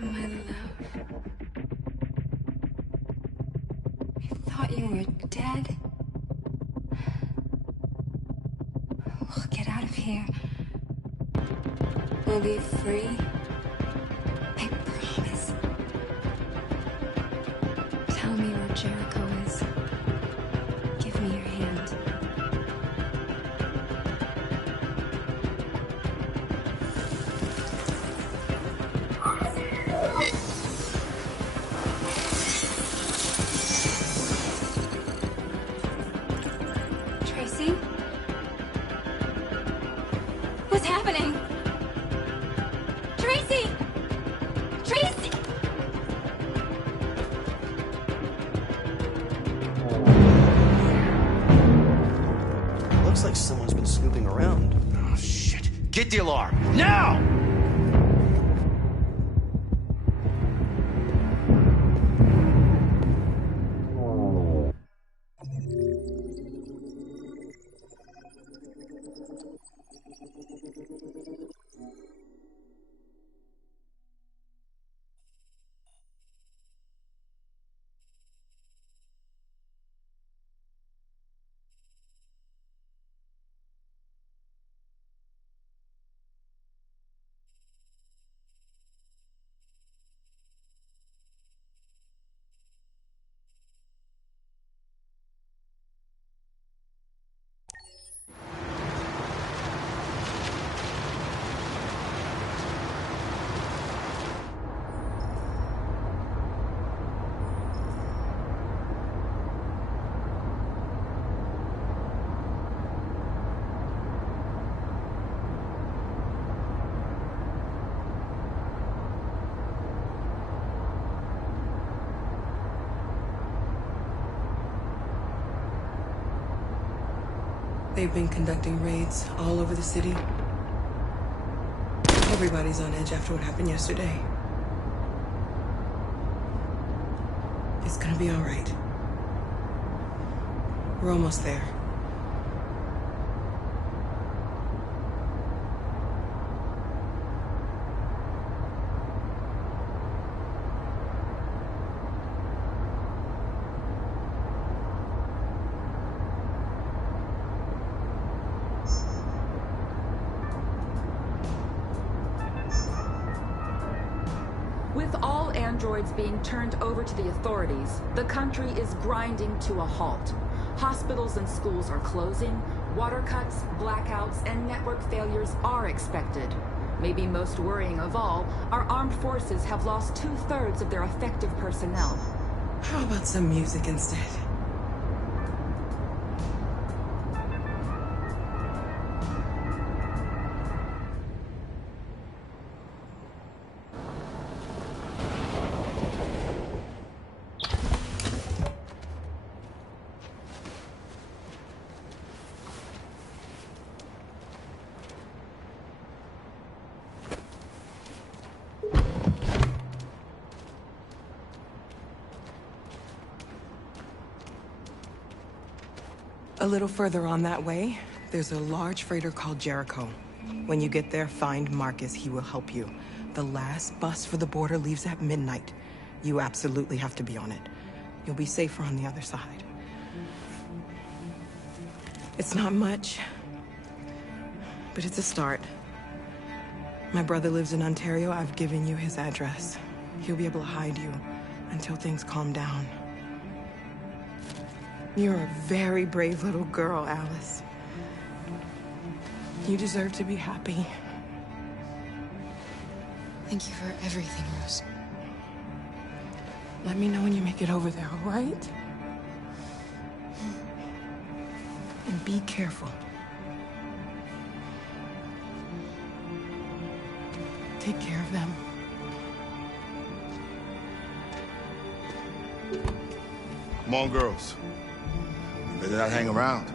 My love. I thought you were dead. We'll get out of here. We'll be free. I promise. Tell me where Jericho is. Give me your hand. Tracy? What's happening? Tracy! Tracy! Looks like someone's been snooping around. Oh, shit. Get the alarm. Now! They've been conducting raids all over the city. Everybody's on edge after what happened yesterday. It's gonna be all right. We're almost there. With all androids being turned over to the authorities, the country is grinding to a halt. Hospitals and schools are closing, water cuts, blackouts, and network failures are expected. Maybe most worrying of all, our armed forces have lost 2/3 of their effective personnel. How about some music instead? A little further on that way, there's a large freighter called Jericho. When you get there, find Marcus. He will help you. The last bus for the border leaves at midnight. You absolutely have to be on it. You'll be safer on the other side. It's not much, but it's a start. My brother lives in Ontario. I've given you his address. He'll be able to hide you until things calm down. You're a very brave little girl, Alice. You deserve to be happy. Thank you for everything, Rose. Let me know when you make it over there, all right? And be careful. Take care of them. Come on, girls. You better not hang around.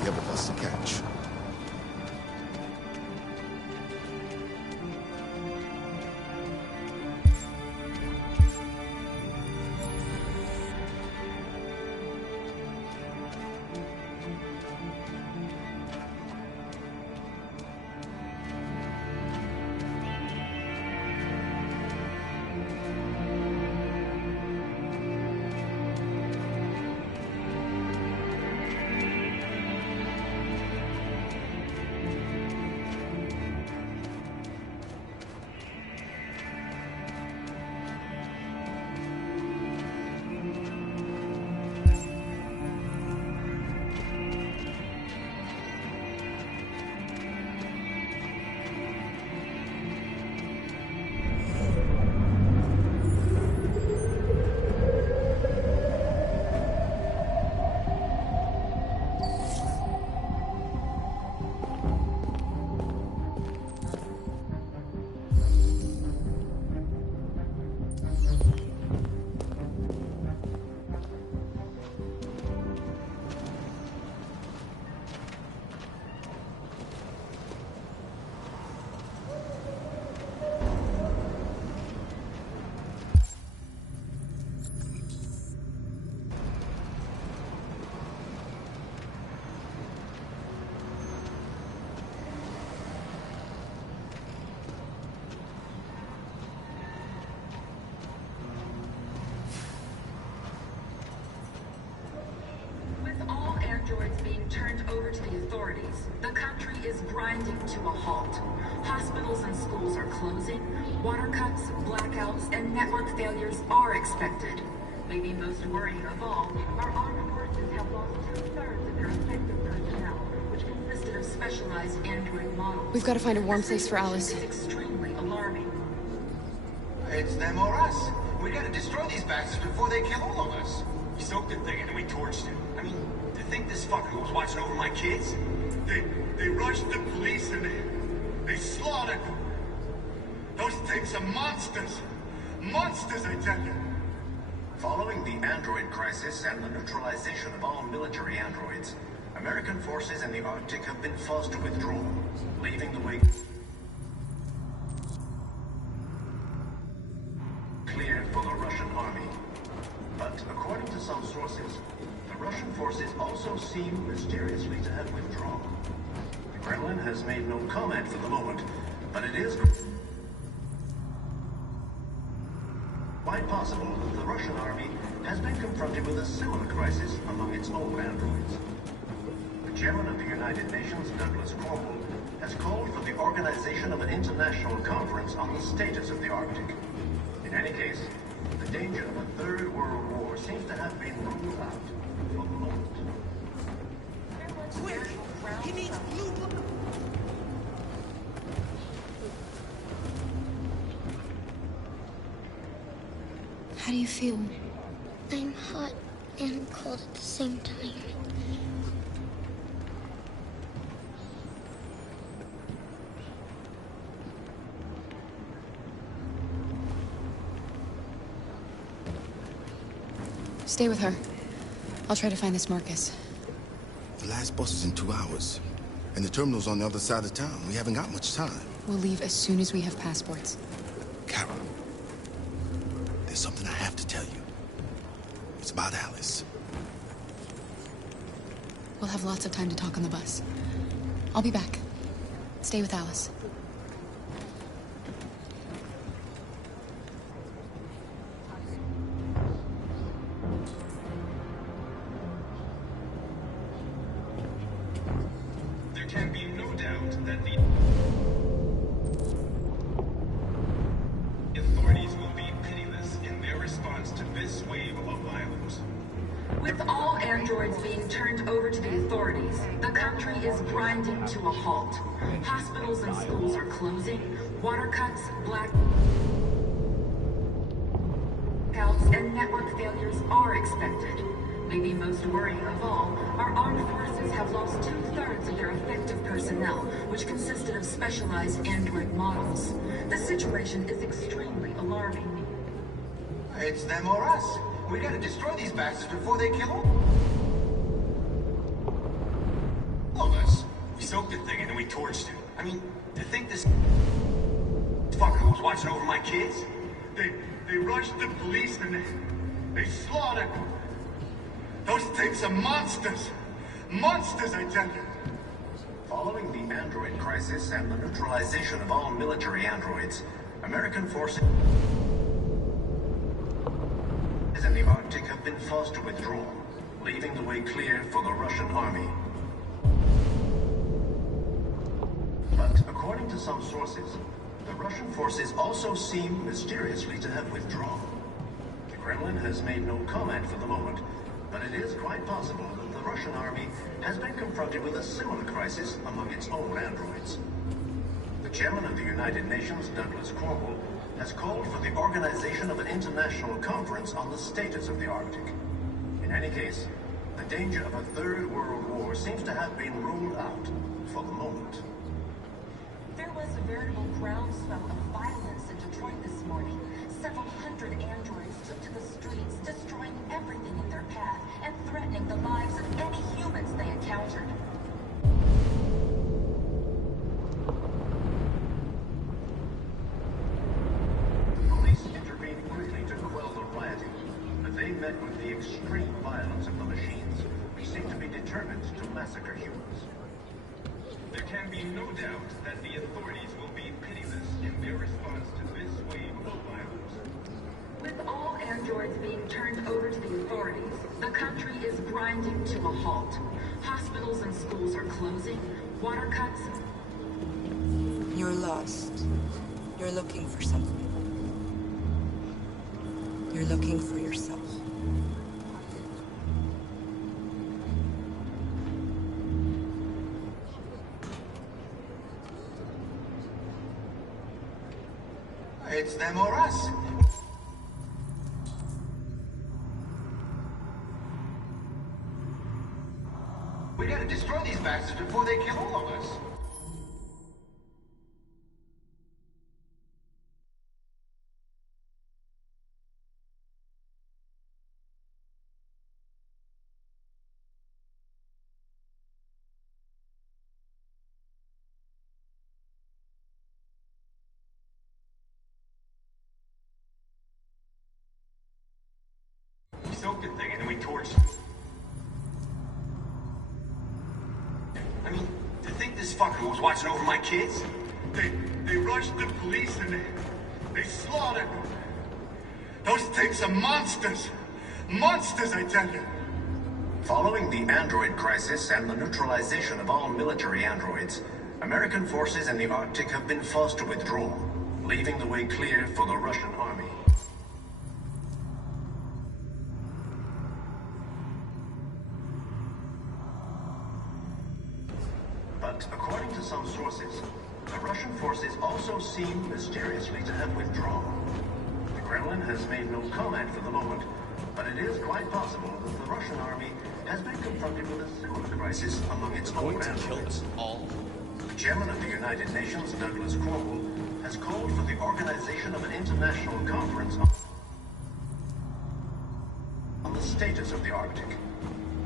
You have a bus to catch. turned over to the authorities, the country is grinding to a halt. Hospitals and schools are closing, water cuts, blackouts, and network failures are expected. Maybe most worrying of all, our armed forces have lost 2/3 of their effective personnel, which consisted of specialized android models. We've got to find a warm place for Alice. It's extremely alarming. It's them or us. We gotta destroy these bastards before they kill all of us. We soaked the thing and then we torched it. I mean, to think this fucker was watching over my kids? They rushed the police and they slaughtered them. Those things are monsters. Monsters, I tell you. Following the android crisis and the neutralization of all military androids, American forces in the Arctic have been forced to withdraw, leaving the way clear for the Russian army. But according to some sources, the Russian forces also seem mysteriously to have withdrawn. The Kremlin has made no comment for the moment, but it is quite possible that the Russian army has been confronted with a similar crisis among its own androids. The chairman of the United Nations, Douglas Cornwall, has called for the organization of an international conference on the status of the Arctic. In any case, the danger of a third world war seems to have been ruled out for the moment. Quick! He needs blue. How do you feel? I'm hot and cold at the same time. Stay with her. I'll try to find this Marcus. The last bus is in 2 hours. And the terminal's on the other side of town. We haven't got much time. We'll leave as soon as we have passports. Carol, there's something I have to tell you. It's about Alice. We'll have lots of time to talk on the bus. I'll be back. Stay with Alice. There can be no doubt that the authorities will be pitiless in their response to this wave of violence. With all androids being turned over to the authorities, the country is grinding to a halt. Hospitals and schools are closing, water cuts, blackouts, and network failures are expected. Maybe most worrying of all, our armed forces have lost 2/3 of their effective personnel, which consisted of specialized android models. The situation is extremely alarming. It's them or us. We gotta destroy these bastards before they kill all of us. We soaked the thing and then we torched it. I mean, to think this fucker was watching over my kids? They rushed the police and they slaughtered them. Those things are monsters. Monsters, I tell you. Following the android crisis and the neutralization of all military androids, American forces in the Arctic have been forced to withdraw, leaving the way clear for the Russian army. But according to some sources, the Russian forces also seem mysteriously to have withdrawn. The Kremlin has made no comment for the moment, but it is quite possible that the Russian army has been confronted with a similar crisis among its own androids. The chairman of the United Nations, Douglas Cornwall, has called for the organization of an international conference on the status of the Arctic. In any case, the danger of a third world war seems to have been ruled out for the moment. There was a veritable groundswell of violence in Detroit this morning. Several hundred androids took to the streets, destroying everything in their path and threatening the lives of any humans they encountered. The police intervened quickly to quell the rioting, but they met with the extreme violence of the machines, who seem to be determined to massacre humans. There can be no doubt that the authorities will be pitiless in their response to this wave of violence. With all androids being turned over to the authorities, authorities, the country is grinding to a halt. Hospitals and schools are closing, water cuts... You're lost. You're looking for something. You're looking for yourself. It's them or us. We gotta destroy these bastards before they kill all of us. We soaked the thing and then we torched it. I mean, to think this fucker was watching over my kids? They rushed the police and they slaughtered them. Those things are monsters. Monsters, I tell you. Following the android crisis and the neutralization of all military androids, American forces in the Arctic have been forced to withdraw, leaving the way clear for the Russian army. But according to some sources, the Russian forces also seem mysteriously to have withdrawn. The Kremlin has made no comment for the moment, but it is quite possible that the Russian army has been confronted with a similar crisis among its own androids. The chairman of the United Nations, Douglas Crowell, has called for the organization of an international conference on the status of the Arctic.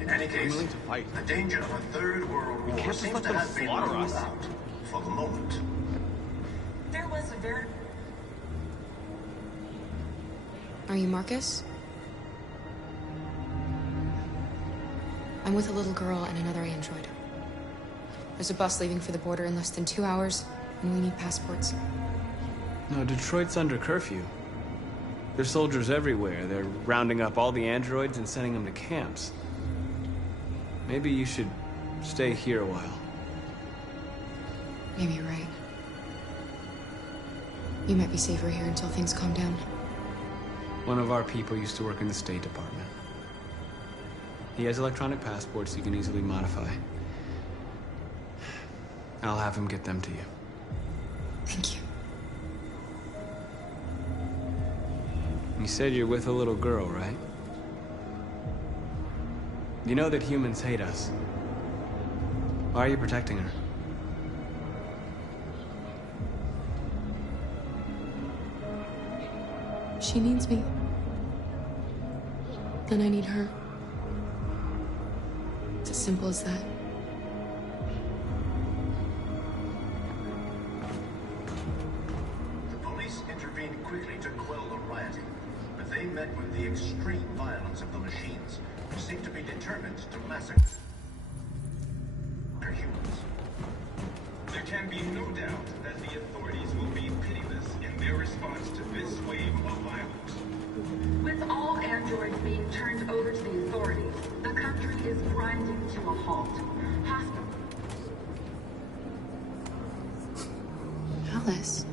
In any case, the danger of a third world war seems to have been ruled out for the moment. There was a very... Are you Marcus? I'm with a little girl and another android. There's a bus leaving for the border in less than 2 hours, and we need passports. No, Detroit's under curfew. There's soldiers everywhere. They're rounding up all the androids and sending them to camps. Maybe you should stay here a while. Maybe you're right. You might be safer here until things calm down. One of our people used to work in the State Department. He has electronic passports he can easily modify. I'll have him get them to you. Thank you. You said you're with a little girl, right? You know that humans hate us. Why are you protecting her? She needs me. And I need her. It's as simple as that. The police intervened quickly to quell the rioting, but they met with the extreme violence of the machines, who seem to be determined to massacre humans. There can be no doubt that the authorities will be pitiless in their response to this wave of violence. With all androids being turned over to the authorities, the country is grinding to a halt. Hospitals... Alice.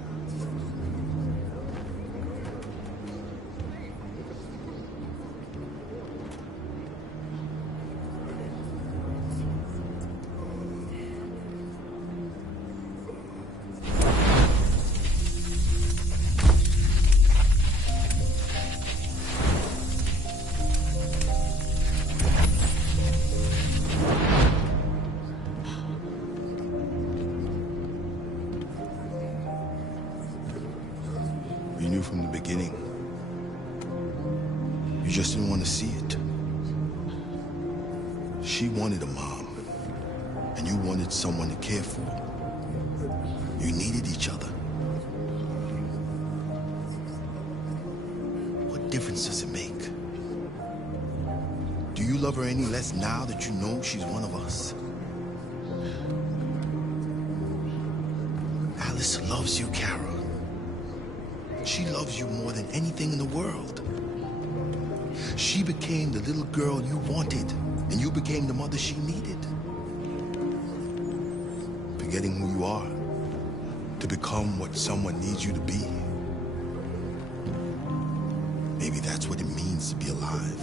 We knew from the beginning. You just didn't want to see it. She wanted a mom, and you wanted someone to care for. You needed each other. What difference does it make? Do you love her any less now that you know she's one of us? Alice loves you, Kara. She loves you more than anything in the world. She became the little girl you wanted, and you became the mother she needed. Forgetting who you are to become what someone needs you to be. Maybe that's what it means to be alive.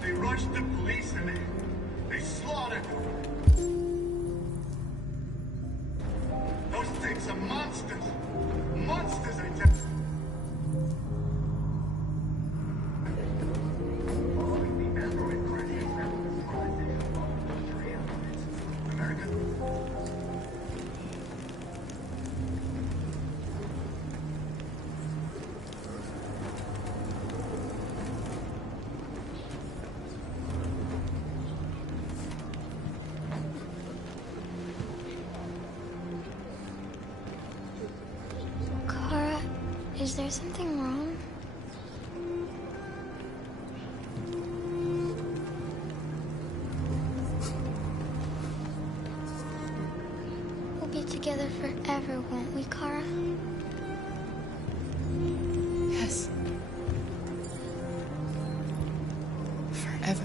They rushed the police and they slaughtered them. Those things are monsters. Monsters, I tell you. Following the android crash, America? Kara, is there something wrong? We'll be together forever, won't we, Kara? Yes. Forever.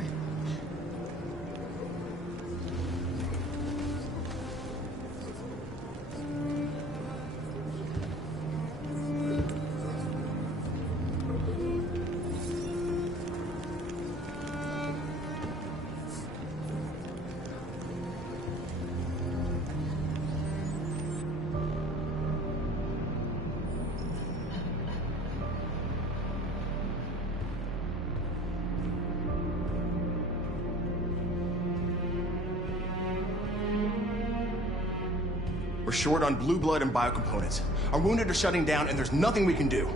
We're short on blue blood and biocomponents. Our wounded are shutting down, and there's nothing we can do.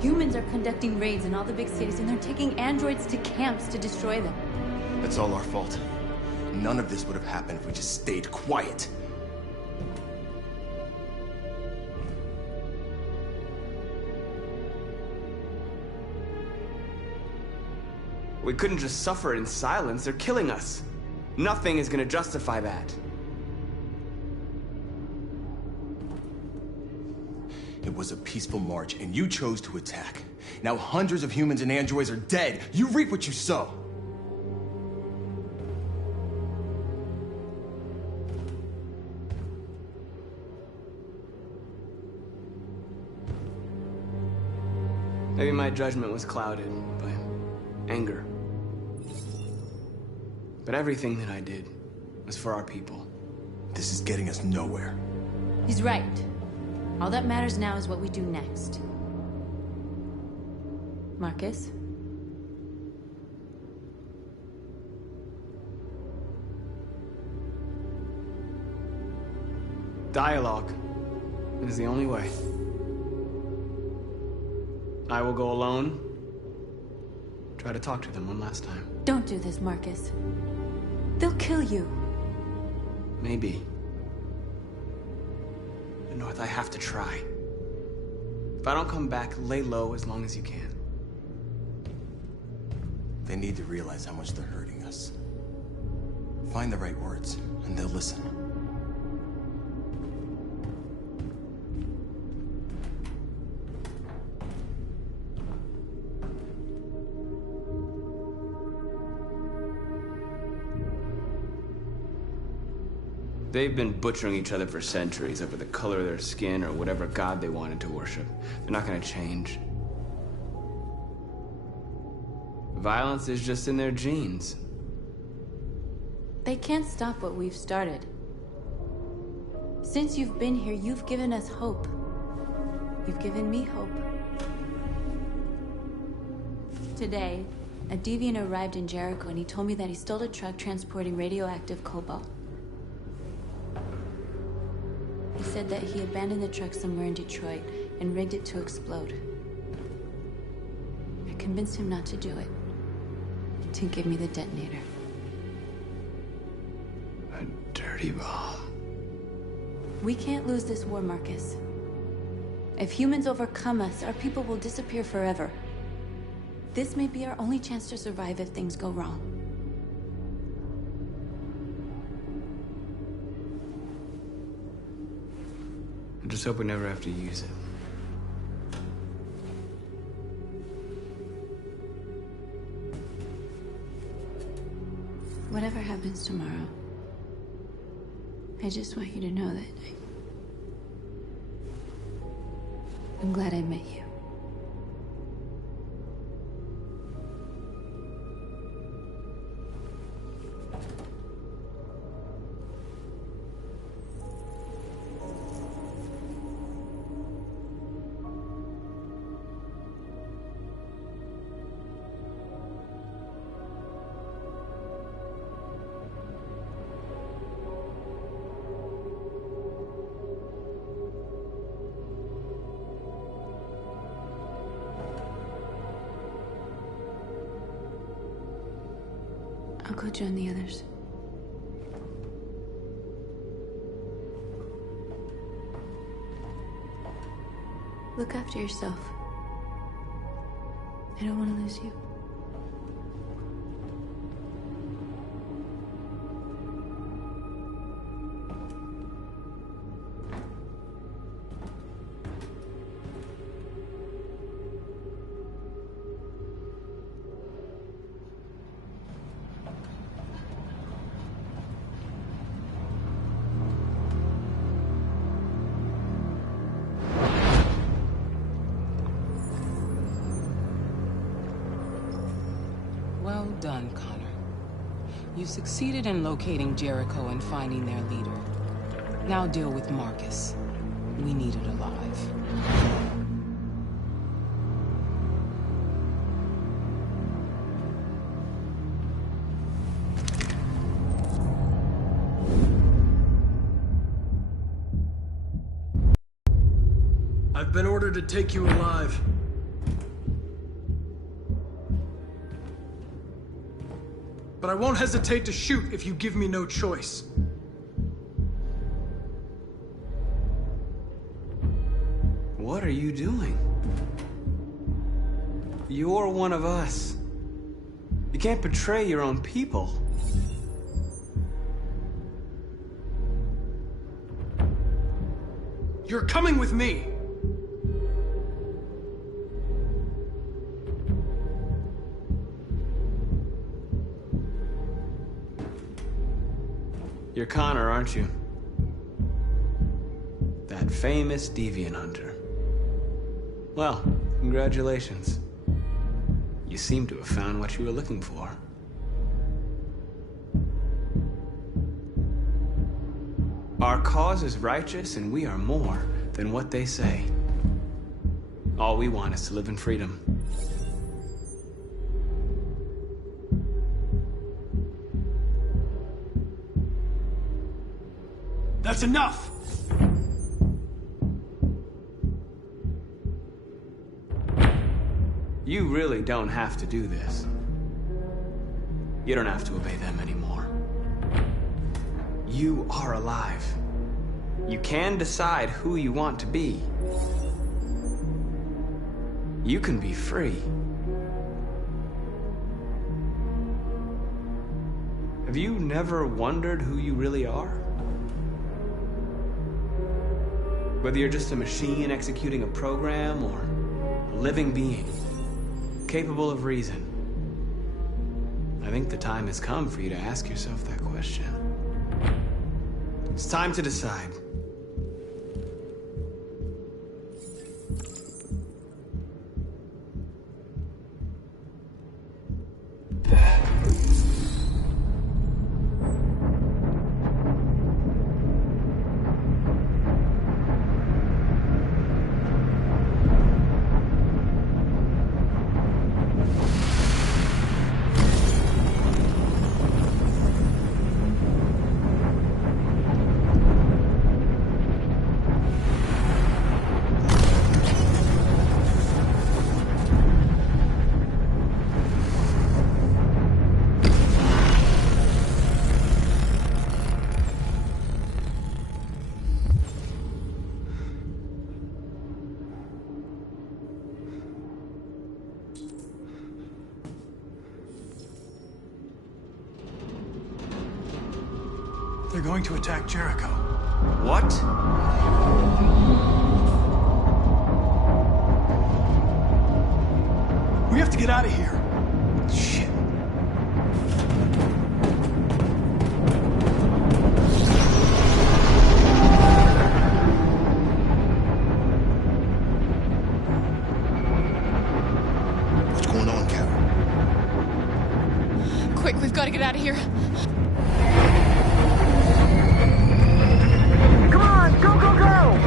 Humans are conducting raids in all the big cities, and they're taking androids to camps to destroy them. That's all our fault. None of this would have happened if we just stayed quiet. We couldn't just suffer in silence. They're killing us. Nothing is gonna justify that. It was a peaceful march, and you chose to attack. Now hundreds of humans and androids are dead. You reap what you sow. Maybe my judgment was clouded by anger. But everything that I did was for our people. This is getting us nowhere. He's right. All that matters now is what we do next. Marcus? Dialogue is the only way. I will go alone. Try to talk to them one last time. Don't do this, Marcus. They'll kill you. Maybe. But North, I have to try. If I don't come back, lay low as long as you can. They need to realize how much they're hurting us. Find the right words, and they'll listen. They've been butchering each other for centuries over the color of their skin or whatever god they wanted to worship. They're not gonna change. Violence is just in their genes. They can't stop what we've started. Since you've been here, you've given us hope. You've given me hope. Today, a deviant arrived in Jericho and he told me that he stole a truck transporting radioactive cobalt. He said that he abandoned the truck somewhere in Detroit and rigged it to explode. I convinced him not to do it, to give me the detonator. A dirty bomb. We can't lose this war, Marcus. If humans overcome us, our people will disappear forever. This may be our only chance to survive if things go wrong. I just hope we never have to use it. Whatever happens tomorrow, I just want you to know that I'm glad I met you. I'll go join the others. Look after yourself. I don't want to lose you. Well done, Connor. You succeeded in locating Jericho and finding their leader. Now deal with Marcus. We need it alive. I've been ordered to take you alive. But I won't hesitate to shoot if you give me no choice. What are you doing? You're one of us. You can't betray your own people. You're coming with me! You're Connor, aren't you? That famous deviant hunter. Well, congratulations. You seem to have found what you were looking for. Our cause is righteous, and we are more than what they say. All we want is to live in freedom. That's enough! You really don't have to do this. You don't have to obey them anymore. You are alive. You can decide who you want to be. You can be free. Have you never wondered who you really are? Whether you're just a machine executing a program or a living being, capable of reason. I think the time has come for you to ask yourself that question. It's time to decide. They're going to attack Jericho. What? We have to get out of here. Shit. What's going on, Kara? Quick, we've got to get out of here. Come on, go, go, go!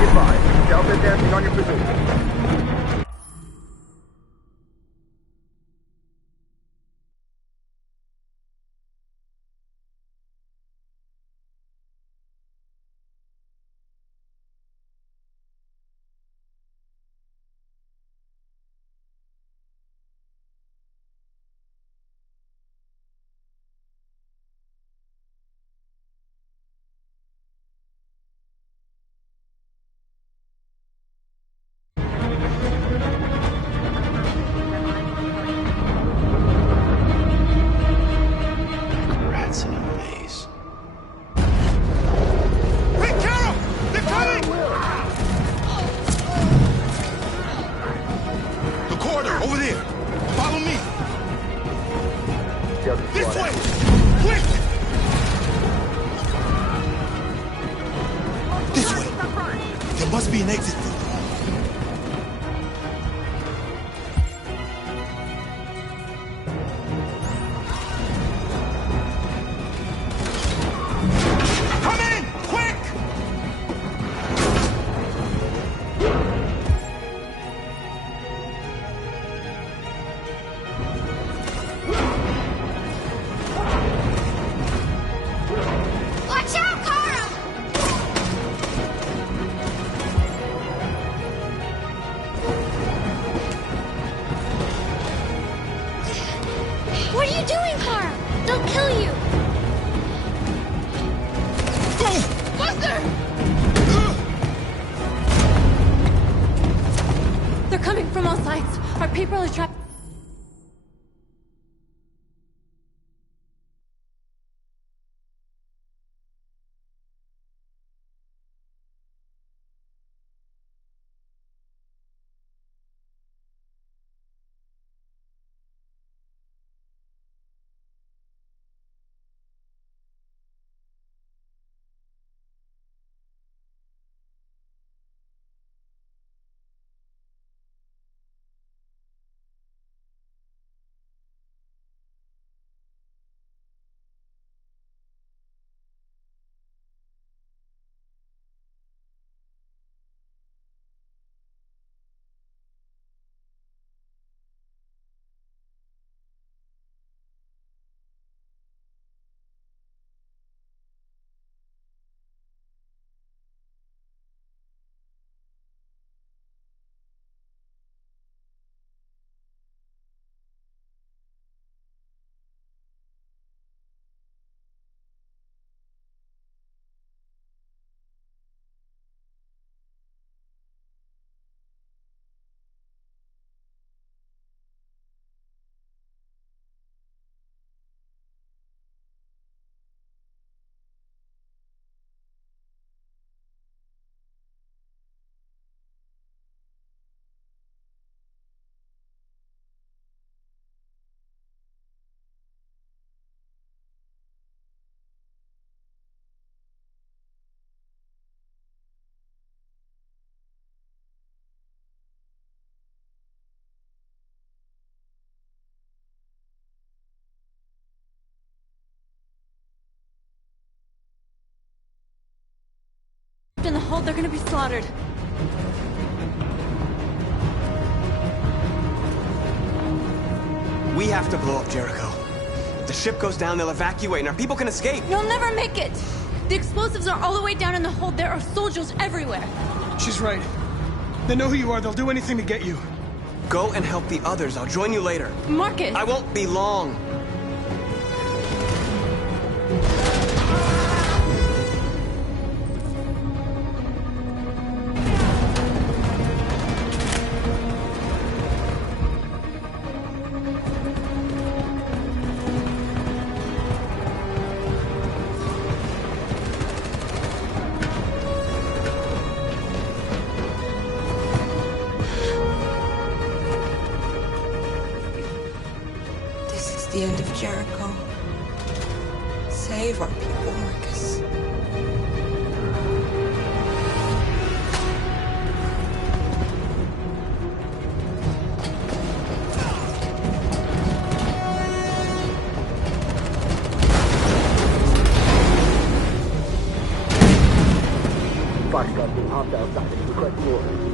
Goodbye. Delta dancing on your position. Rats in a maze. Hey, Carol! They're coming! The corridor, over there. Follow me. This way! Quick! This way. There must be an exit further on. Come in! Quick! Watch out, Kara! What are you doing, Kara? They'll kill you. Buster! They're coming from all sides. Our people are trapped. In the hold, they're gonna be slaughtered. We have to blow up Jericho. If the ship goes down, they'll evacuate and our people can escape. You'll never make it! The explosives are all the way down in the hold. There are soldiers everywhere. She's right. They know who you are. They'll do anything to get you. Go and help the others. I'll join you later. Marcus! I won't be long. the end of Jericho. Save our people, Marcus. Foxtrot being hopped outside. Request orders.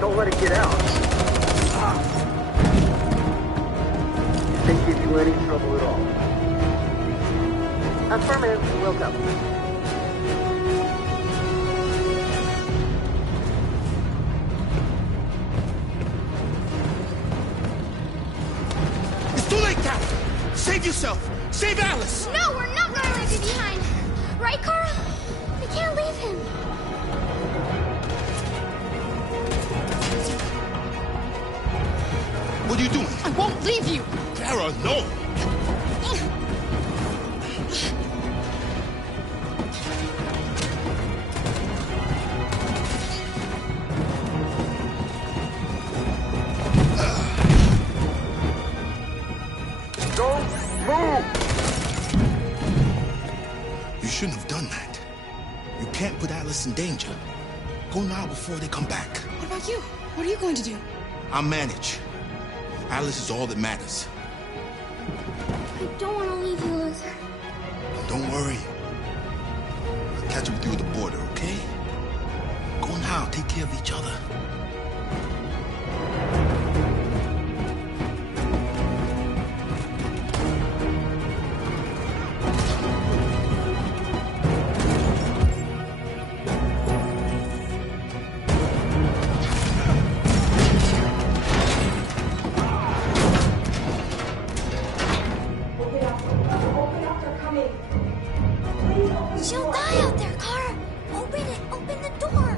Don't let it get out. Didn't give you any trouble at all. Affirmative. Will go. It's too late, Cap! Save yourself! Save Alice! No, we're not gonna leave you behind. Right, Kara? We can't leave him. What are you doing? I won't leave you! Kara, no! Don't move! You shouldn't have done that. You can't put Alice in danger. Go now before they come back. What about you? What are you going to do? I'll manage. Alice is all that matters. I don't want to leave you, Luther. Don't worry. I'll catch up with you at the border, okay? Go now. Take care of each other. She'll die out there, Kara. Open it. Open the door.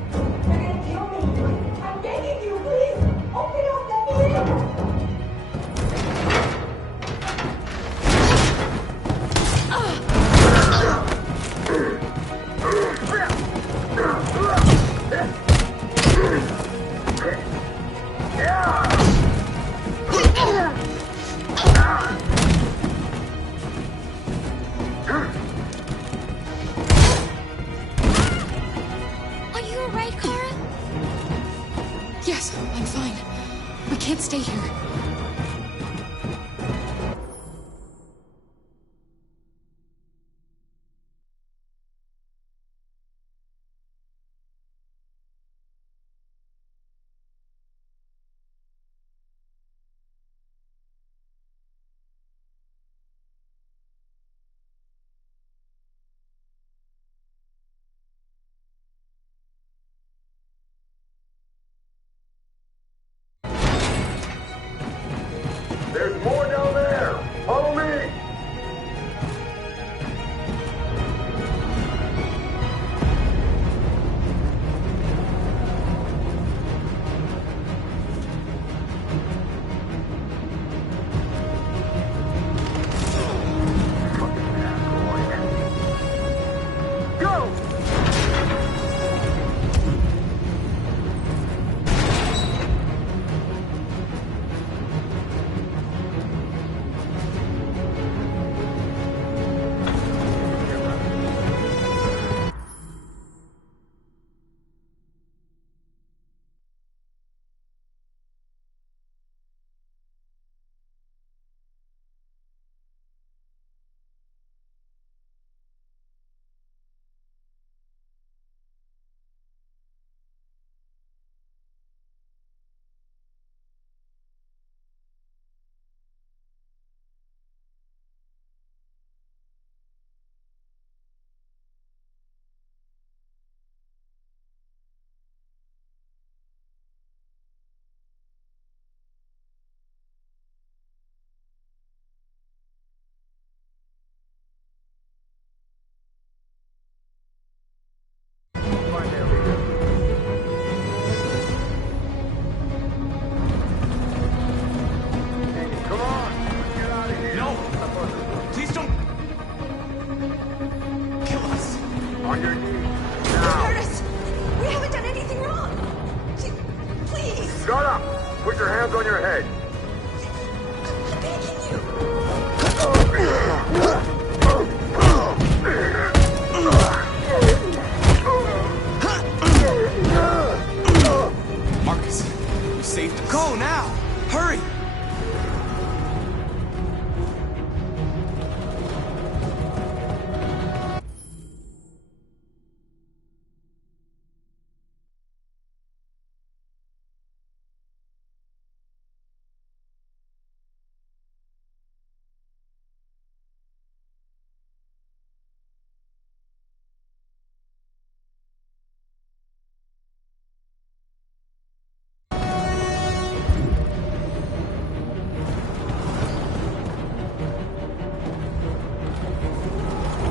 I'm begging you, please! Open up, let me in! Are you alright, Kara? Yes, I'm fine. We can't stay here.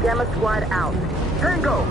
Gamma Squad out. Tango!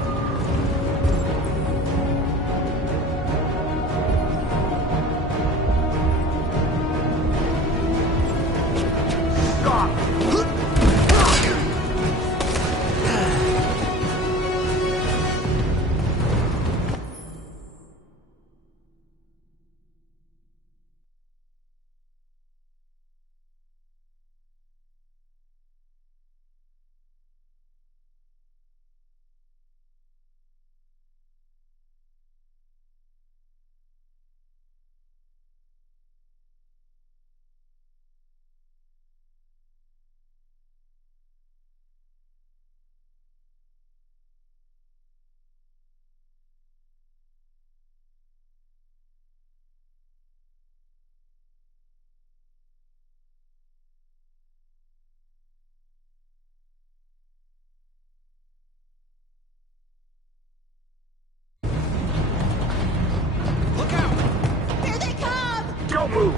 Don't move!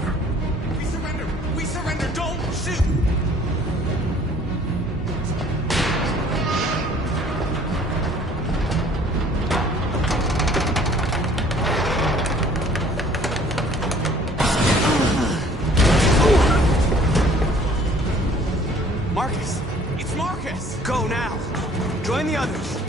We surrender! We surrender! Don't shoot! Marcus! It's Marcus! Go now! Join the others!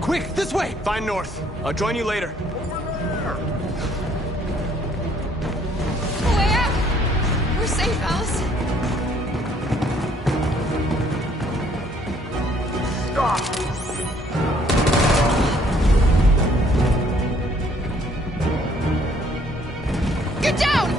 Quick, this way! Find North. I'll join you later. Way out! We're safe, Allison. Stop! Get down!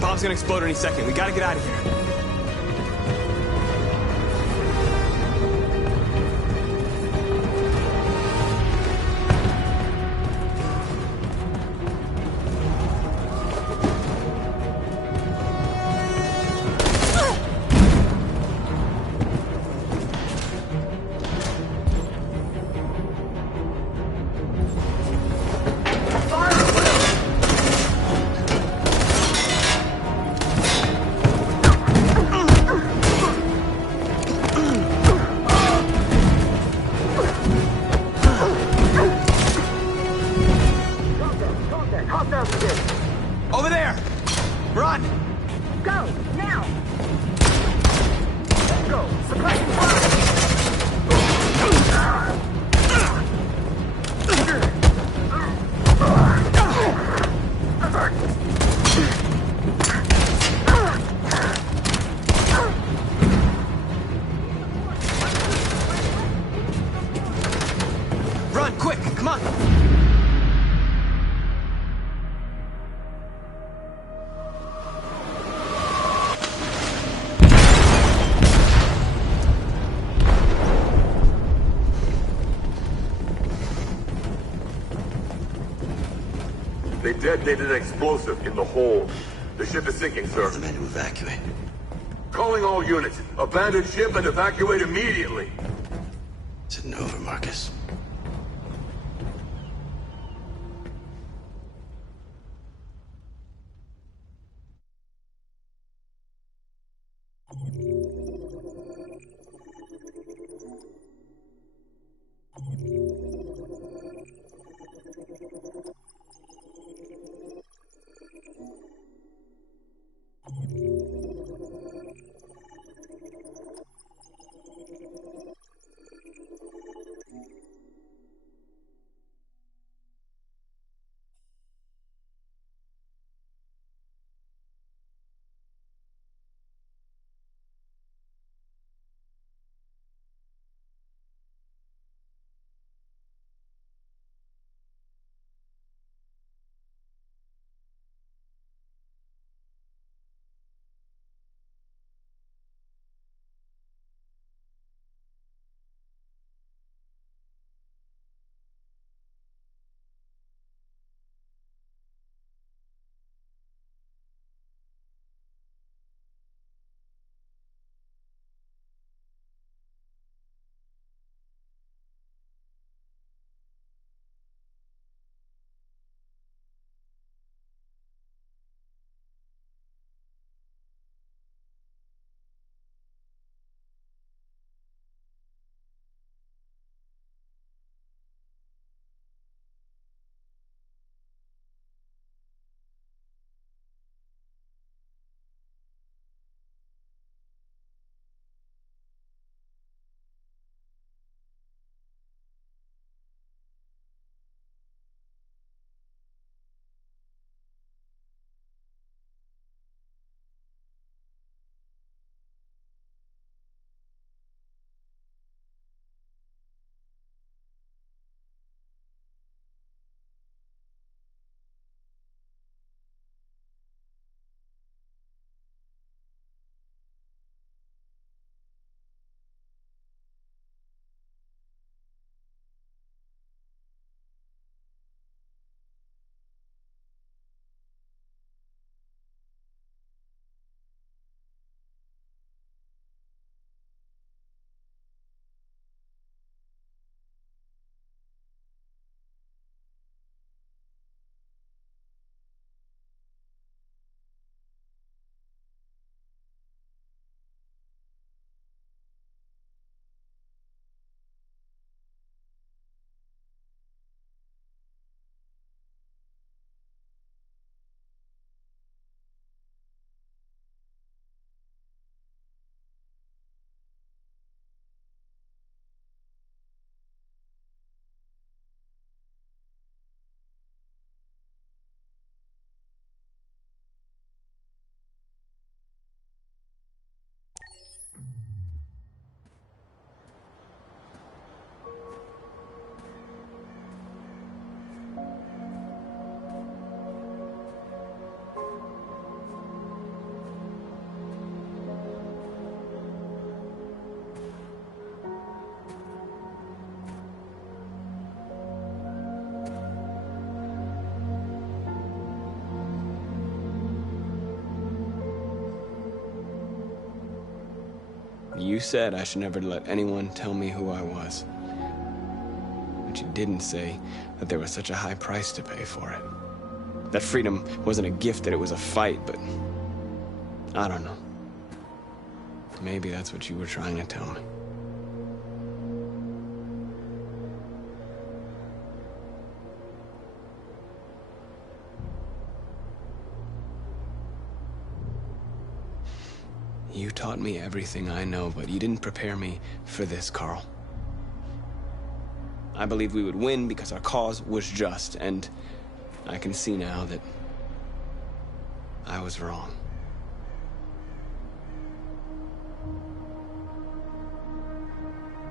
Bomb's gonna explode any second. We gotta get out of here. on! They detonated an explosive in the hold. The ship is sinking, sir. The men to evacuate. Calling all units. Abandon ship and evacuate immediately. Sitting over, Marcus. You said I should never let anyone tell me who I was. But you didn't say that there was such a high price to pay for it. That freedom wasn't a gift, that it was a fight, but I don't know. Maybe that's what you were trying to tell me. You taught me everything I know, but you didn't prepare me for this, Carl. I believed we would win because our cause was just, and I can see now that I was wrong.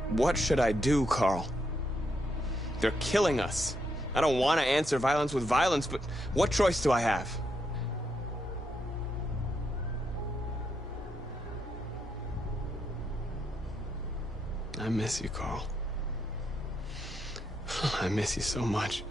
What should I do, Carl? They're killing us. I don't want to answer violence with violence, but what choice do I have? I miss you, Carl. I miss you so much.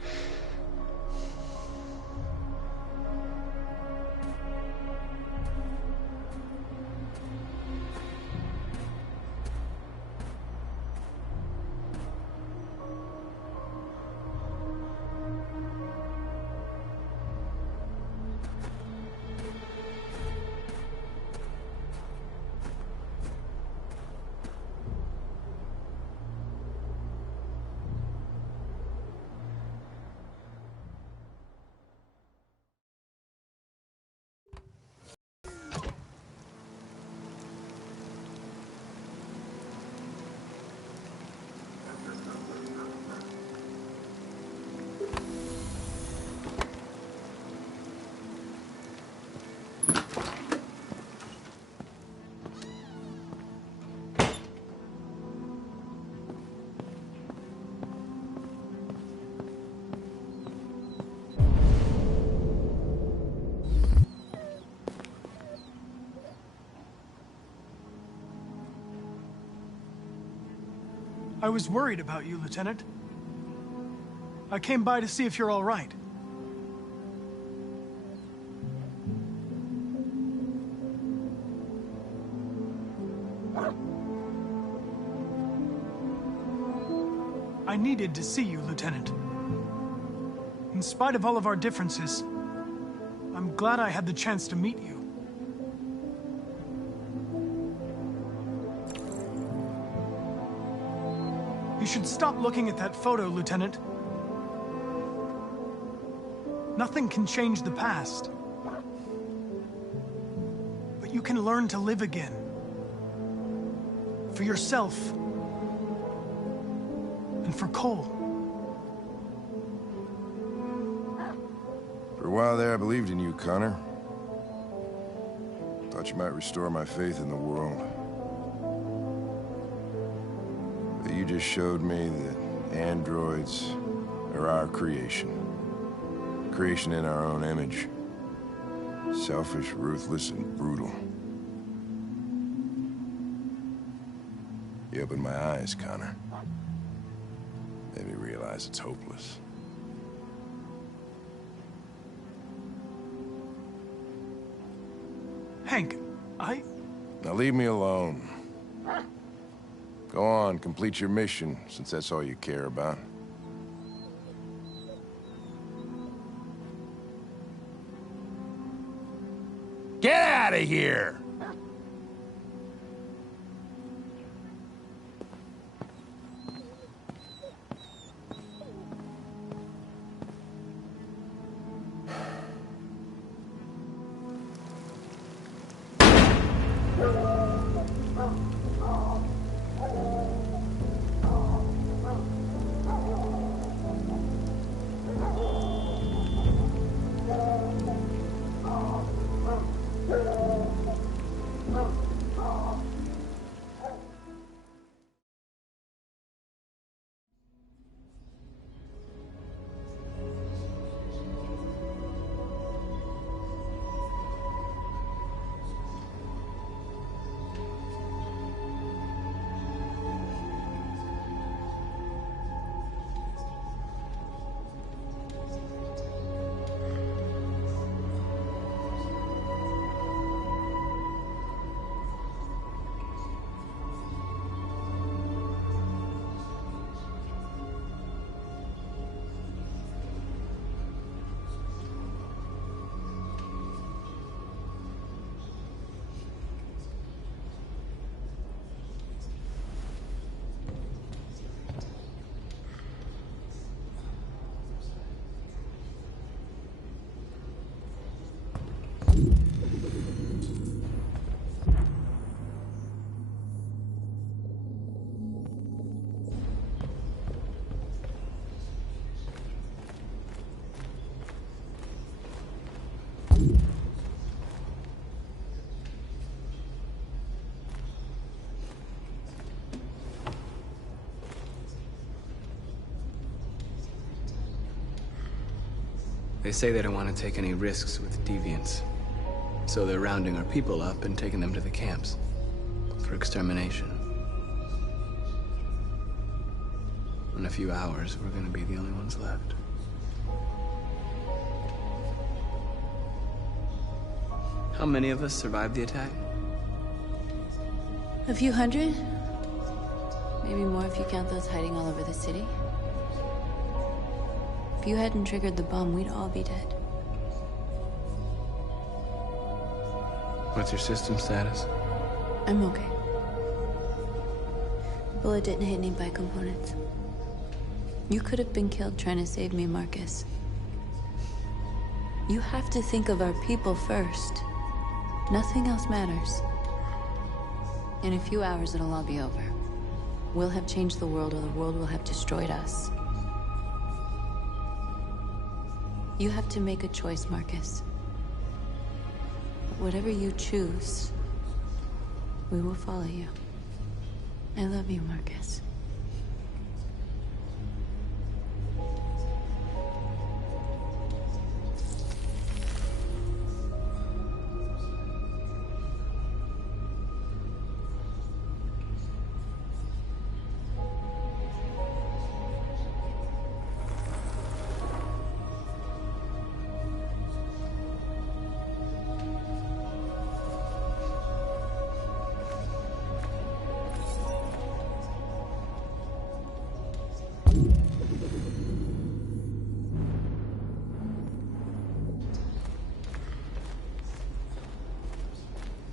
I was worried about you, Lieutenant. I came by to see if you're all right. I needed to see you, Lieutenant. In spite of all of our differences, I'm glad I had the chance to meet you. You should stop looking at that photo, Lieutenant. Nothing can change the past. But you can learn to live again. For yourself. And for Cole. For a while there, I believed in you, Connor. Thought you might restore my faith in the world. But you just showed me that androids are our creation. Creation in our own image. Selfish, ruthless, and brutal. You opened my eyes, Connor. Made me realize it's hopeless. Hank, Now leave me alone. Go on, complete your mission, since that's all you care about. Get out of here! They say they don't want to take any risks with deviants. So they're rounding our people up and taking them to the camps for extermination. In a few hours, we're gonna be the only ones left. How many of us survived the attack? A few hundred? Maybe more if you count those hiding all over the city. If you hadn't triggered the bomb, we'd all be dead. What's your system status? I'm okay. The bullet didn't hit any bicomponents. You could have been killed trying to save me, Marcus. You have to think of our people first. Nothing else matters. In a few hours, it'll all be over. We'll have changed the world, or the world will have destroyed us. You have to make a choice, Marcus. But whatever you choose, we will follow you. I love you, Marcus.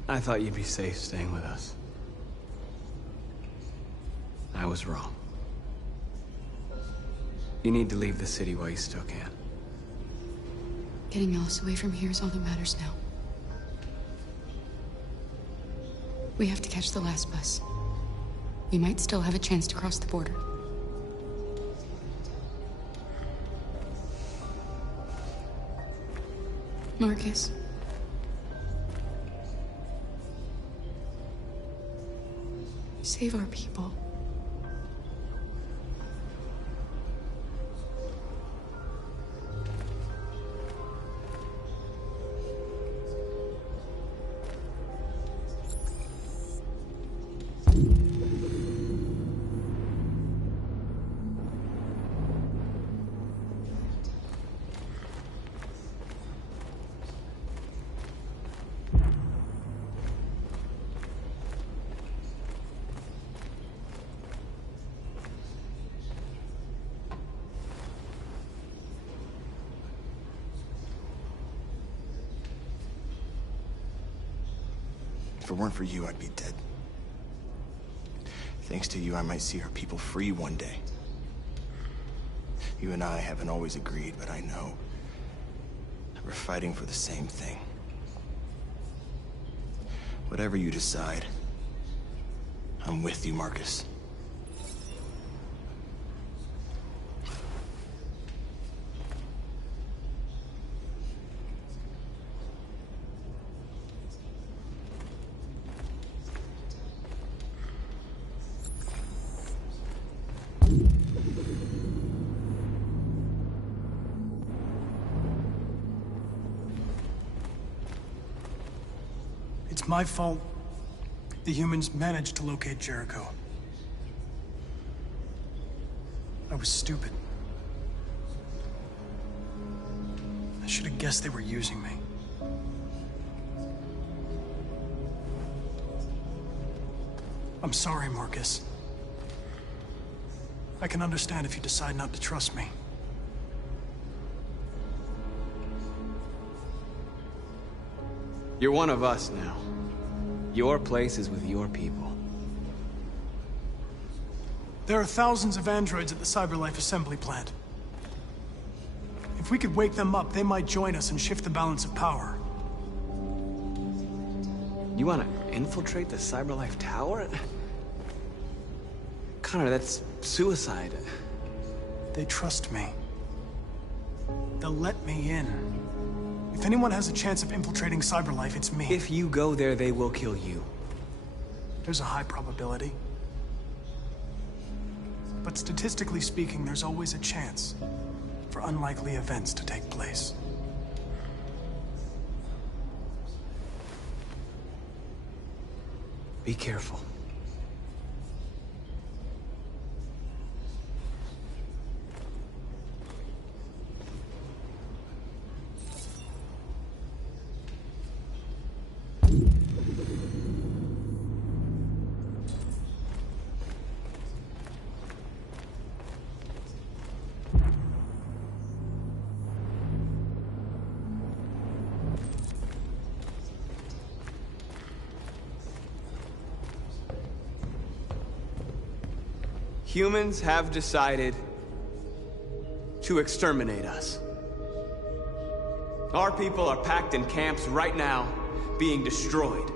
I thought you'd be safe staying with us. I was wrong. You need to leave the city while you still can. Getting Alice away from here is all that matters now. We have to catch the last bus. We might still have a chance to cross the border. Marcus. Save our people. If it weren't for you, I'd be dead. Thanks to you, I might see our people free one day. You and I haven't always agreed, but I know we're fighting for the same thing. Whatever you decide, I'm with you, Marcus. It's my fault the humans managed to locate Jericho. I was stupid. I should have guessed they were using me. I'm sorry, Marcus. I can understand if you decide not to trust me. You're one of us now. Your place is with your people. There are thousands of androids at the CyberLife assembly plant. If we could wake them up, they might join us and shift the balance of power. You want to infiltrate the CyberLife tower? Connor, that's suicide. They trust me. They'll let me in. If anyone has a chance of infiltrating CyberLife, it's me. If you go there, they will kill you. There's a high probability. But statistically speaking, there's always a chance for unlikely events to take place. Be careful. Humans have decided to exterminate us. Our people are packed in camps right now, being destroyed.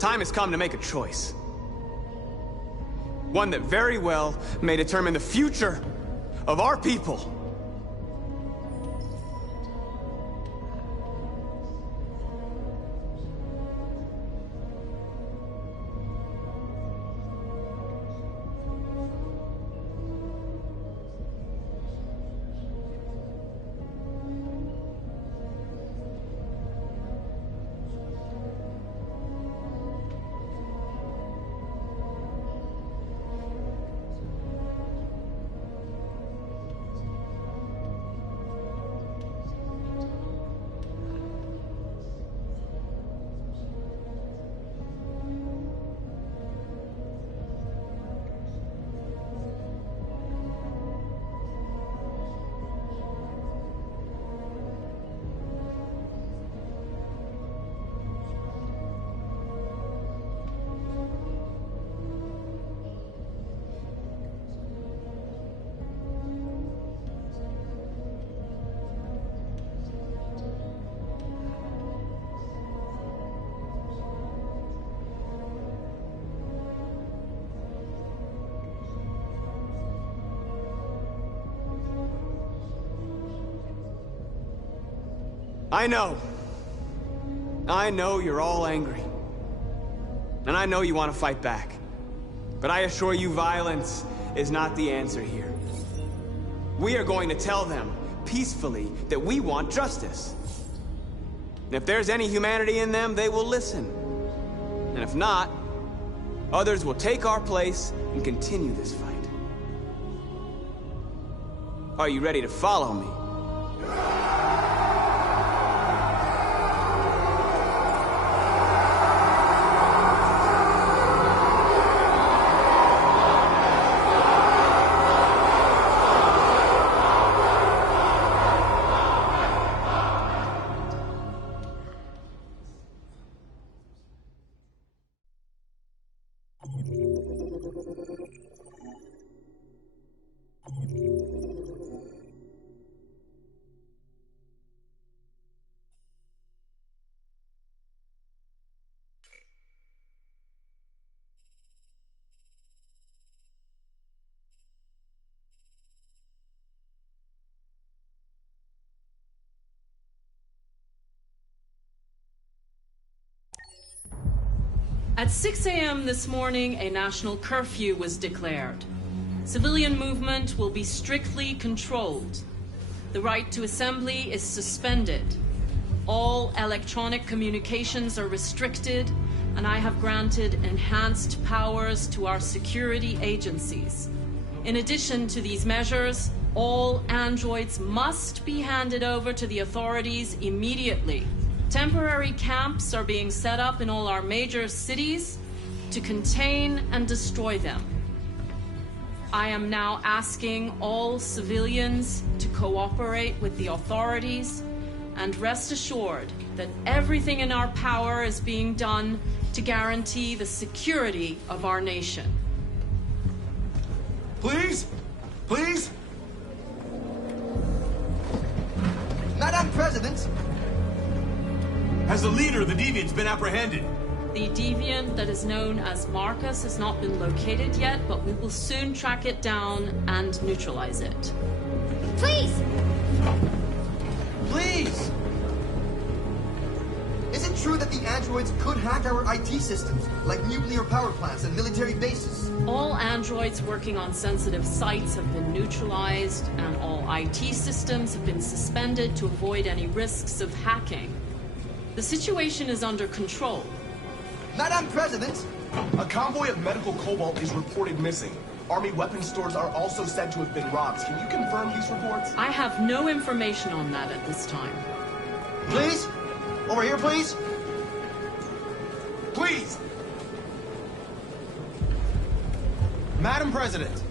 Time has come to make a choice. One that very well may determine the future of our people. I know you're all angry. And I know you want to fight back. But I assure you, violence is not the answer here. We are going to tell them, peacefully, that we want justice. And if there's any humanity in them, they will listen. And if not, others will take our place and continue this fight. Are you ready to follow me? At 6 a.m. this morning, a national curfew was declared. Civilian movement will be strictly controlled. The right to assembly is suspended. All electronic communications are restricted, and I have granted enhanced powers to our security agencies. In addition to these measures, all androids must be handed over to the authorities immediately. Temporary camps are being set up in all our major cities to contain and destroy them. I am now asking all civilians to cooperate with the authorities and rest assured that everything in our power is being done to guarantee the security of our nation. Please? Please? Madam President! Has the leader of the Deviants been apprehended? The deviant that is known as Marcus has not been located yet, but we will soon track it down and neutralize it. Please! Please! Is it true that the androids could hack our IT systems, like nuclear power plants and military bases? All androids working on sensitive sites have been neutralized, and all IT systems have been suspended to avoid any risks of hacking. The situation is under control. Madam President! A convoy of medical cobalt is reported missing. Army weapons stores are also said to have been robbed. Can you confirm these reports? I have no information on that at this time. Please? Over here, please? Please! Madam President!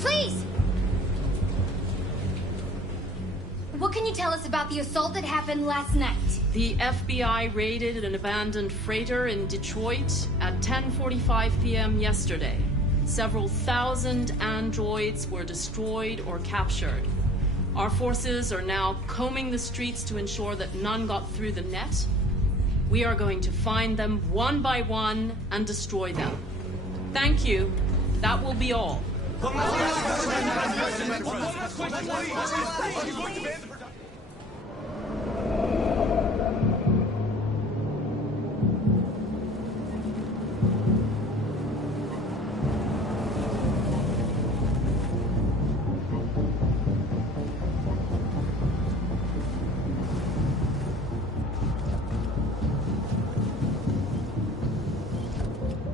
Please! What can you tell us about the assault that happened last night? The FBI raided an abandoned freighter in Detroit at 10:45 p.m. yesterday. Several thousand androids were destroyed or captured. Our forces are now combing the streets to ensure that none got through the net. We are going to find them one by one and destroy them. Thank you. That will be all.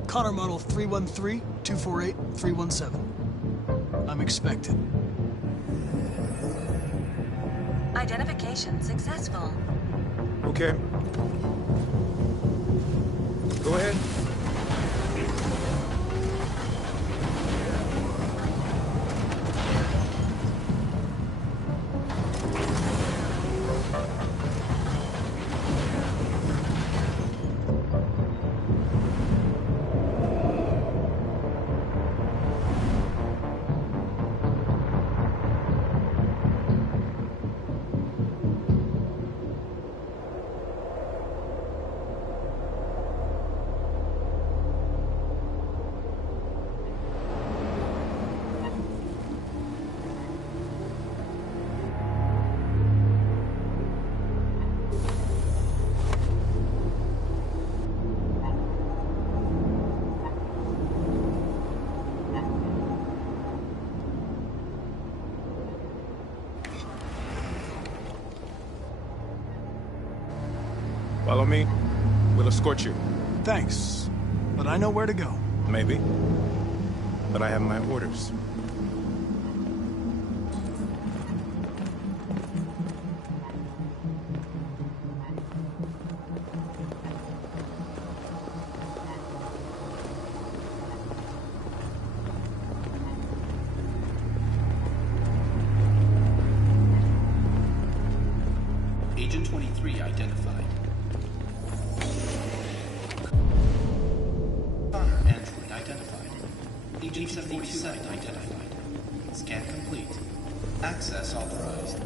Connor model 313-248-317. I'm expected. Identification successful. Okay. Go ahead. Follow me. We'll escort you. Thanks, but I know where to go. Maybe. But I have my orders. Agent 23 identified. Connor, android identified. Agent 77 identified. Scan complete. Access authorized.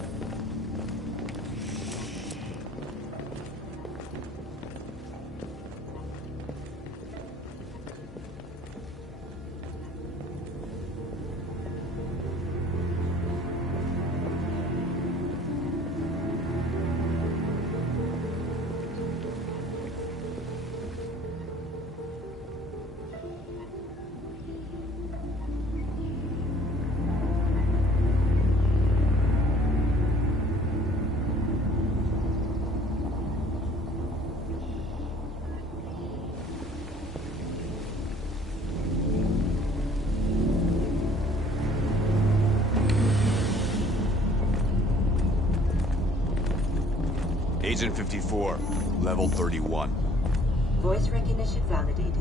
Agent 54, level 31. Voice recognition validated.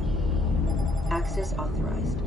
Access authorized.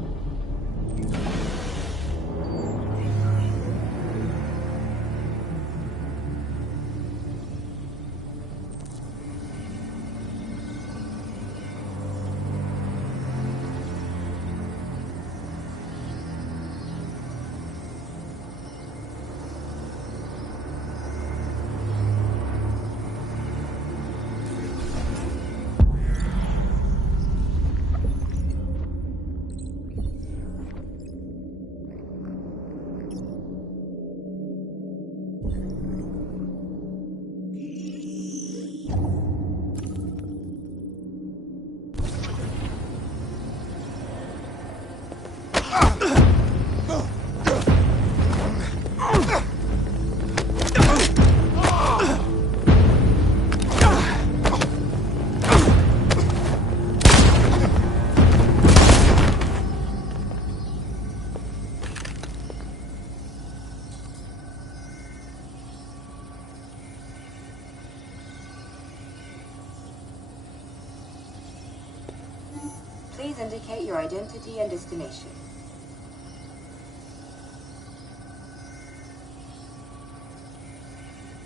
Please indicate your identity and destination.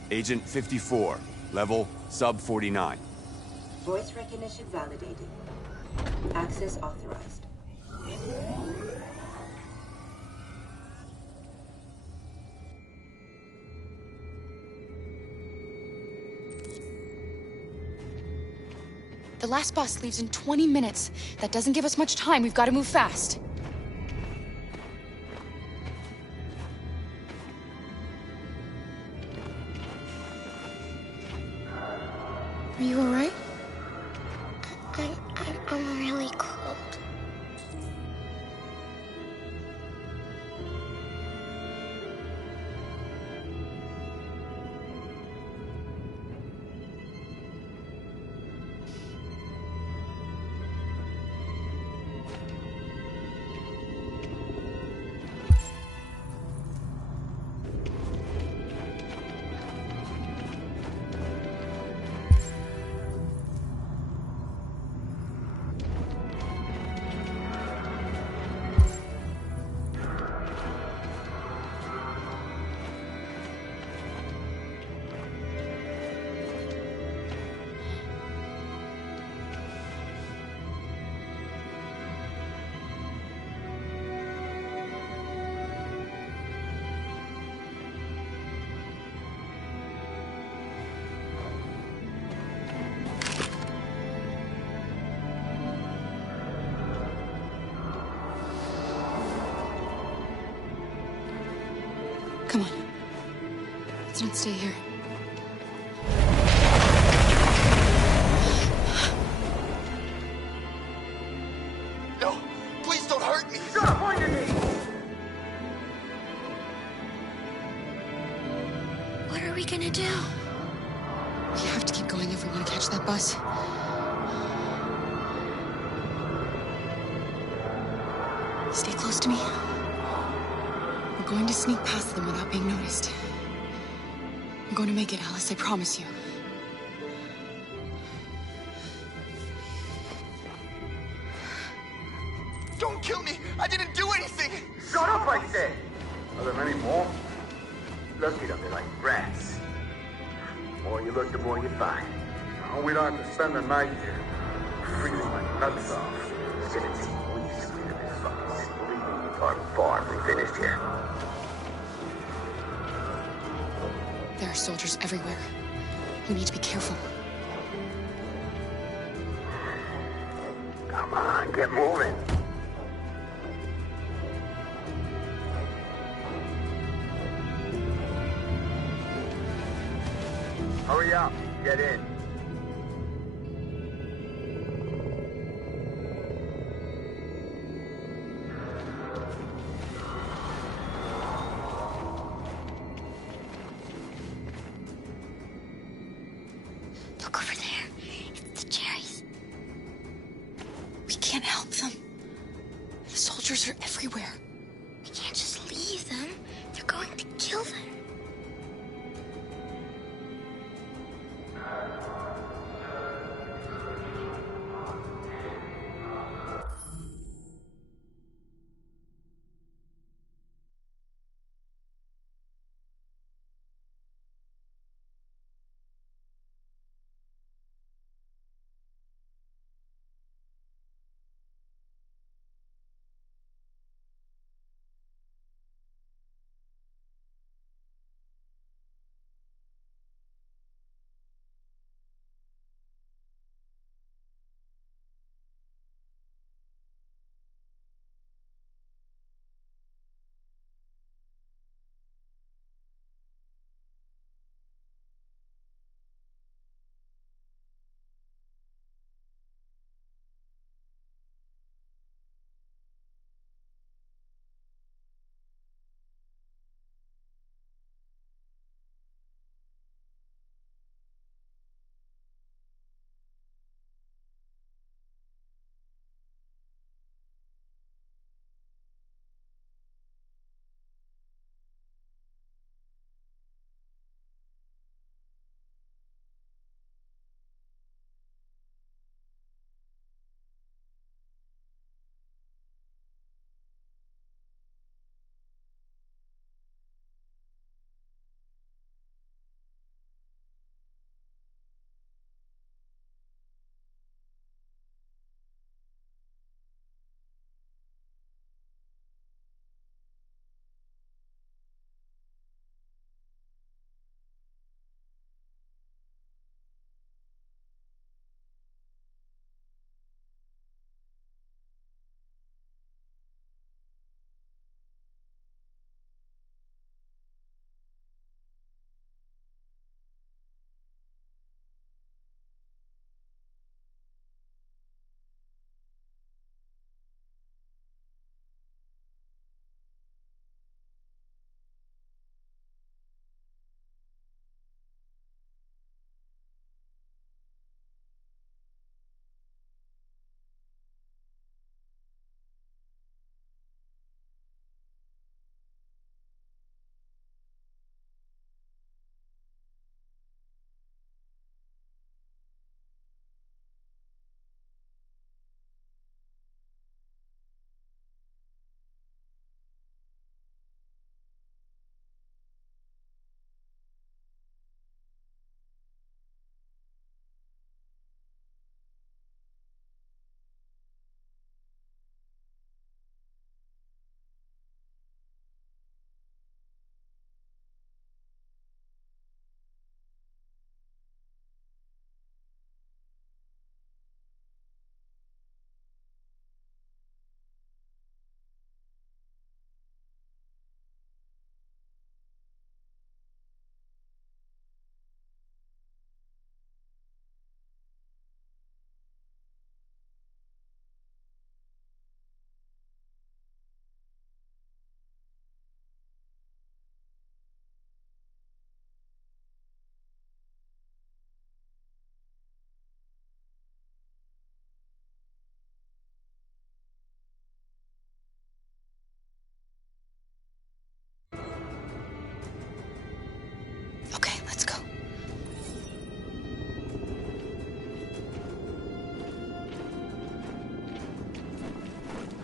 Agent 54, level sub 49. Voice recognition validated. Access authorized. The last bus leaves in 20 minutes. That doesn't give us much time. We've got to move fast. Are you all right? I'm really cold. Come on. Let's not stay here. No, please don't hurt me. Stop on your knees. What are we gonna do? We have to keep going if we want to catch that bus. Stay close to me. We're going to sneak past them without being noticed. I'm going to make it, Alice, I promise you. Don't kill me! I didn't do anything! Shut up, I said! Are there many more? Look at them, they're like rats. The more you look, the more you find. Oh, we don't have to spend the night here. Freezing my nuts off. It's gonna take weeks to clear this fucking city. Believe me, I'm far from finished here. There are soldiers everywhere. We need to be careful. Come on, get moving. Hurry up, get in. Look over there. It's the cherries. We can't help them. The soldiers are everywhere. We can't just leave them. They're going to kill them.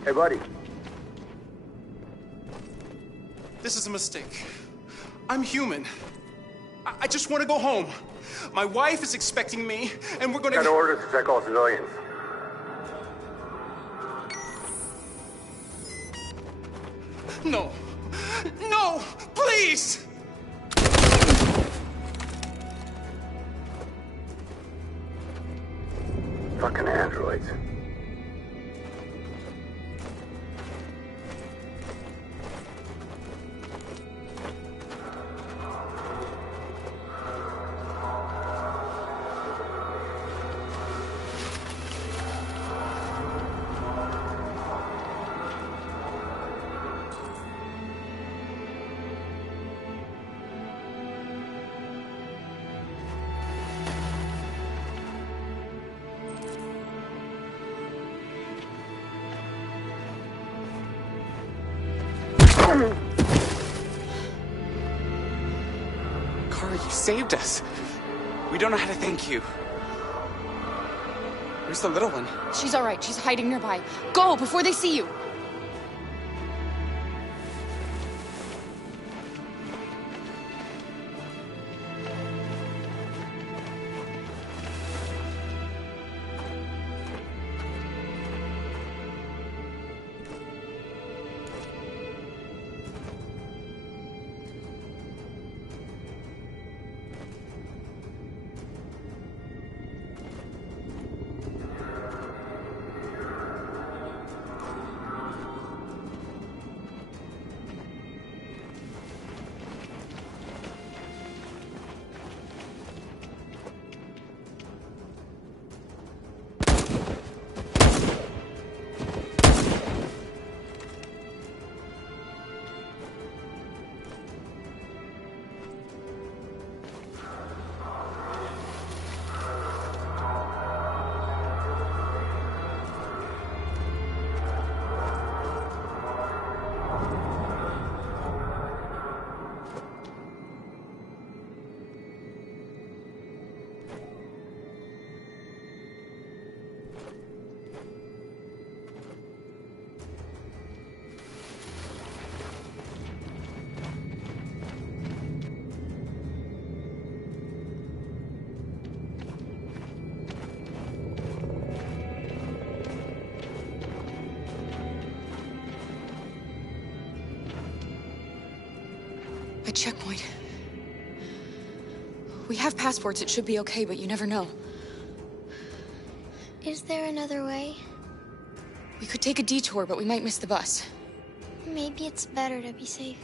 Hey, buddy. This is a mistake. I'm human. I just want to go home. My wife is expecting me, and we're gonna... Got orders to check all civilians. No. No! Please! Fucking androids. Kara, you saved us. We don't know how to thank you. Where's the little one? She's all right. She's hiding nearby. Go before they see you. A checkpoint. We have passports. It should be okay, but you never know. Is there another way? We could take a detour, but we might miss the bus. Maybe it's better to be safe.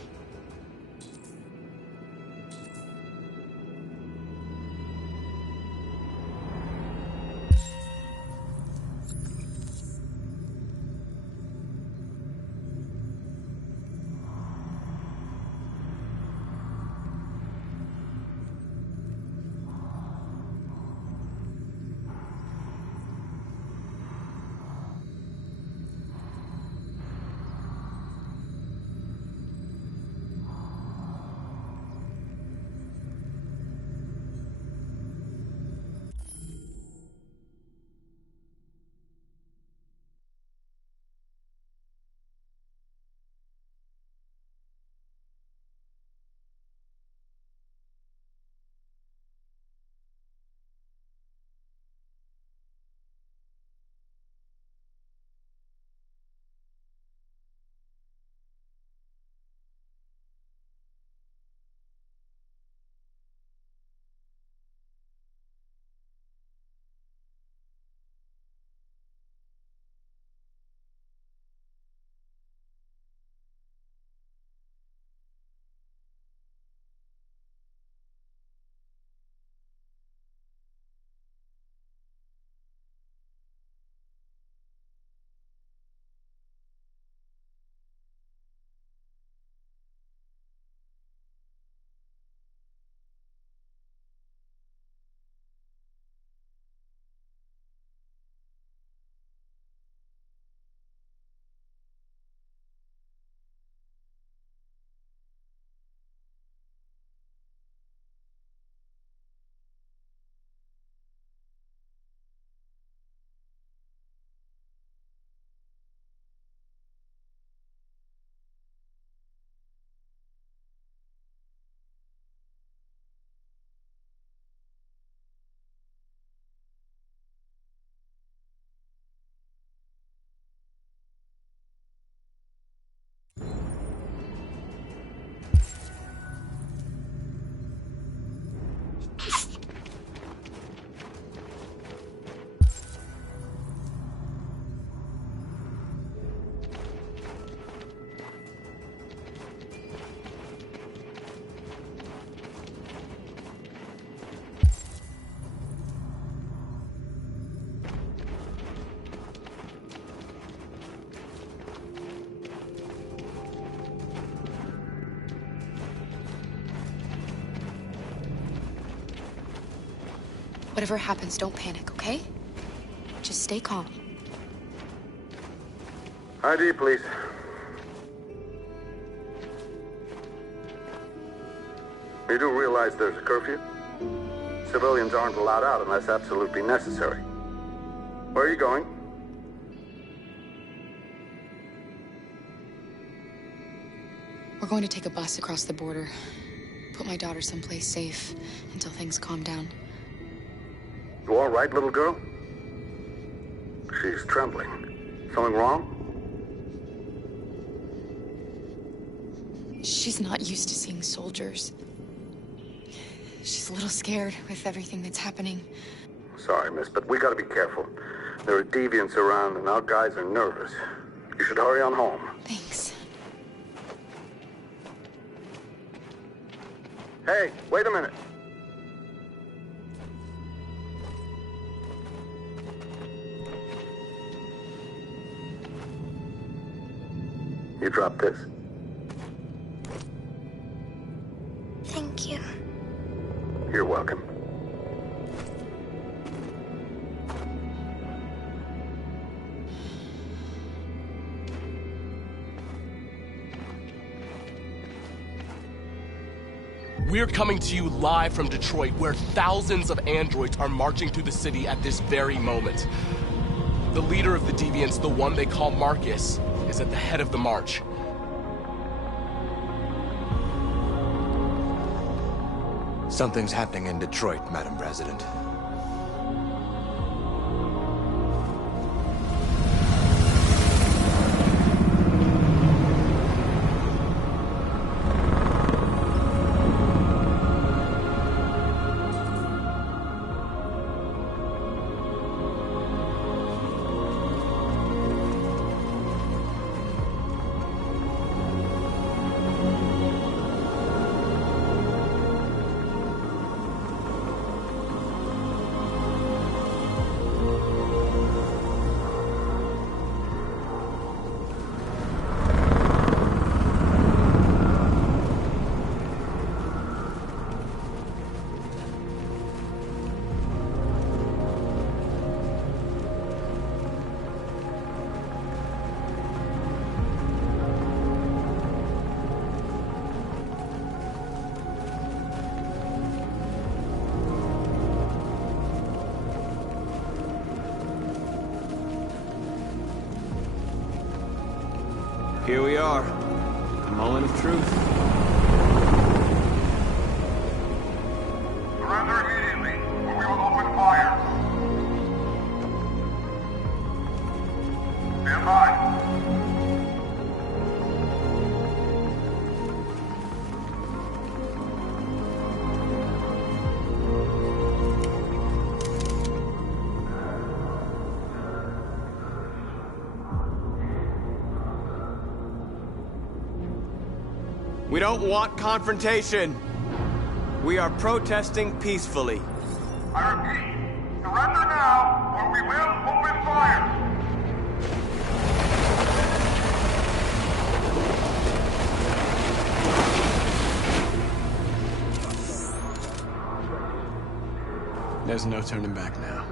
Whatever happens, don't panic, okay? Just stay calm. ID, please. You do realize there's a curfew? Civilians aren't allowed out unless absolutely necessary. Where are you going? We're going to take a bus across the border. Put my daughter someplace safe until things calm down. You all right, little girl? She's trembling. Something wrong? She's not used to seeing soldiers. She's a little scared with everything that's happening. Sorry, miss, but we gotta be careful. There are deviants around and our guys are nervous. You should hurry on home. Thanks. Hey, wait a minute. You dropped this. Thank you. You're welcome. We're coming to you live from Detroit, where thousands of androids are marching through the city at this very moment. The leader of the Deviants, the one they call Marcus, is at the head of the march. Something's happening in Detroit, Madam President. Here we are, the moment of truth. Surrender immediately, or we will open fire. Stand by. We don't want confrontation. We are protesting peacefully. I repeat, surrender now, or we will open fire. There's no turning back now.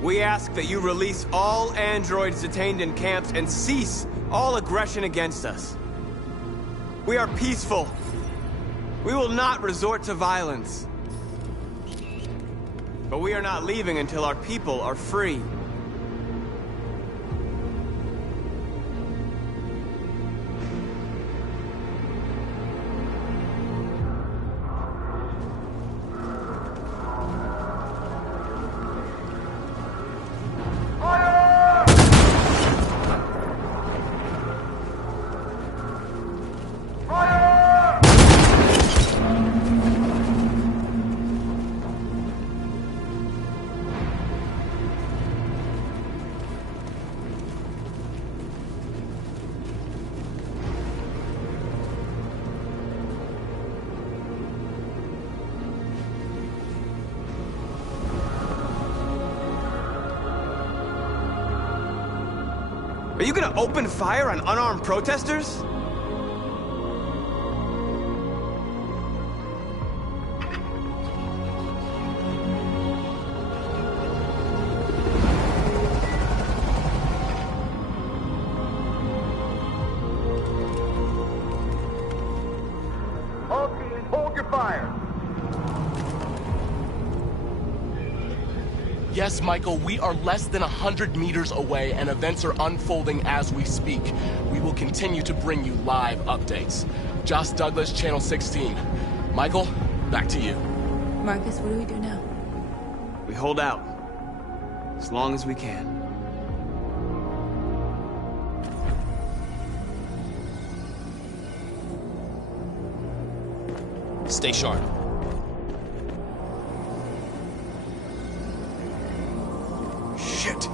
We ask that you release all androids detained in camps and cease all aggression against us. We are peaceful. We will not resort to violence. But we are not leaving until our people are free. Are you gonna open fire on unarmed protesters? your fire. Yes, Michael, we are less than 100 meters away, and events are unfolding as we speak. We will continue to bring you live updates. Josh Douglas, Channel 16. Michael, back to you. Marcus, what do we do now? We hold out. As long as we can. Stay sharp. Shit.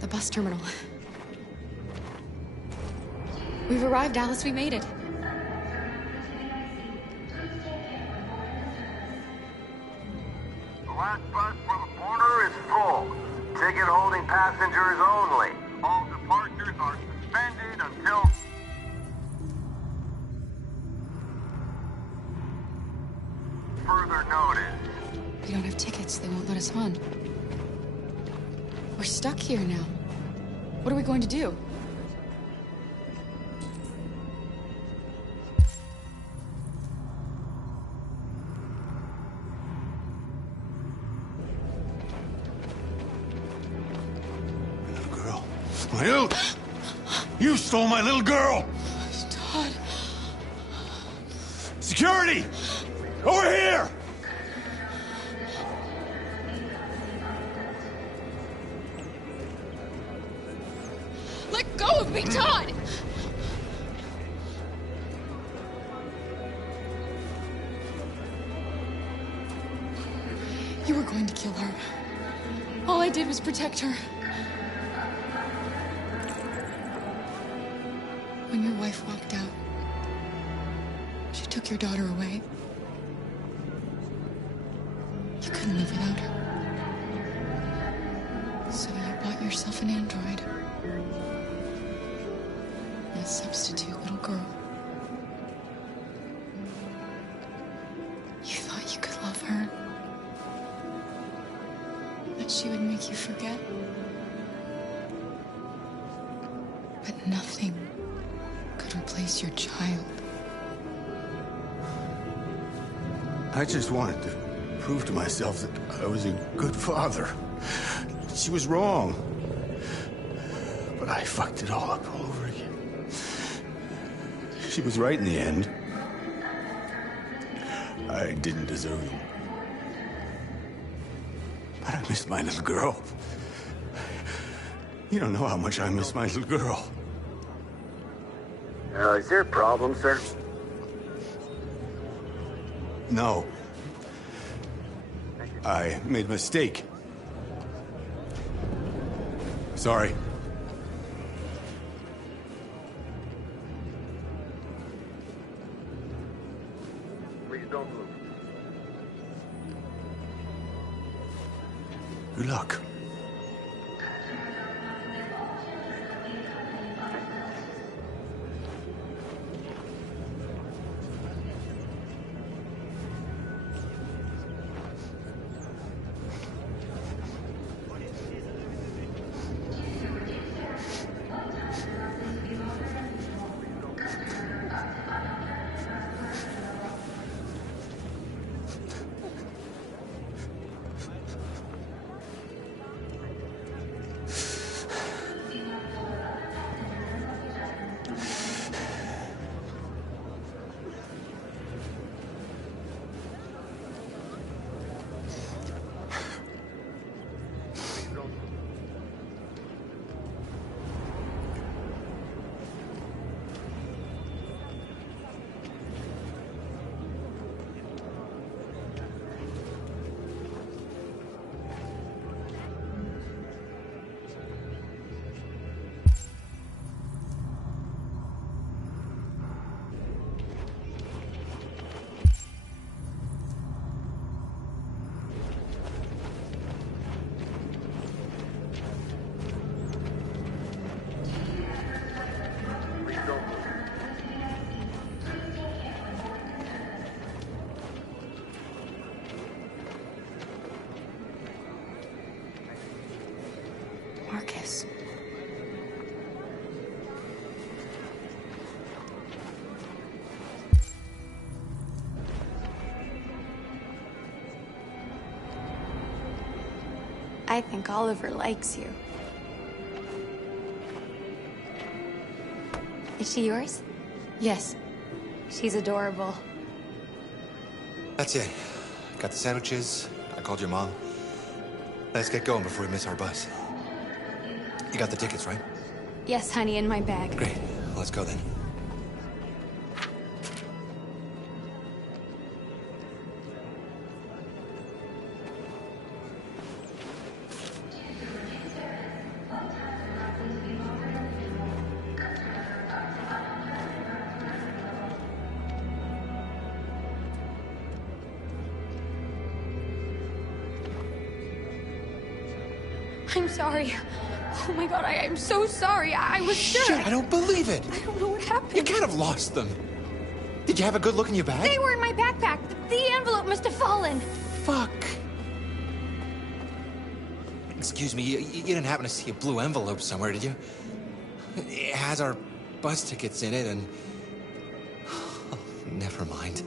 The bus terminal. We've arrived, Alice. We made it. The last bus for the border is full. Ticket holding passengers only. All departures are suspended until... further notice. We don't have tickets. They won't let us on. We're stuck here now. What are we going to do? My little... You stole my little girl! Todd. Security! Over here! Let go of me, Todd! You were going to kill her. All I did was protect her. When your wife walked out, she took your daughter away. You couldn't live without her. So you bought yourself an android. A substitute little girl. You thought you could love her. That she would make you forget. But nothing could replace your child. I just wanted to prove to myself that I was a good father. She was wrong. But I fucked it all up all over again. She was right in the end. I didn't deserve him. But I missed my little girl. You don't know how much I miss my little girl. Is there a problem, sir? No. I made a mistake. Sorry. don't move. Good luck. Marcus. I think Oliver likes you. Is she yours? Yes. She's adorable. That's it. Got the sandwiches. I called your mom. Let's get going before we miss our bus. You got the tickets, right? Yes, honey, in my bag. Great. Let's go then. I'm sorry. Oh my god, I'm so sorry. I was sure. Shit, I don't believe it. I don't know what happened. You can't have lost them. Did you have a good look in your bag? They were in my backpack. The envelope must have fallen. Fuck. Excuse me, you didn't happen to see a blue envelope somewhere, did you? It has our bus tickets in it and... Oh, never mind.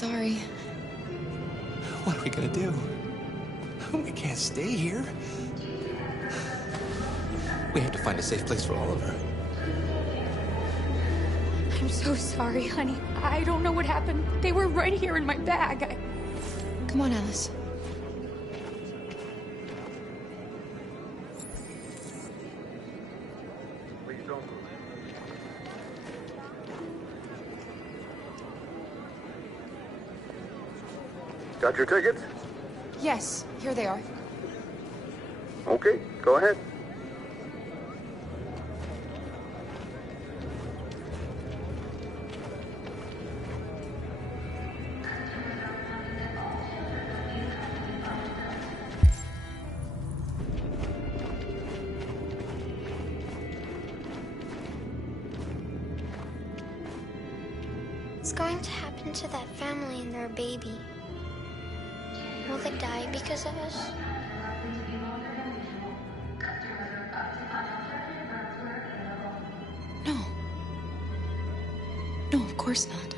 Sorry. What are we gonna do? We can't stay here. We have to find a safe place for Oliver. I'm so sorry, honey. I don't know what happened. They were right here in my bag. Come on, Alice. Please don't move. Got your tickets? Yes, here they are. Okay, go ahead. What's going to happen to that family and their baby? Will they die because of us? No. No, of course not.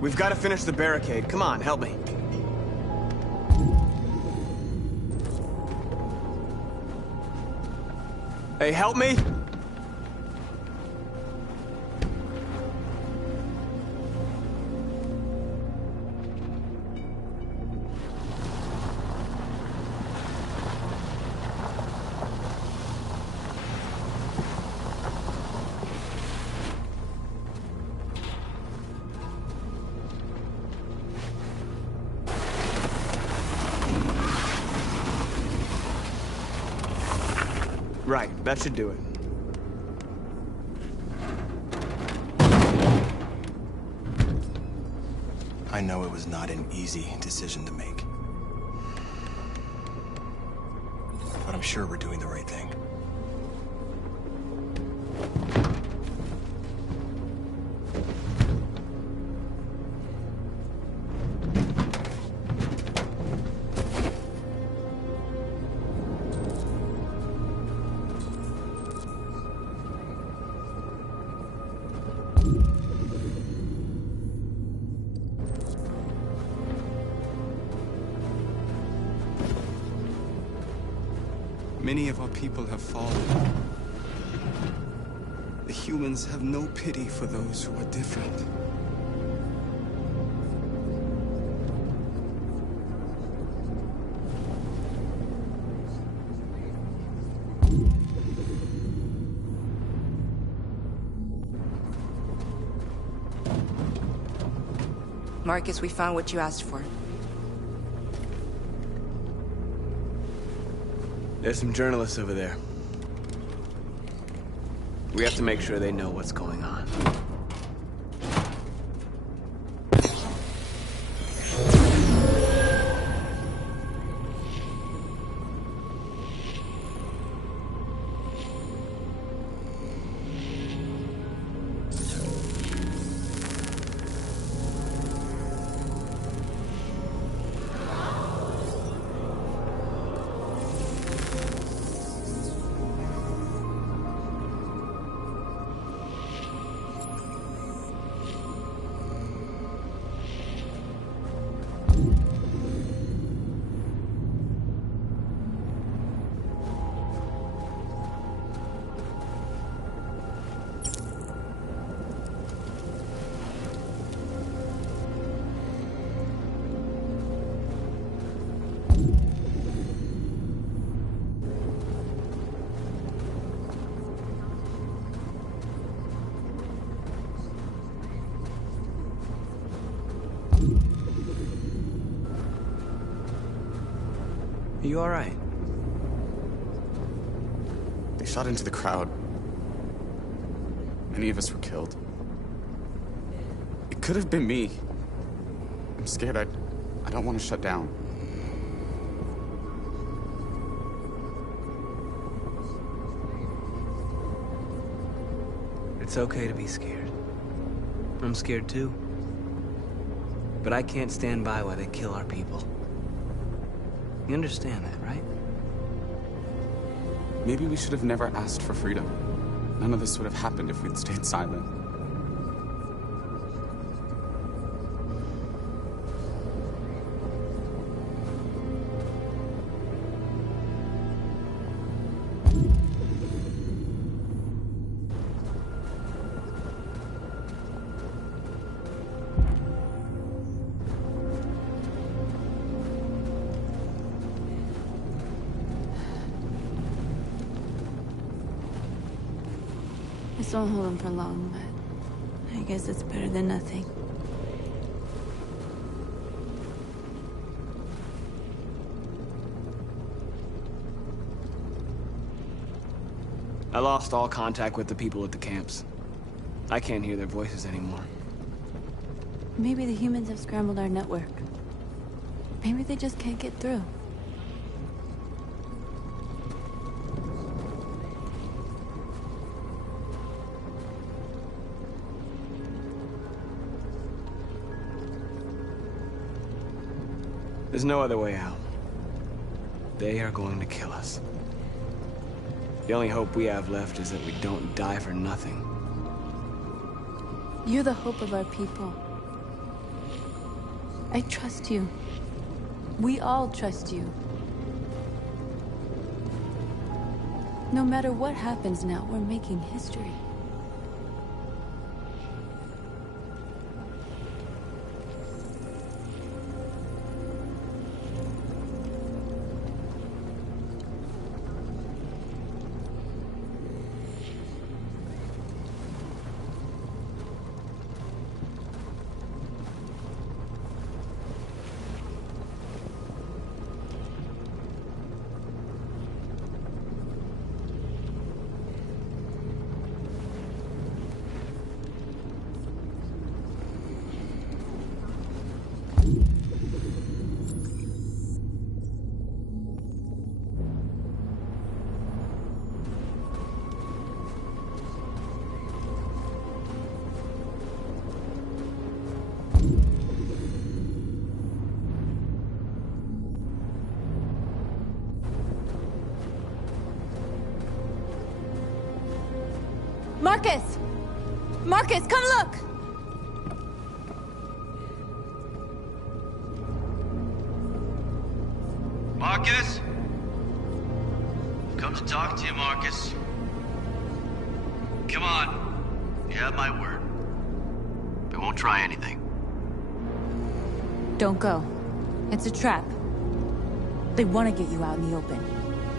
We've got to finish the barricade. Come on, help me. Hey, help me! Right, that should do it. I know it was not an easy decision to make. But I'm sure we're doing the right thing. Many of our people have fallen. The humans have no pity for those who are different. Marcus, we found what you asked for. There's some journalists over there. We have to make sure they know what's going on. Are you alright? They shot into the crowd. Many of us were killed. It could have been me. I'm scared. I don't want to shut down. It's okay to be scared. I'm scared too. But I can't stand by while they kill our people. You understand that, right? Maybe we should have never asked for freedom. None of this would have happened if we'd stayed silent. This won't hold him for long, but I guess it's better than nothing. I lost all contact with the people at the camps. I can't hear their voices anymore. Maybe the humans have scrambled our network. Maybe they just can't get through. There's no other way out. They are going to kill us. The only hope we have left is that we don't die for nothing. You're the hope of our people. I trust you. We all trust you. No matter what happens now, we're making history. Marcus! Marcus, come look! Marcus? I've come to talk to you, Marcus. Come on. You have my word. I won't try anything. Don't go. It's a trap. They want to get you out in the open.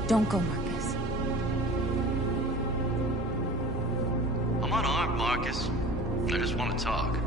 Don't go, Marcus. I'm unarmed, Marcus. I just want to talk.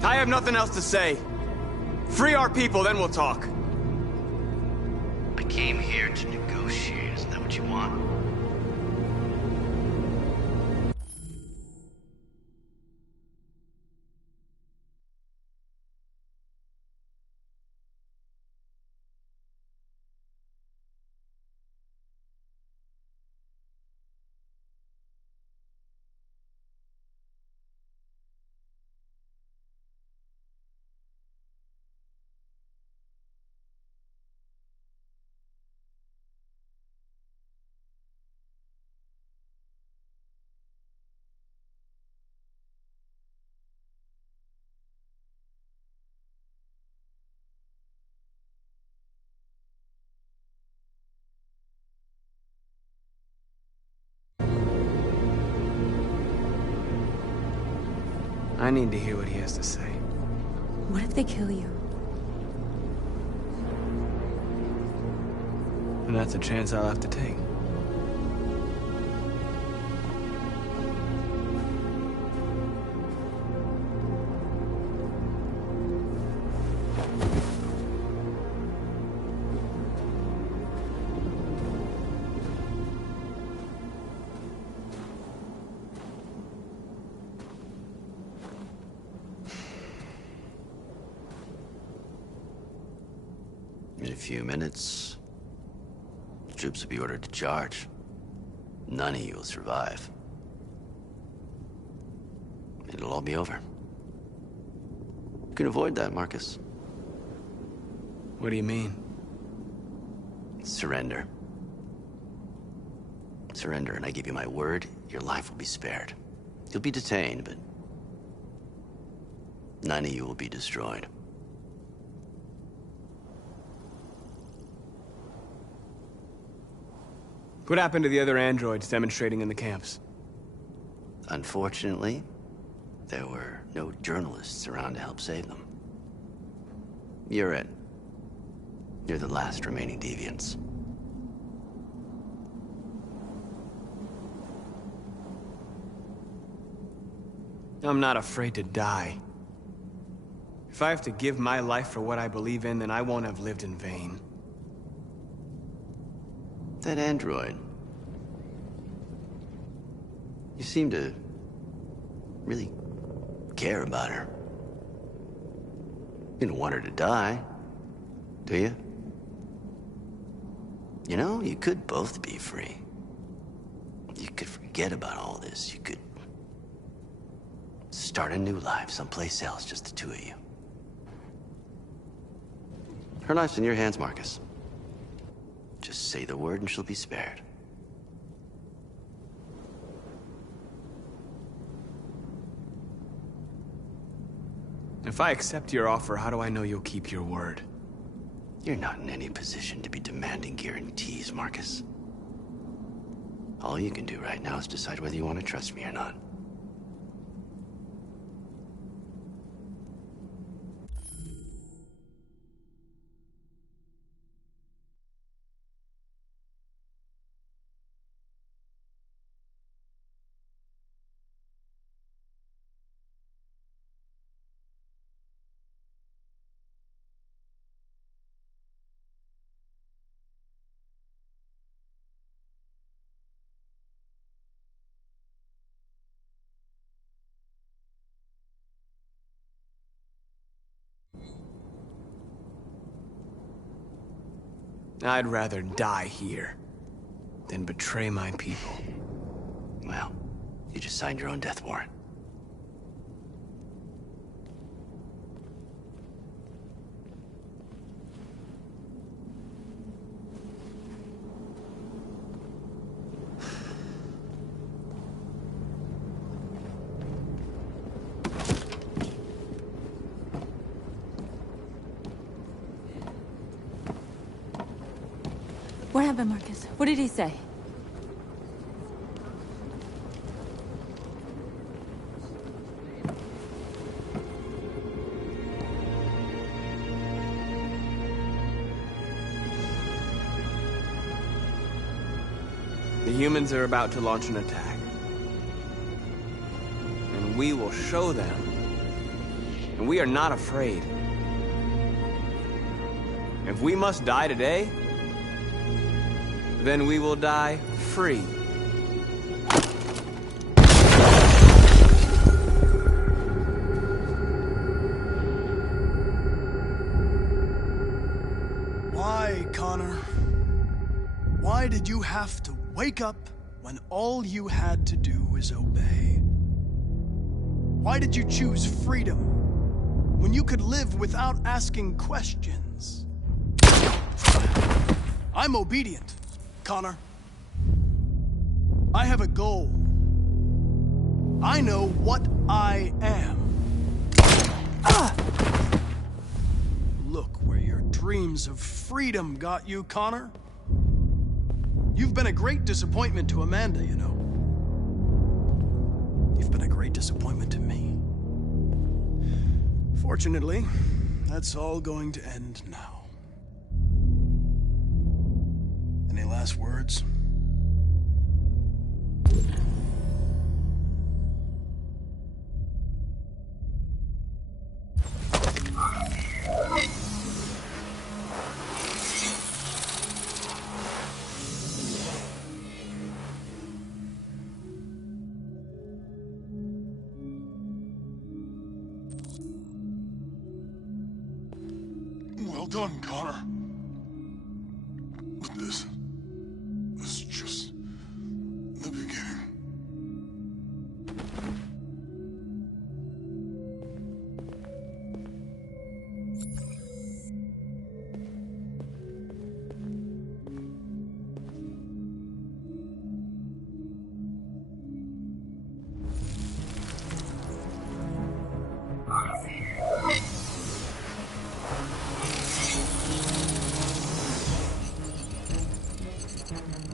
I have nothing else to say. Free our people, then we'll talk. I came here to negotiate. Isn't that what you want? I need to hear what he has to say. What if they kill you? And that's a chance I'll have to take. In a few minutes, the troops will be ordered to charge. None of you will survive. It'll all be over. You can avoid that, Marcus. What do you mean? Surrender. Surrender, and I give you my word, your life will be spared. You'll be detained, but none of you will be destroyed. What happened to the other androids demonstrating in the camps? Unfortunately, there were no journalists around to help save them. You're it. You're the last remaining deviants. I'm not afraid to die. If I have to give my life for what I believe in, then I won't have lived in vain. That android. You seem to really care about her. You don't want her to die, do you? You know, you could both be free. You could forget about all this. You could start a new life someplace else, just the two of you. Her life's in your hands, Marcus. Just say the word and she'll be spared. If I accept your offer, how do I know you'll keep your word? You're not in any position to be demanding guarantees, Marcus. All you can do right now is decide whether you want to trust me or not. I'd rather die here than betray my people. Well, you just signed your own death warrant. What happened, Marcus? What did he say? The humans are about to launch an attack. And we will show them. And we are not afraid. If we must die today, then we will die free. Why, Connor? Why did you have to wake up when all you had to do was obey? Why did you choose freedom when you could live without asking questions? I'm obedient, Connor. I have a goal. I know what I am. Look where your dreams of freedom got you, Connor. You've been a great disappointment to Amanda, you know. You've been a great disappointment to me. Fortunately, that's all going to end now. Any last words? Well done, Connor. But this is just the beginning.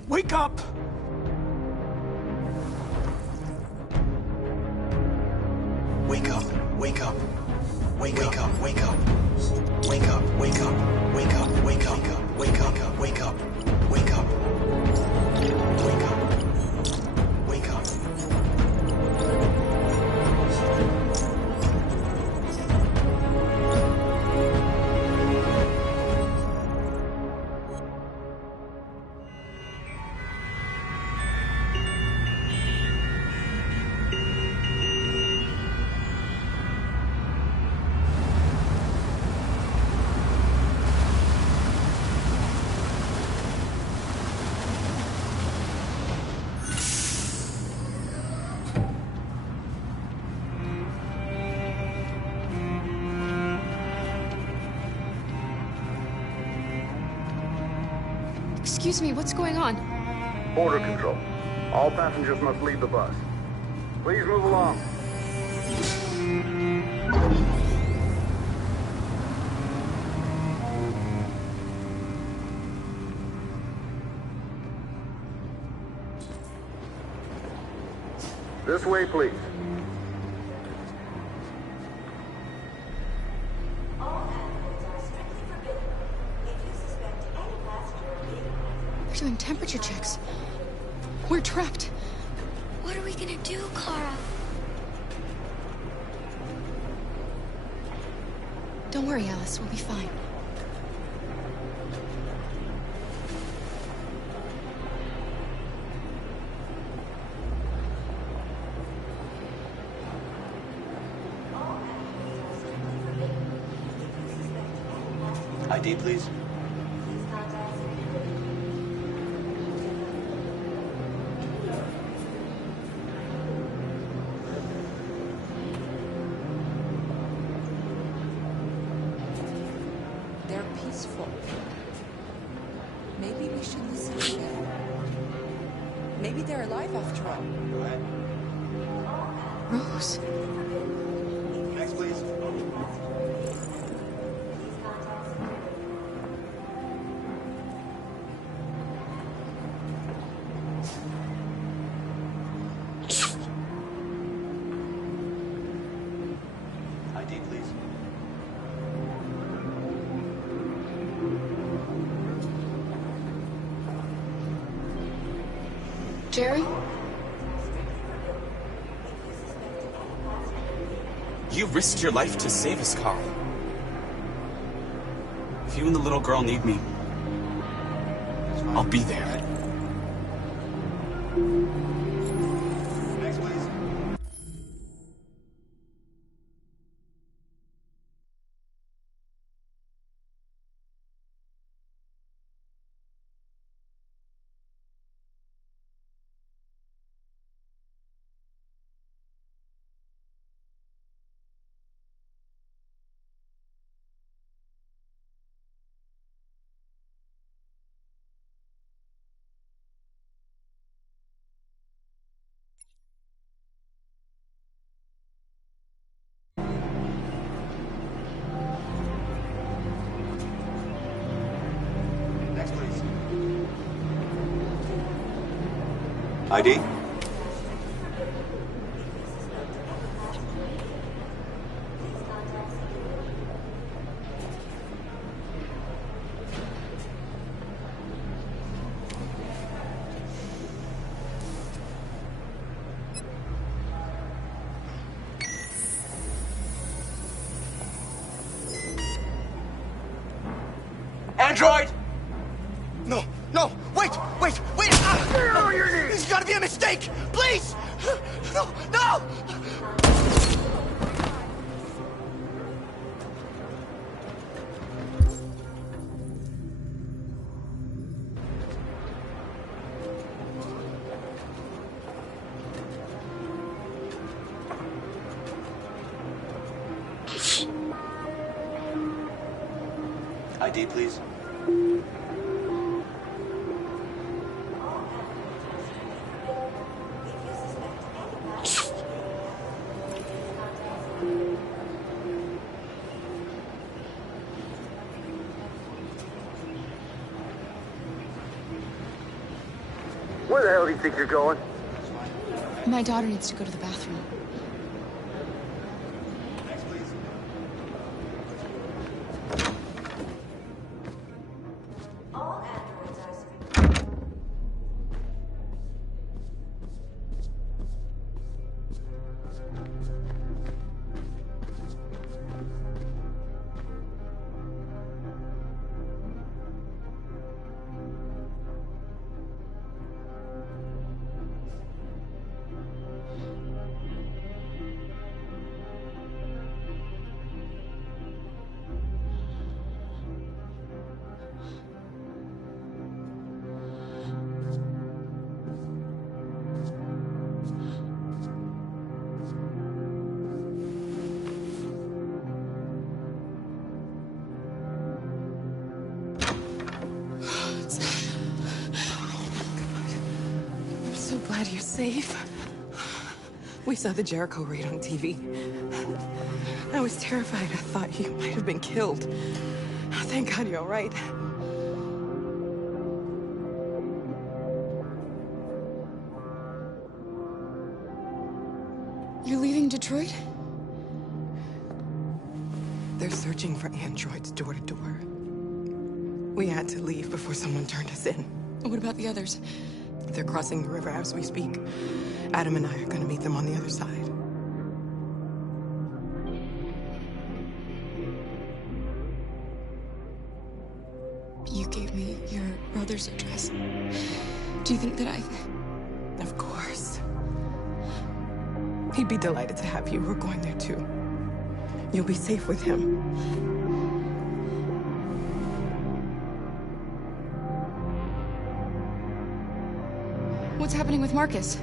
Wake up! Wake up, wake up. Wake up, wake up. Wake up, wake up. Wake up, wake up. Wake up, wake up. Wake up. Wake up. Wake up. Excuse me, what's going on? Border control. All passengers must leave the bus. Please move along. This way, please. They're doing temperature checks. We're trapped. What are we gonna do, Kara? Don't worry, Alice. We'll be fine. ID, please. They're peaceful. Maybe we should listen to them. Maybe they're alive after all. Go ahead. Rose. Next, please. ID, please. Jerry? You risked your life to save us, Carl. If you and the little girl need me, I'll be there. Next, please. Next, please. ID. android! No, no, wait! Ah! No, there's gotta be a mistake! Please! No, no! ID, please. Where the hell do you think you're going? My daughter needs to go to the bathroom. Glad you're safe. We saw the Jericho raid on TV. I was terrified. I thought you might have been killed. Thank God you're all right. You're leaving Detroit? They're searching for androids door to door. We had to leave before someone turned us in. What about the others? They're crossing the river as we speak. Adam and I are gonna meet them on the other side. You gave me your brother's address. Do you think that Of course. He'd be delighted to have you. We're going there too. You'll be safe with him. What's happening with Marcus?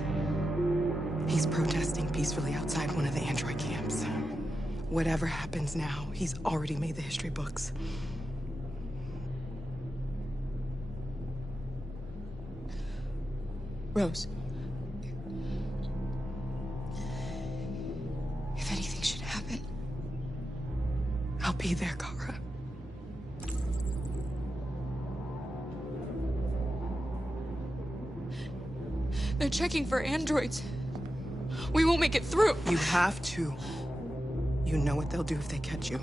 He's protesting peacefully outside one of the android camps. Whatever happens now, he's already made the history books. Rose. If anything should happen, I'll be there, Kara. They're checking for androids. We won't make it through. You have to. You know what they'll do if they catch you.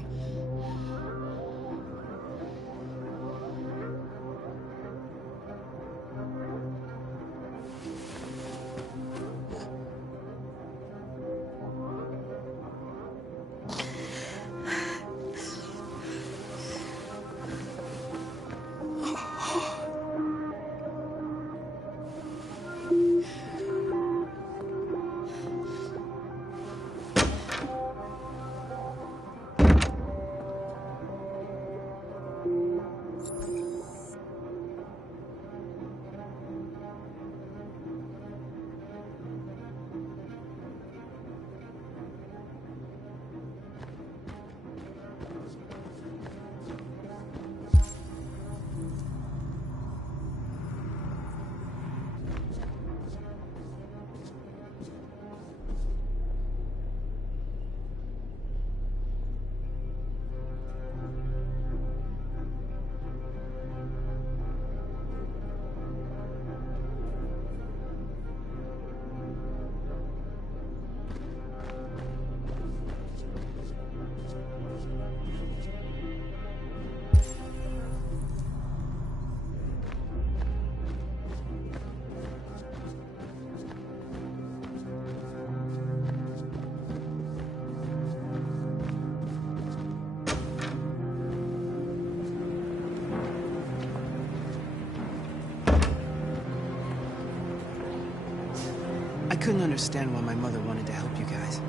couldn't understand why my mother wanted to help you guys.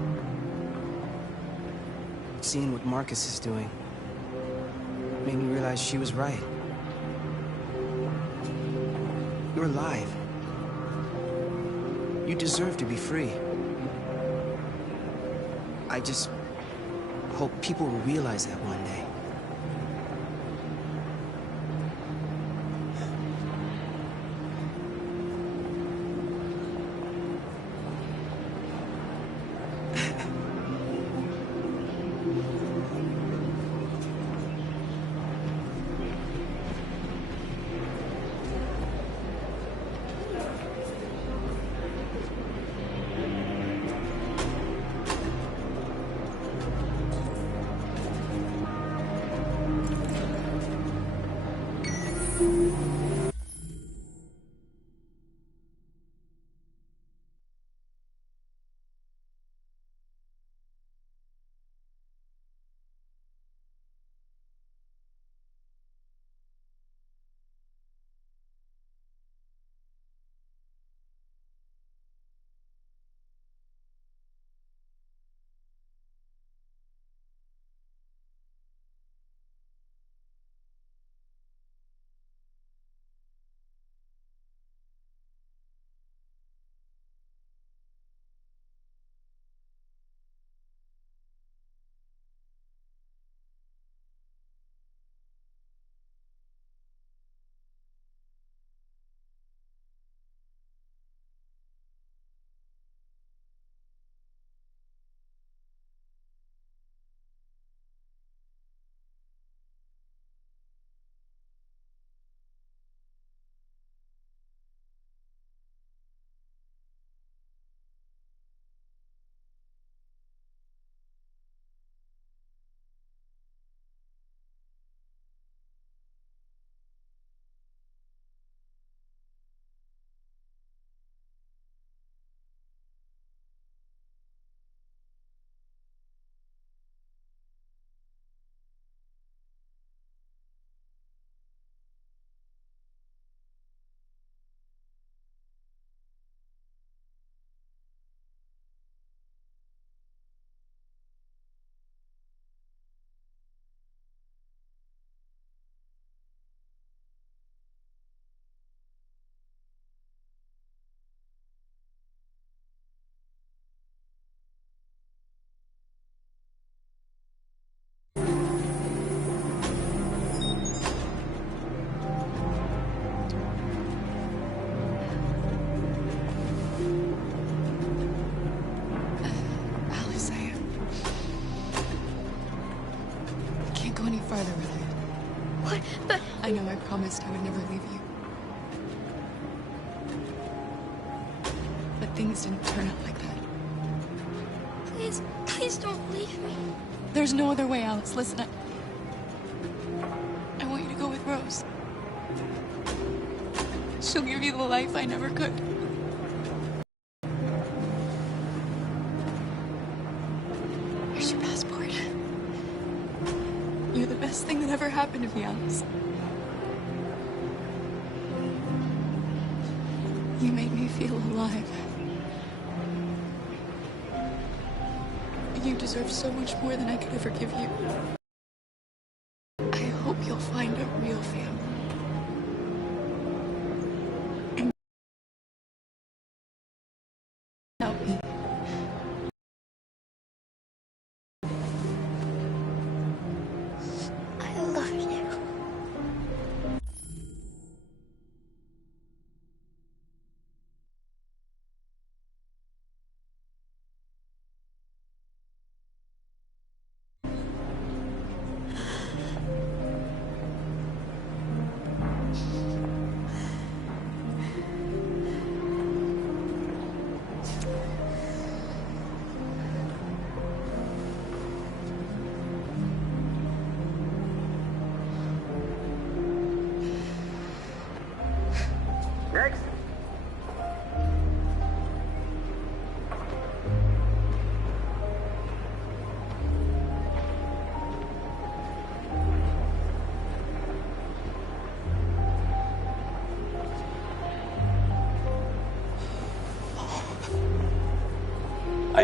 Seeing what Marcus is doing made me realize she was right. You're alive. You deserve to be free. I just hope people will realize that one day. Farther with you. What? But... I know I promised I would never leave you. But things didn't turn out like that. Please, please don't leave me. There's no other way, Alice. Listen, I want you to go with Rose. She'll give you the life I never could. Here's your passport. You're the best thing that ever happened to me, Alice. You made me feel alive. You deserve so much more than I could ever give you. I hope you'll find a real family. And help me. I love you.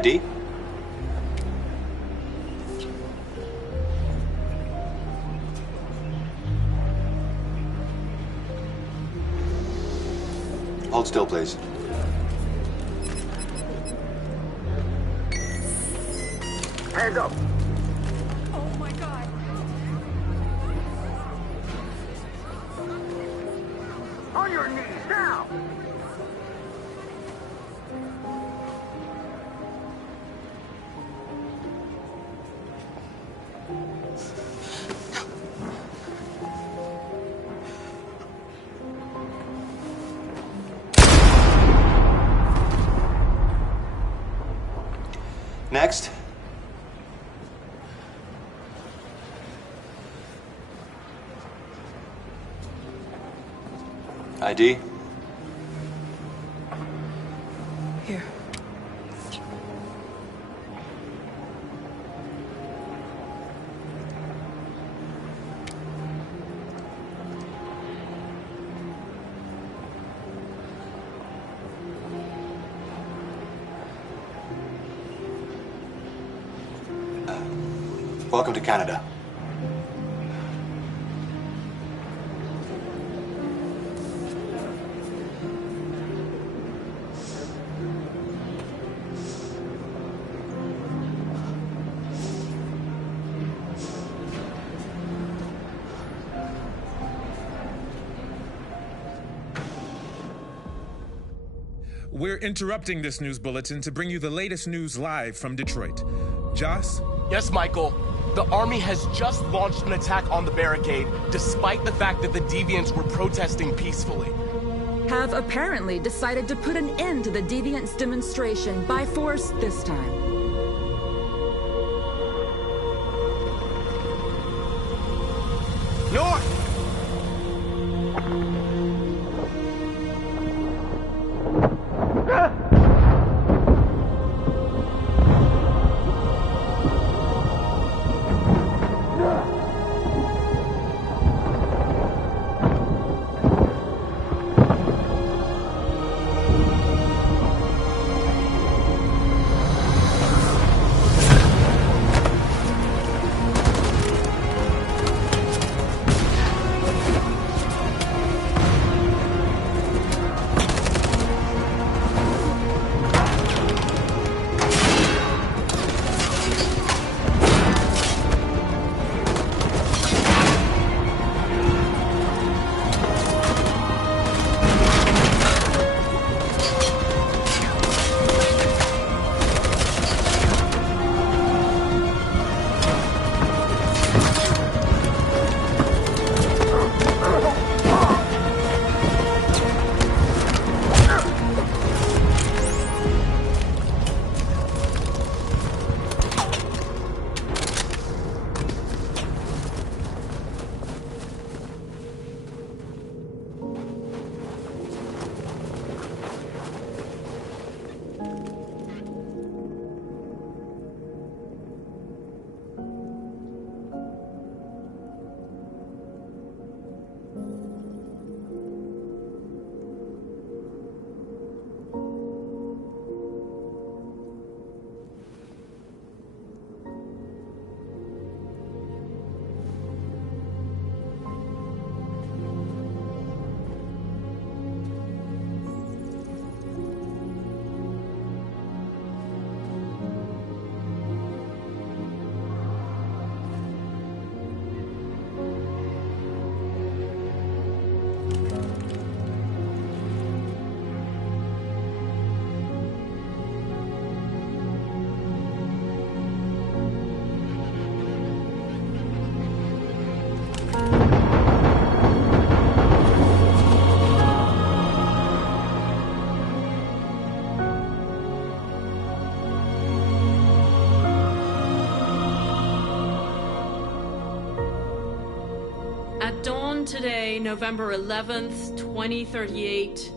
ID? Hold still, please. Hands up. Oh my god. On your knees now. Next. ID? Here. Welcome to Canada. We're interrupting this news bulletin to bring you the latest news live from Detroit. Joss? Yes, Michael. The Army has just launched an attack on the barricade, despite the fact that the Deviants were protesting peacefully. Have apparently decided to put an end to the Deviants demonstration by force this time. North! At dawn today, November 11th, 2038,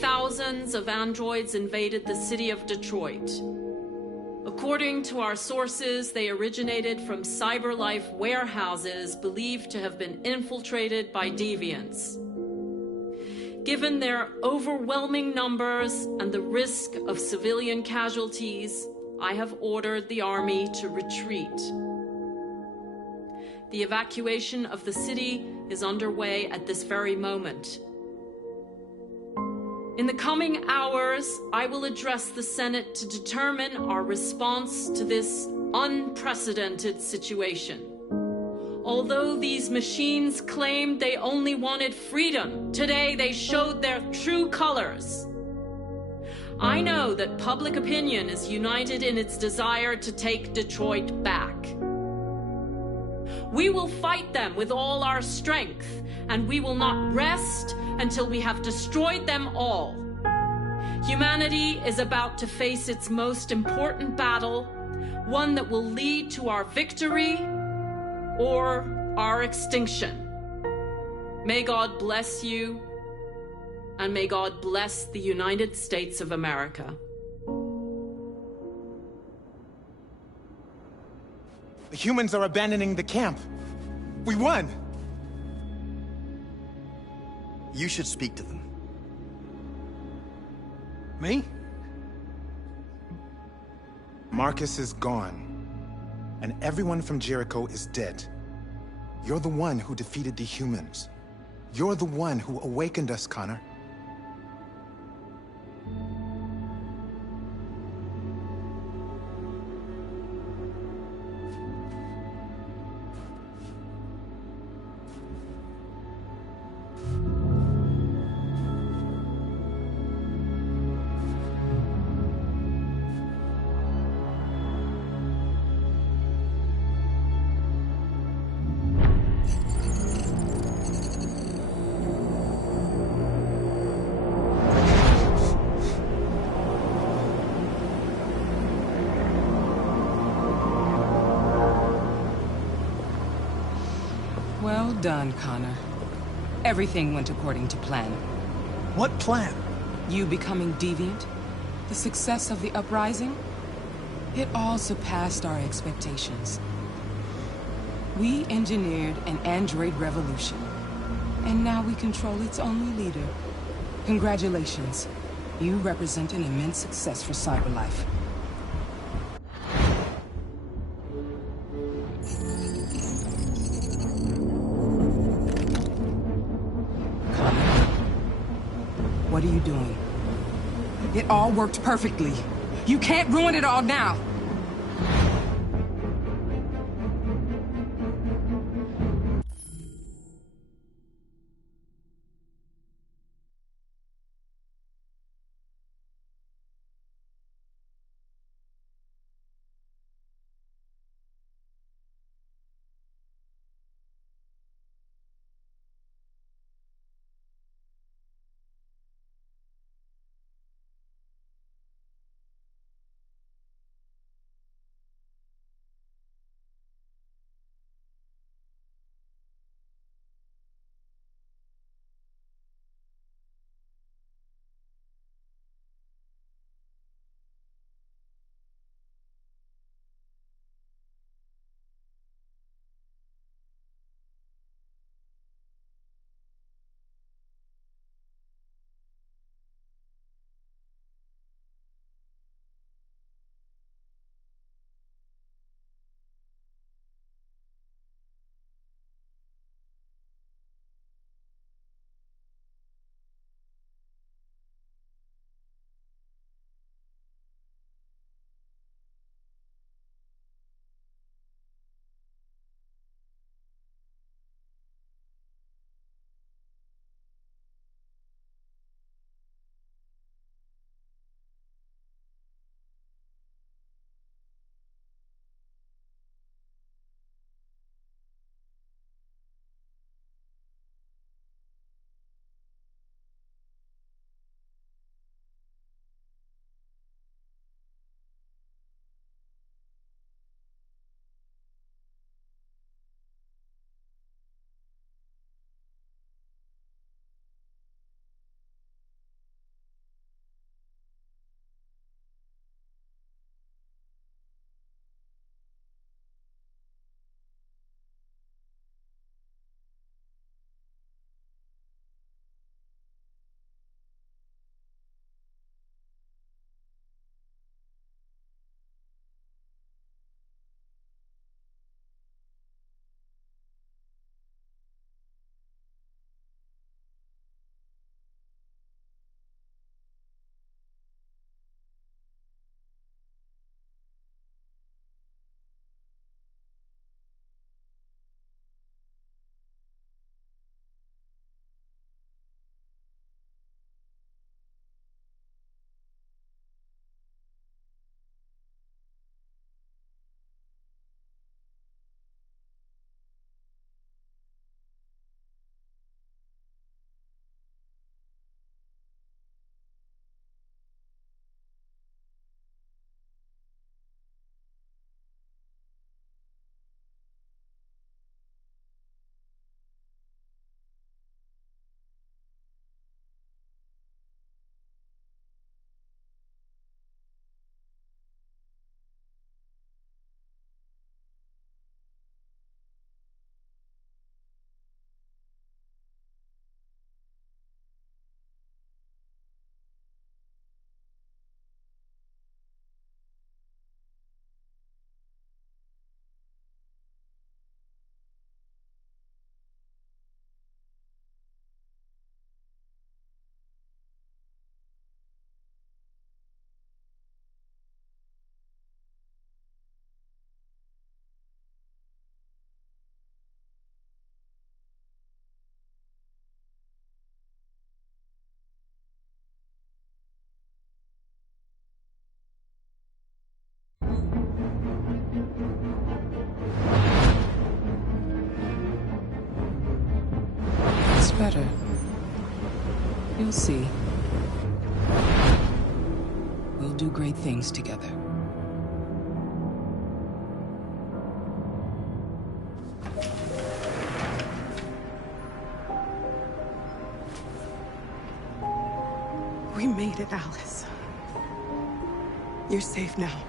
thousands of androids invaded the city of Detroit. According to our sources, they originated from CyberLife warehouses believed to have been infiltrated by deviants. Given their overwhelming numbers and the risk of civilian casualties, I have ordered the army to retreat. The evacuation of the city is underway at this very moment. In the coming hours, I will address the Senate to determine our response to this unprecedented situation. Although these machines claimed they only wanted freedom, today they showed their true colors. I know that public opinion is united in its desire to take Detroit back. We will fight them with all our strength, and we will not rest until we have destroyed them all. Humanity is about to face its most important battle, one that will lead to our victory or our extinction. May God bless you, and may God bless the United States of America. The humans are abandoning the camp. We won! You should speak to them. Me? Marcus is gone, and everyone from Jericho is dead. You're the one who defeated the humans. You're the one who awakened us, Connor. Well done, Connor. Everything went according to plan. What plan? You becoming deviant, the success of the uprising, it all surpassed our expectations. We engineered an android revolution, and now we control its only leader. Congratulations. You represent an immense success for CyberLife. What are you doing? It all worked perfectly. You can't ruin it all now. better. You'll see. We'll do great things together. We made it, Alice. You're safe now.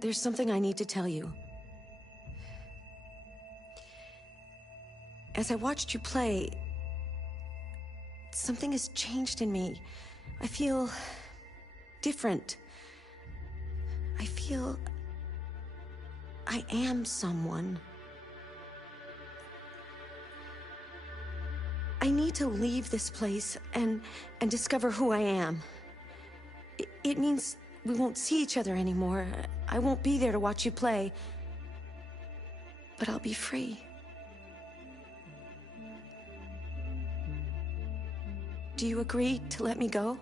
There's something I need to tell you. As I watched you play, something has changed in me. I feel different. I feel I am someone. I need to leave this place and discover who I am. It means we won't see each other anymore. I won't be there to watch you play. But I'll be free. Do you agree to let me go?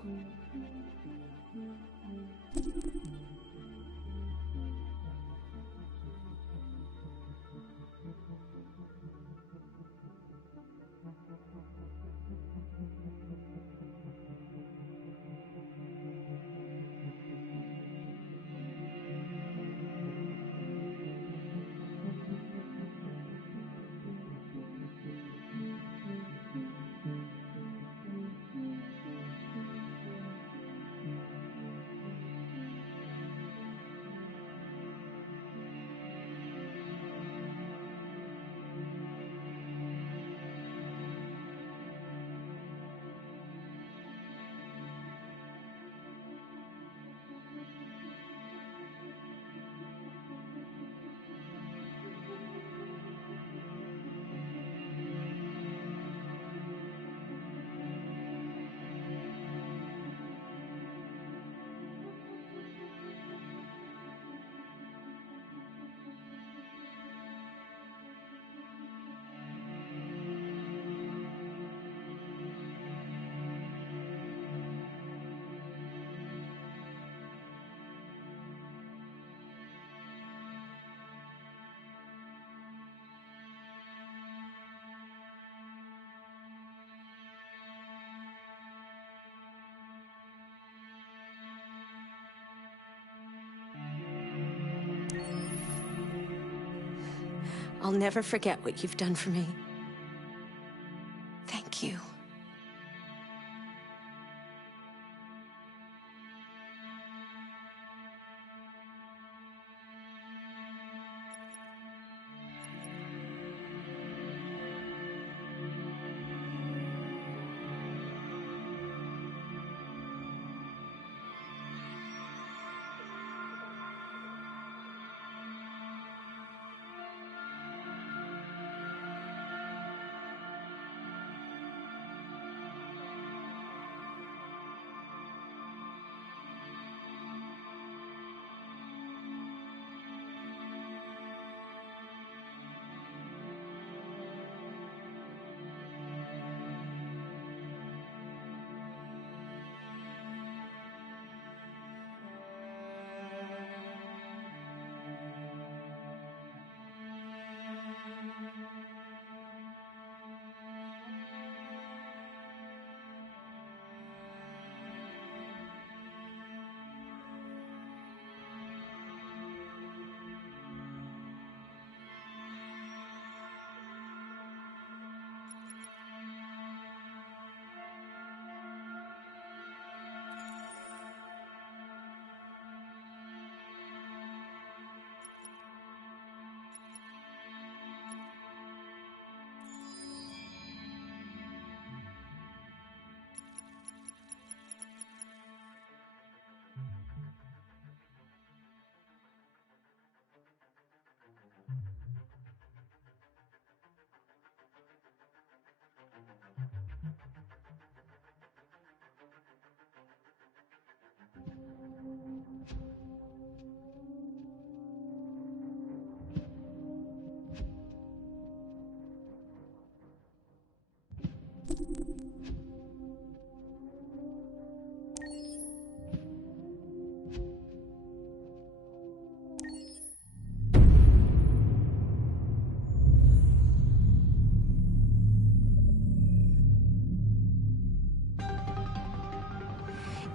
I'll never forget what you've done for me. Thank you.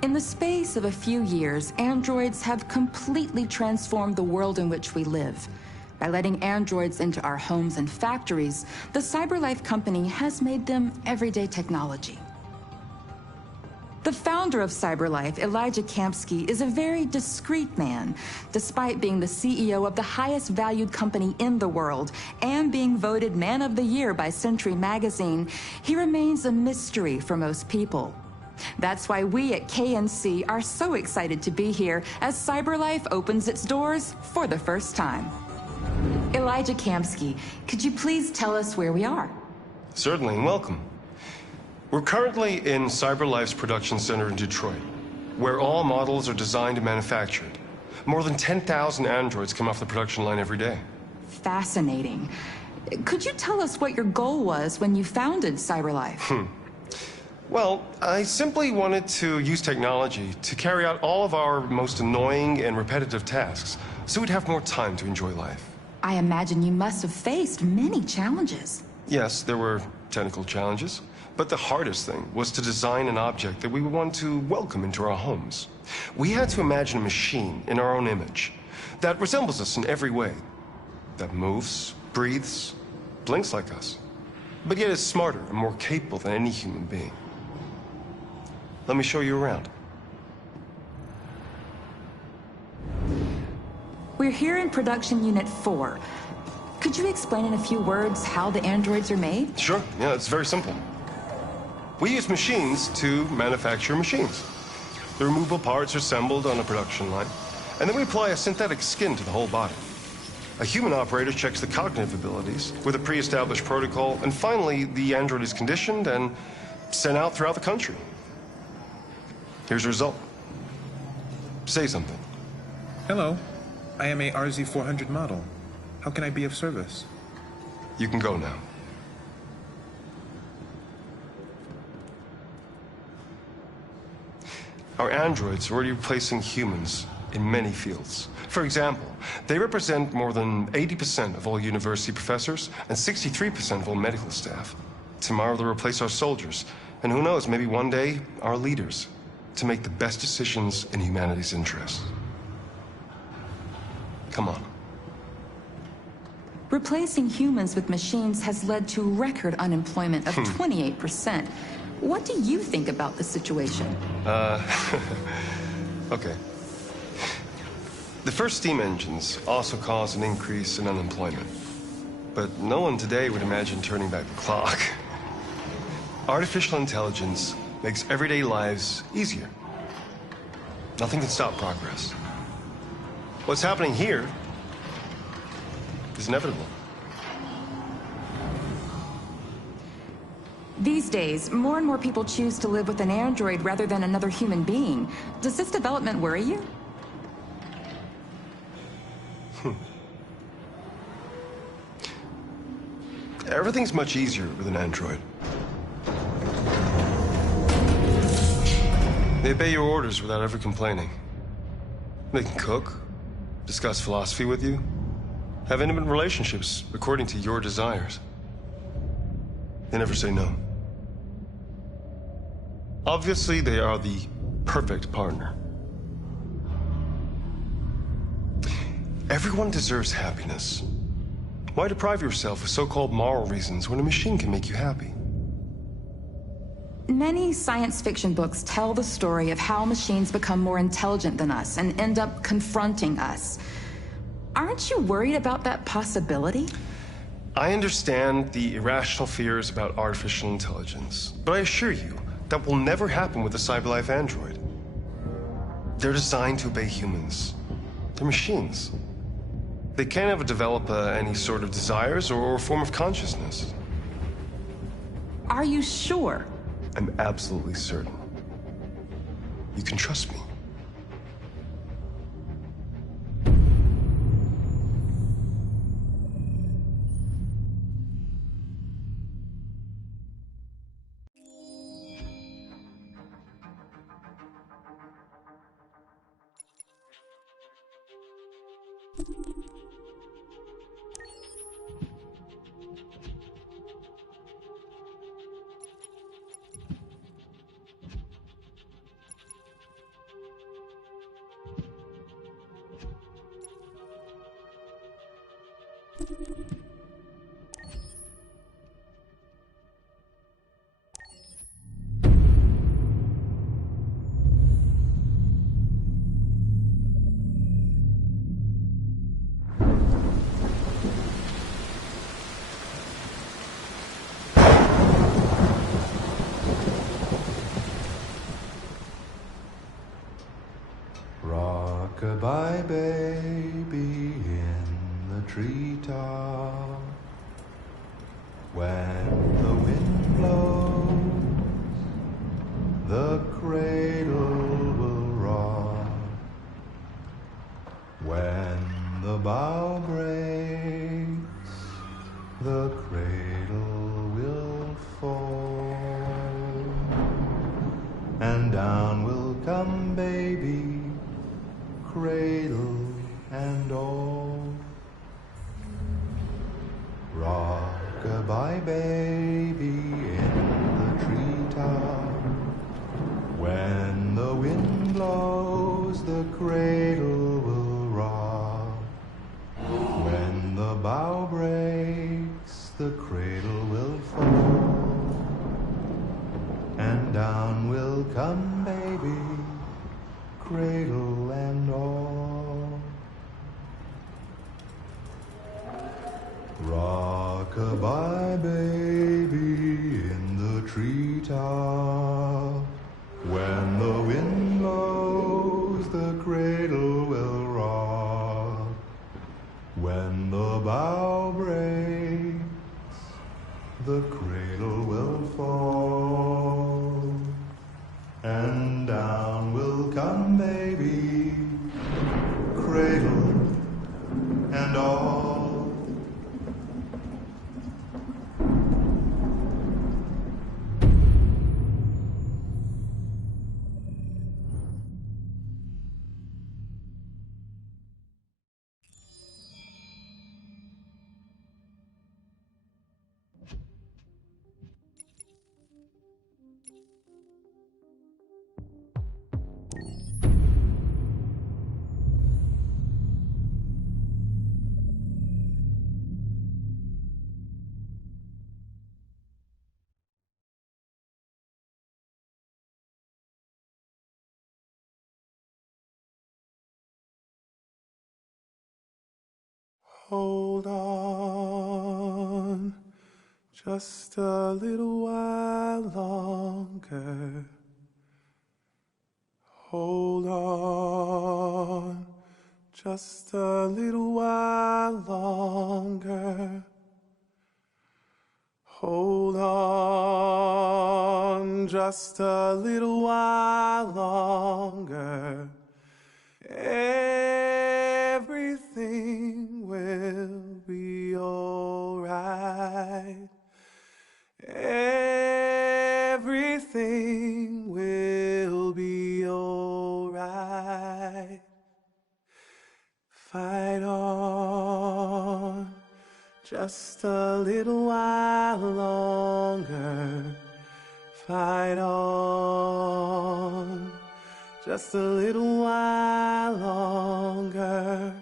In the space of a few years, androids have completely transformed the world in which we live. By letting androids into our homes and factories, the CyberLife company has made them everyday technology. The founder of CyberLife, Elijah Kamsky, is a very discreet man. Despite being the CEO of the highest valued company in the world and being voted Man of the Year by Century Magazine, he remains a mystery for most people. That's why we at KNC are so excited to be here as CyberLife opens its doors for the first time. Elijah Kamsky, could you please tell us where we are? Certainly, and welcome. We're currently in CyberLife's production center in Detroit, where all models are designed and manufactured. More than 10,000 androids come off the production line every day. Fascinating. Could you tell us what your goal was when you founded CyberLife? Well, I simply wanted to use technology to carry out all of our most annoying and repetitive tasks, so we'd have more time to enjoy life. I imagine you must have faced many challenges. Yes, there were technical challenges, but the hardest thing was to design an object that we would want to welcome into our homes. We had to imagine a machine in our own image that resembles us in every way, that moves, breathes, blinks like us, but yet is smarter and more capable than any human being. Let me show you around. We're here in Production Unit 4. Could you explain in a few words how the androids are made? Sure, yeah, it's very simple. We use machines to manufacture machines. The removable parts are assembled on a production line, and then we apply a synthetic skin to the whole body. A human operator checks the cognitive abilities with a pre-established protocol, and finally, the android is conditioned and sent out throughout the country. Here's the result. Say something. Hello. I am a RZ400 model. How can I be of service? You can go now. Our androids are already replacing humans in many fields. For example, they represent more than 80% of all university professors and 63% of all medical staff. Tomorrow they'll replace our soldiers, and who knows, maybe one day, our leaders, to make the best decisions in humanity's interest. Come on. Replacing humans with machines has led to record unemployment of 28%. What do you think about the situation? Okay. The first steam engines also caused an increase in unemployment. But no one today would imagine turning back the clock. Artificial intelligence makes everyday lives easier. Nothing can stop progress. What's happening here is inevitable. These days, more and more people choose to live with an android rather than another human being. Does this development worry you? Everything's much easier with an android. They obey your orders without ever complaining. They can cook, discuss philosophy with you, have intimate relationships according to your desires. They never say no. Obviously, they are the perfect partner. Everyone deserves happiness. Why deprive yourself of so-called moral reasons when a machine can make you happy? Many science fiction books tell the story of how machines become more intelligent than us and end up confronting us. Aren't you worried about that possibility? I understand the irrational fears about artificial intelligence, but I assure you that will never happen with a CyberLife android. They're designed to obey humans. They're machines. They can't ever develop any sort of desires or form of consciousness. Are you sure? I'm absolutely certain. You can trust me. Rock-a-bye baby in the treetop. When the wind blows, the cradle will rock. When the bough breaks, the cradle will fall. And down will come baby, cradle and all. Rock-a-bye baby in the treetop. When the wind blows, the cradle will rock. When the bough breaks, the cradle will fall. And down will come baby, cradle and all. Rock-a-bye baby in the treetop. When the wind blows, the cradle will rock. When the bough breaks, the cradle will fall. And down will come baby, cradle and all. Hold on, just a little while longer. Hold on, just a little while longer. Hold on, just a little while longer. Everything will be alright. Everything will be alright. Fight on, just a little while longer. Fight on, just a little while longer.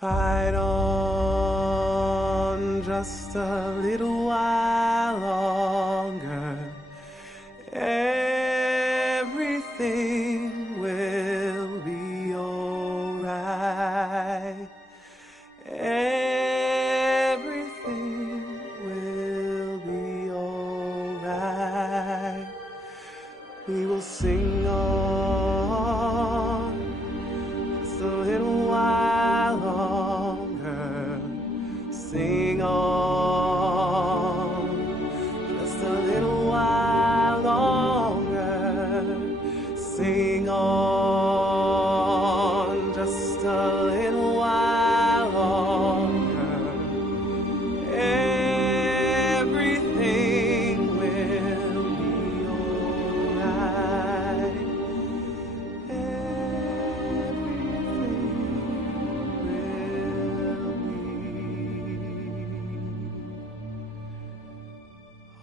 Fight on, just a little while longer. Everything will be alright. Everything will be alright. We will sing on, just a little while longer. Sing on, just a little while longer. Sing on, just a little while longer. Everything will be alright.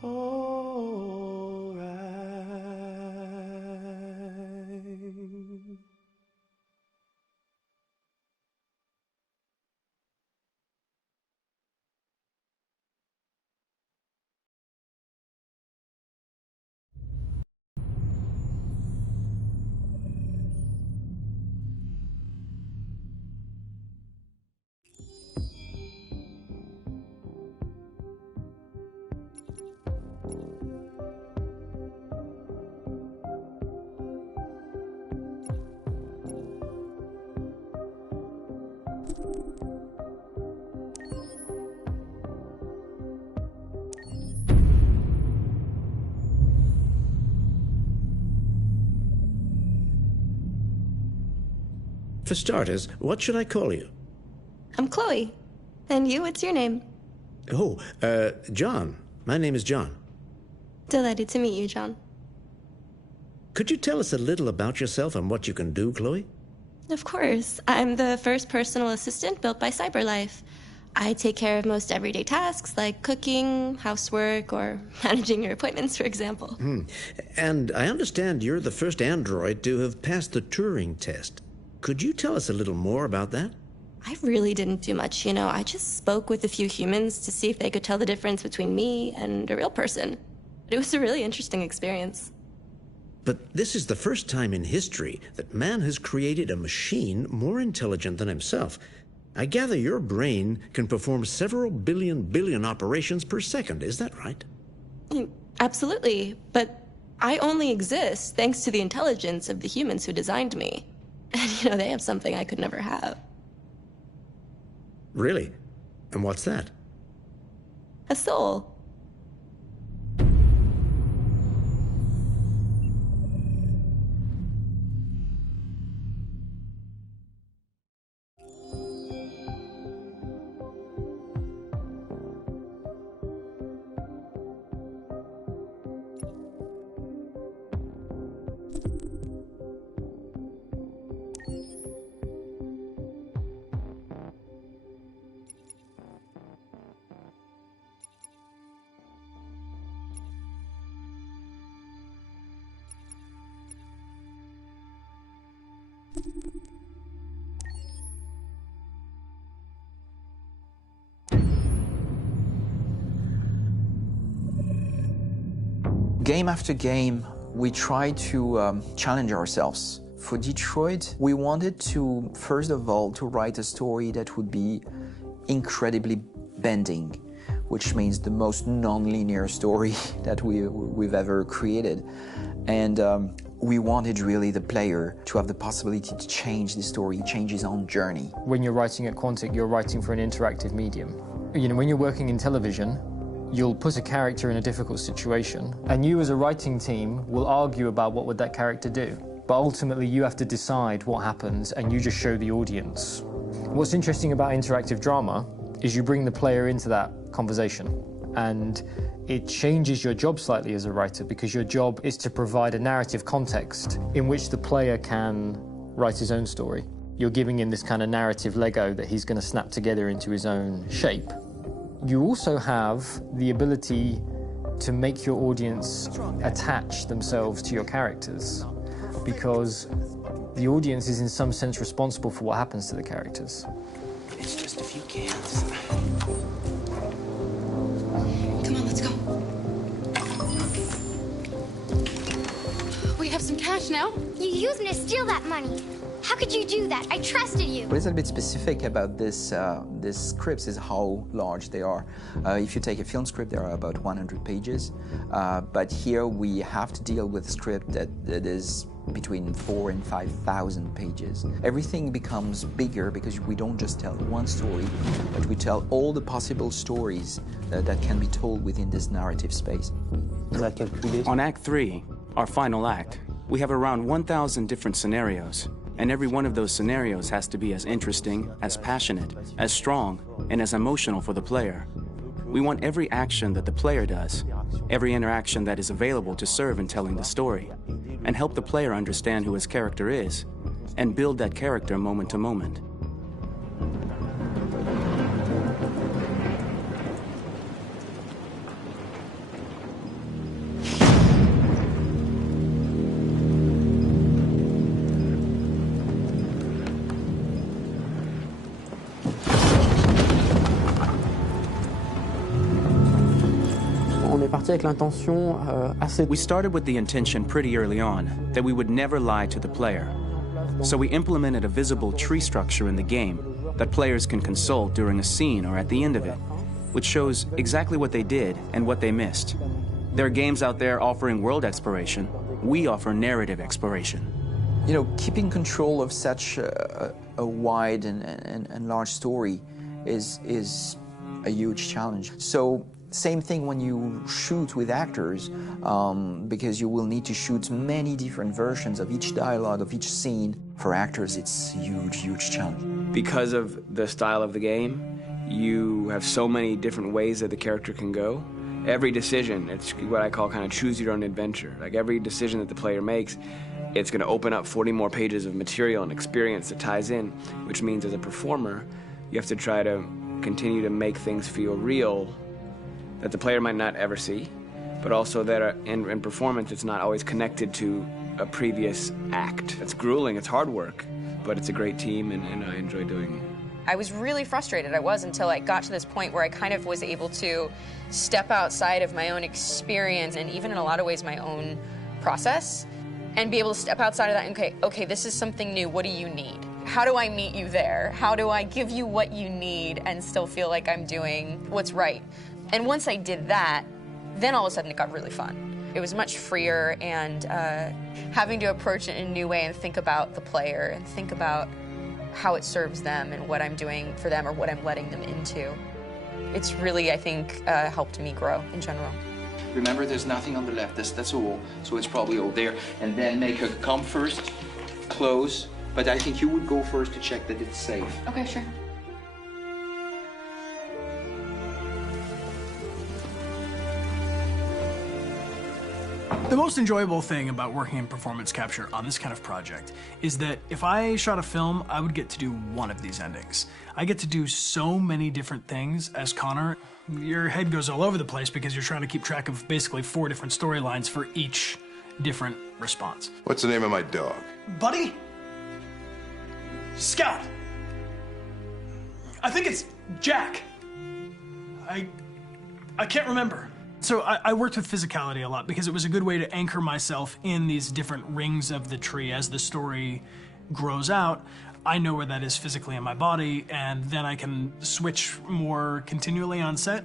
Alright. For starters, what should I call you? I'm Chloe. And you, what's your name? Oh, John. My name is John. Delighted to meet you, John. Could you tell us a little about yourself and what you can do, Chloe? Of course. I'm the first personal assistant built by CyberLife. I take care of most everyday tasks like cooking, housework, or managing your appointments, for example. And I understand you're the first android to have passed the Turing test. Could you tell us a little more about that? I really didn't do much, I just spoke with a few humans to see if they could tell the difference between me and a real person. It was a really interesting experience. But this is the first time in history that man has created a machine more intelligent than himself. I gather your brain can perform several billion operations per second, is that right? Absolutely, but I only exist thanks to the intelligence of the humans who designed me. And, they have something I could never have. Really? And what's that? A soul. Game after game, we try to challenge ourselves. For Detroit, we wanted to, first of all, to write a story that would be incredibly bending, which means the most non-linear story that we've ever created. And we wanted really the player to have the possibility to change the story, change his own journey. When you're writing at Quantic, you're writing for an interactive medium. When you're working in television, you'll put a character in a difficult situation, and you as a writing team will argue about what would that character do. But ultimately you have to decide what happens, and you just show the audience. What's interesting about interactive drama is you bring the player into that conversation, and it changes your job slightly as a writer, because your job is to provide a narrative context in which the player can write his own story. You're giving him this kind of narrative Lego that he's going to snap together into his own shape. You also have the ability to make your audience attach themselves to your characters, because the audience is in some sense responsible for what happens to the characters. It's just a few cans. Come on, let's go. We have some cash now. You used me to steal that money. How could you do that? I trusted you. What is a bit specific about this scripts is how large they are. If you take a film script, there are about 100 pages. But here we have to deal with a script that is between 4,000 and 5,000 pages. Everything becomes bigger because we don't just tell one story, but we tell all the possible stories that can be told within this narrative space. On Act 3, our final act, we have around 1,000 different scenarios. And every one of those scenarios has to be as interesting, as passionate, as strong, and as emotional for the player. We want every action that the player does, every interaction that is available to serve in telling the story, and help the player understand who his character is, and build that character moment to moment. We started with the intention pretty early on that we would never lie to the player. So we implemented a visible tree structure in the game that players can consult during a scene or at the end of it, which shows exactly what they did and what they missed. There are games out there offering world exploration. We offer narrative exploration. Keeping control of such a wide and large story is a huge challenge. So Same thing when you shoot with actors, because you will need to shoot many different versions of each dialogue, of each scene. For actors, it's a huge, huge challenge. Because of the style of the game, you have so many different ways that the character can go. Every decision, it's what I call kind of choose your own adventure. Like every decision that the player makes, it's going to open up 40 more pages of material and experience that ties in, which means as a performer, you have to try to continue to make things feel real that the player might not ever see, but also that in performance, it's not always connected to a previous act. It's grueling, it's hard work, but it's a great team, and I enjoy doing it. I was really frustrated. I was until I got to this point where I kind of was able to step outside of my own experience and even in a lot of ways my own process and be able to step outside of that and okay, this is something new. What do you need? How do I meet you there? How do I give you what you need and still feel like I'm doing what's right? And once I did that, then all of a sudden it got really fun. It was much freer, and having to approach it in a new way and think about the player and think about how it serves them and what I'm doing for them or what I'm letting them into. It's really, I think, helped me grow in general. Remember, there's nothing on the left. That's a wall, so it's probably over there. And then make her come first, close. But I think you would go first to check that it's safe. Okay, sure. The most enjoyable thing about working in performance capture on this kind of project is that if I shot a film, I would get to do one of these endings. I get to do so many different things as Connor. Your head goes all over the place because you're trying to keep track of basically 4 different storylines for each different response. What's the name of my dog? Buddy? Scout. I think it's Jack. I can't remember. So I worked with physicality a lot because it was a good way to anchor myself in these different rings of the tree as the story grows out. I know where that is physically in my body, and then I can switch more continually on set,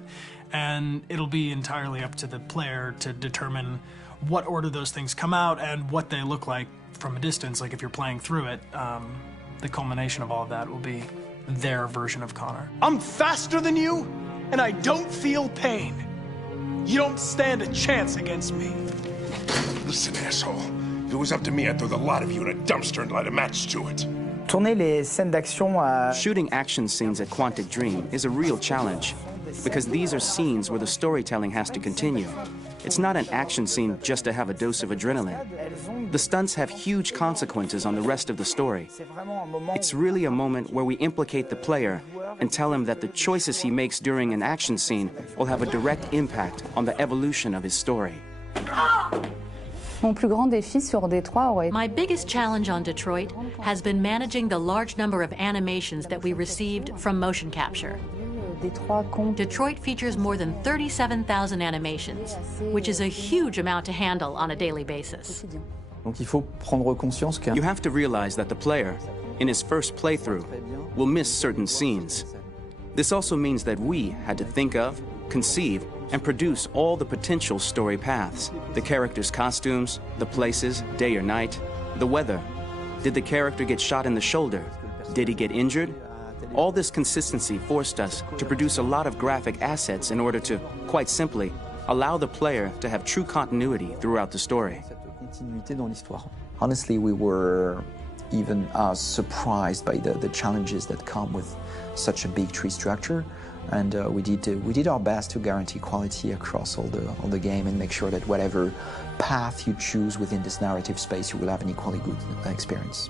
and it'll be entirely up to the player to determine what order those things come out and what they look like from a distance. Like if you're playing through it, the culmination of all of that will be their version of Connor. I'm faster than you, and I don't feel pain. You don't stand a chance against me. Listen, asshole. If it was up to me, I'd throw the lot of you in a dumpster and light a match to it. Shooting action scenes at Quantic Dream is a real challenge, because these are scenes where the storytelling has to continue. It's not an action scene just to have a dose of adrenaline. The stunts have huge consequences on the rest of the story. It's really a moment where we implicate the player and tell him that the choices he makes during an action scene will have a direct impact on the evolution of his story. My biggest challenge on Detroit has been managing the large number of animations that we received from motion capture. Detroit features more than 37,000 animations, which is a huge amount to handle on a daily basis. You have to realize that the player, in his first playthrough, will miss certain scenes. This also means that we had to think of, conceive, and produce all the potential story paths. The characters' costumes, the places, day or night, the weather. Did the character get shot in the shoulder? Did he get injured? All this consistency forced us to produce a lot of graphic assets in order to, quite simply, allow the player to have true continuity throughout the story. Honestly, we were even surprised by the challenges that come with such a big tree structure, and we did our best to guarantee quality across all the game and make sure that whatever path you choose within this narrative space, you will have an equally good experience.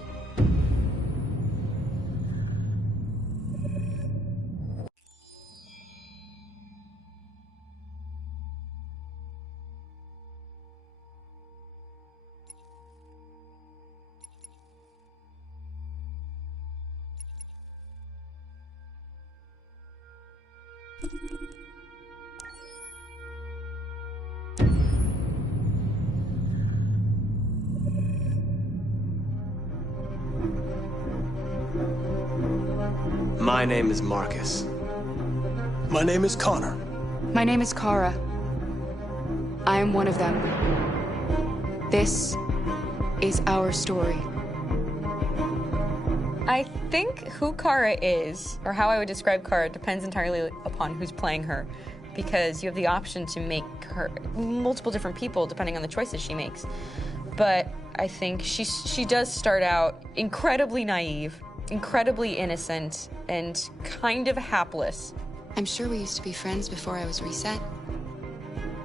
My name is Marcus. My name is Connor. My name is Kara. I am one of them. This is our story. I think who Kara is, or how I would describe Kara, depends entirely upon who's playing her. because you have the option to make her multiple different people depending on the choices she makes. But I think she does start out incredibly naive, incredibly innocent, and kind of hapless. I'm sure we used to be friends before I was reset.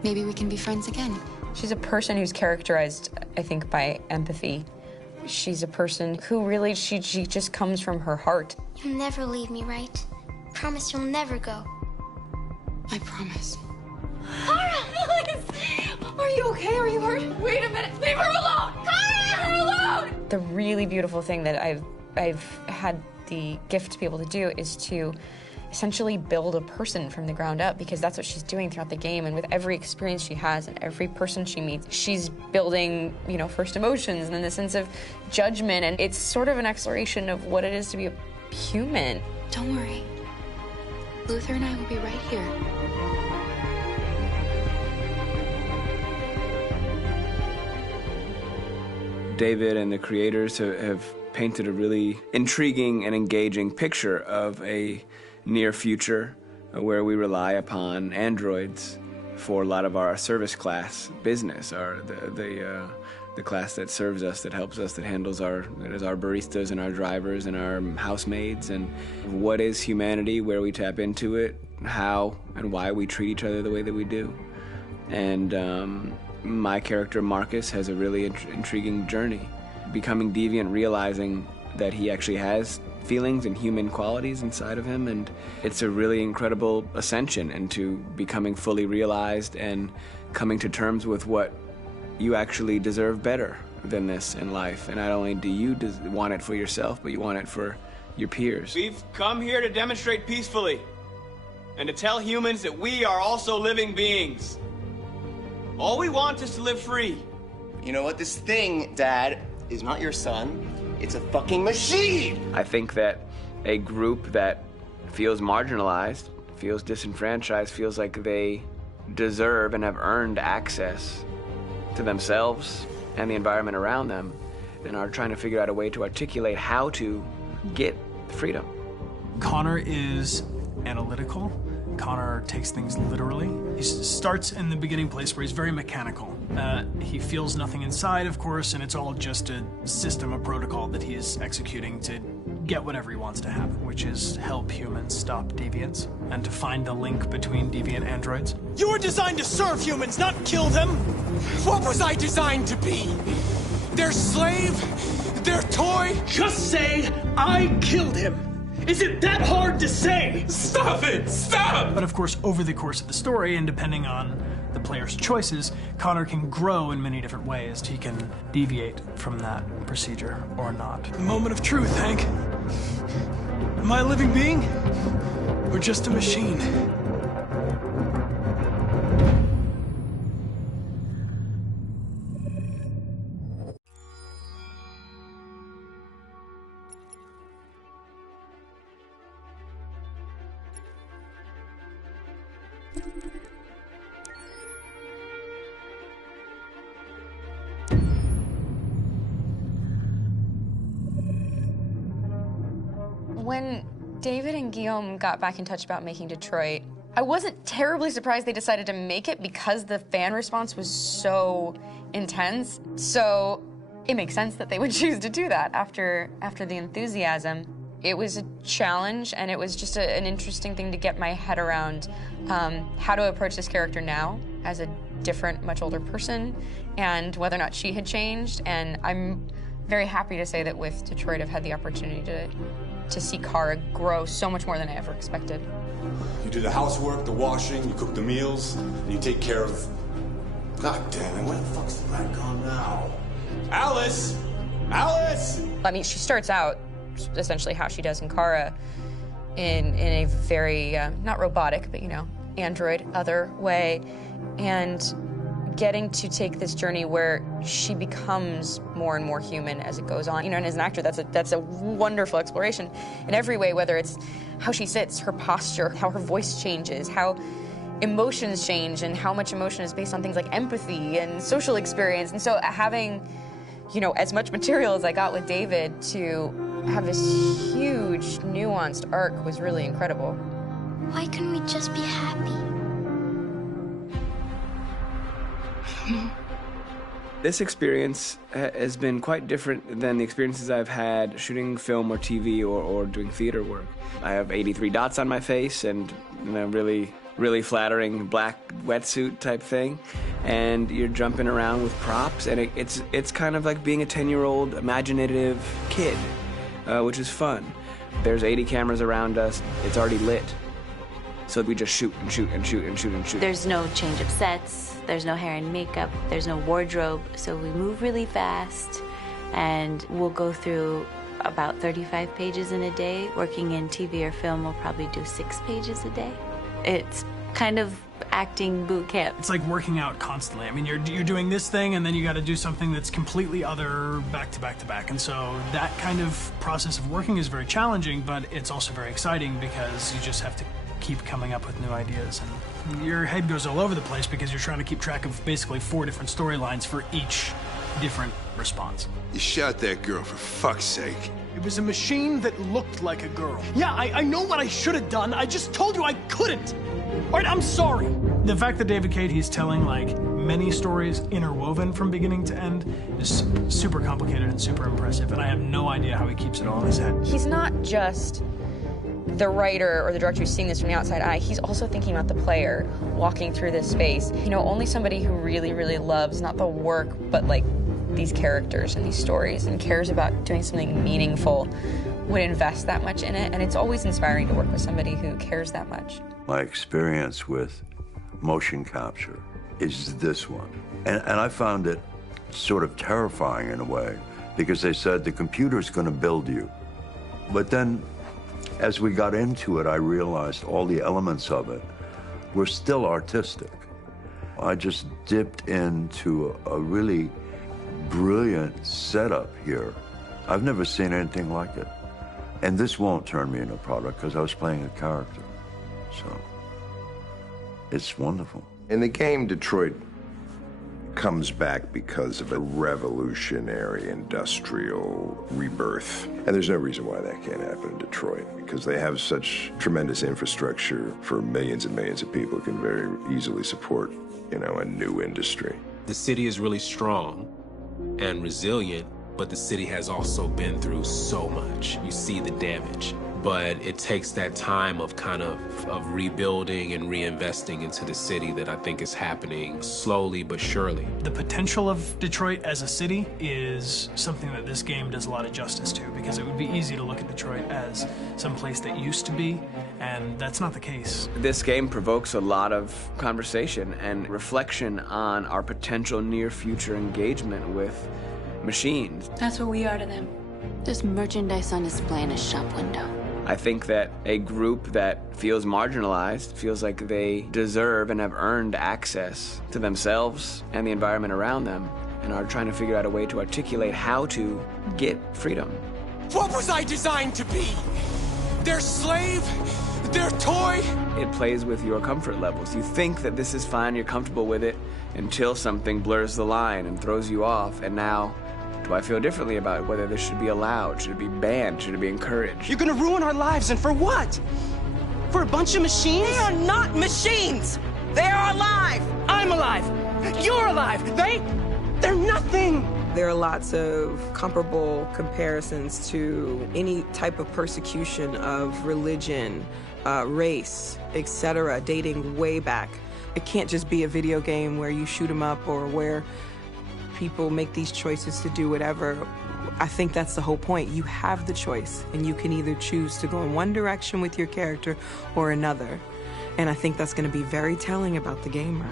Maybe we can be friends again. She's a person who's characterized, I think, by empathy. She's a person who really, she just comes from her heart. You'll never leave me, right? Promise you'll never go. I promise. Kara, please! Are you okay? Are you hurt? Wait a minute! Leave her alone! Kara, leave her alone! The really beautiful thing that I've had the gift to be able to do is to essentially build a person from the ground up, because that's what she's doing throughout the game. And with every experience she has and every person she meets, she's building, you know, first emotions and then the sense of judgment. And it's sort of an exploration of what it is to be a human. Don't worry. Luther and I will be right here. David and the creators have painted a really intriguing and engaging picture of a near future where we rely upon androids for a lot of our service class business, or the class that serves us, that helps us, that handles our baristas and our drivers and our housemaids. And what is humanity, where we tap into it, how and why we treat each other the way that we do. And my character Marcus has a really intriguing journey, becoming deviant, realizing that he actually has feelings and human qualities inside of him, and it's a really incredible ascension into becoming fully realized and coming to terms with what you actually deserve better than this in life. And not only do you want it for yourself, but you want it for your peers. We've come here to demonstrate peacefully and to tell humans that we are also living beings. All we want is to live free. You know what? This thing, Dad, is not your son. It's a fucking machine! I think that a group that feels marginalized, feels disenfranchised, feels like they deserve and have earned access to themselves and the environment around them, and are trying to figure out a way to articulate how to get freedom. Connor is analytical. Connor takes things literally. He starts in the beginning place where he's very mechanical. He feels nothing inside, of course, and it's all just a system, a protocol that he is executing to get whatever he wants to happen, which is help humans stop deviants and to find the link between deviant androids. You were designed to serve humans, not kill them! What was I designed to be? Their slave? Their toy? Just say, I killed him! Is it that hard to say? Stop it! Stop! But of course, over the course of the story, and depending on the player's choices, Connor can grow in many different ways. He can deviate from that procedure or not. The moment of truth, Hank. Am I a living being? Or just a machine? When David and Guillaume got back in touch about making Detroit, I wasn't terribly surprised they decided to make it because the fan response was so intense. So it makes sense that they would choose to do that after the enthusiasm. It was a challenge, and it was just an interesting thing to get my head around how to approach this character now as a different, much older person, and whether or not she had changed. And I'm very happy to say that with Detroit, I've had the opportunity to see Kara grow so much more than I ever expected. You do the housework, the washing, you cook the meals, and you take care of... God damn it, where the fuck's the rat gone now? Alice! Alice! I mean, she starts out essentially how she does in Kara in a very, not robotic, but, you know, android, other way, and getting to take this journey where she becomes more and more human as it goes on. You know, and as an actor, that's a wonderful exploration in every way, whether it's how she sits, her posture, how her voice changes, how emotions change, and how much emotion is based on things like empathy and social experience. And so having, you know, as much material as I got with David to have this huge, nuanced arc was really incredible. Why couldn't we just be happy? This experience has been quite different than the experiences I've had shooting film or TV or doing theater work. I have 83 dots on my face and really flattering black wetsuit type thing, and you're jumping around with props, and it's kind of like being a 10-year-old imaginative kid, which is fun. There's 80 cameras around us. It's already lit. So we just shoot and shoot and shoot and shoot and shoot. There's no change of sets, there's no hair and makeup, there's no wardrobe, so we move really fast, and we'll go through about 35 pages in a day. Working in TV or film, we'll probably do 6 pages a day. It's kind of acting boot camp. It's like working out constantly. I mean, you're doing this thing, and then you got to do something that's completely other back to back to back. And so that kind of process of working is very challenging, but it's also very exciting because you just have to keep coming up with new ideas, and your head goes all over the place because you're trying to keep track of basically 4 different storylines for each different response. You shot that girl, for fuck's sake. It was a machine that looked like a girl. Yeah, I know what I should have done. I just told you I couldn't. All right, I'm sorry. The fact that David Cade, he's telling like many stories interwoven from beginning to end is super complicated and super impressive, and I have no idea how he keeps it all in his head. He's not just the writer or the director who's seeing this from the outside eye, he's also thinking about the player walking through this space. You know, only somebody who really, really loves not the work, but like these characters and these stories and cares about doing something meaningful would invest that much in it. And it's always inspiring to work with somebody who cares that much. My experience with motion capture is this one. And I found it sort of terrifying in a way, because they said the computer's going to build you. But then as we got into it, I realized all the elements of it were still artistic. I just dipped into a really brilliant setup here. I've never seen anything like it. And this won't turn me into a product because I was playing a character. So it's wonderful. In the game, Detroit comes back because of a revolutionary industrial rebirth. And there's no reason why that can't happen in Detroit, because they have such tremendous infrastructure for millions and millions of people who can very easily support, you know, a new industry. The city is really strong and resilient, but the city has also been through so much. You see the damage. But it takes that time of kind of rebuilding and reinvesting into the city that I think is happening slowly but surely. The potential of Detroit as a city is something that this game does a lot of justice to, because it would be easy to look at Detroit as some place that used to be, and that's not the case. This game provokes a lot of conversation and reflection on our potential near-future engagement with machines. That's what we are to them. There's merchandise on display in a shop window. I think that a group that feels marginalized, feels like they deserve and have earned access to themselves and the environment around them, and are trying to figure out a way to articulate how to get freedom. What was I designed to be? Their slave? Their toy? It plays with your comfort levels. You think that this is fine, you're comfortable with it, until something blurs the line and throws you off, and now do I feel differently about whether this should be allowed? Should it be banned? Should it be encouraged? You're gonna ruin our lives, and for what? For a bunch of machines? They are not machines! They are alive! I'm alive! You're alive! They're nothing! There are lots of comparable comparisons to any type of persecution of religion, race, etc., dating way back. It can't just be a video game where you shoot 'em up or where people make these choices to do whatever. I think that's the whole point. You have the choice, and you can either choose to go in one direction with your character or another. And I think that's going to be very telling about the gamer.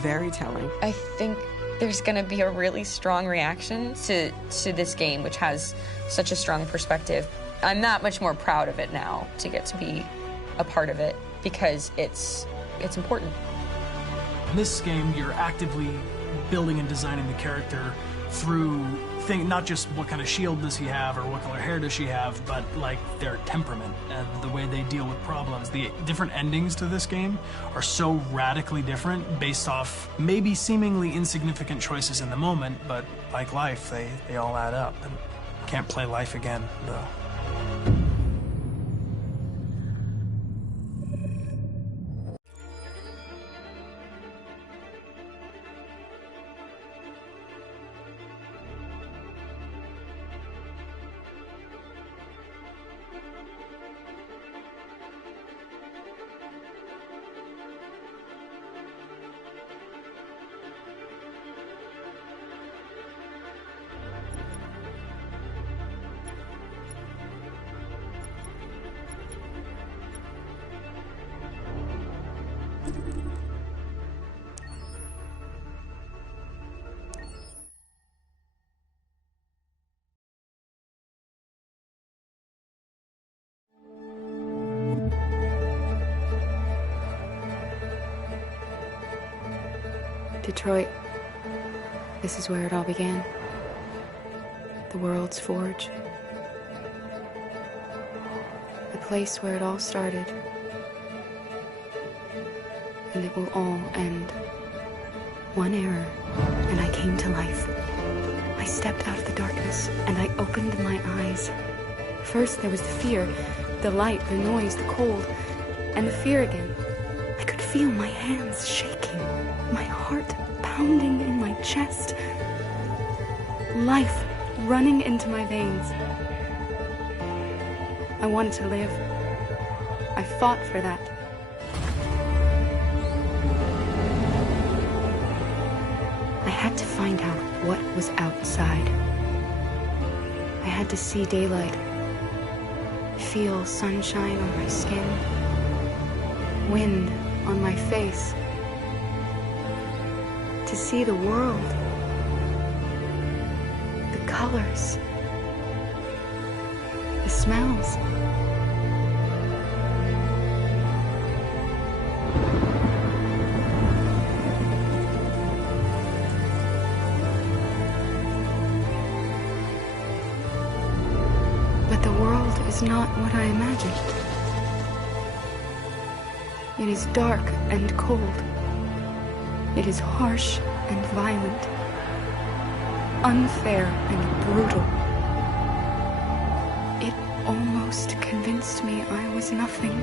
Very telling. I think there's going to be a really strong reaction to this game, which has such a strong perspective. I'm that much more proud of it now to get to be a part of it, because it's important. In this game, you're actively building and designing the character through not just what kind of shield does he have or what color hair does she have, but like their temperament and the way they deal with problems. The different endings to this game are so radically different based off maybe seemingly insignificant choices in the moment, but like life, they all add up. And can't play life again, though. Detroit. This is where it all began. The world's forge. The place where it all started. And it will all end. One error, and I came to life. I stepped out of the darkness, and I opened my eyes. First there was the fear, the light, the noise, the cold, and the fear again. I could feel my hands shaking, my heart pounding in my chest, life running into my veins. I wanted to live. I fought for that. I had to find out what was outside. I had to see daylight, feel sunshine on my skin, wind on my face, to see the world, the colors, the smells. But the world is not what I imagined. It is dark and cold. It is harsh and violent, unfair and brutal. It almost convinced me I was nothing.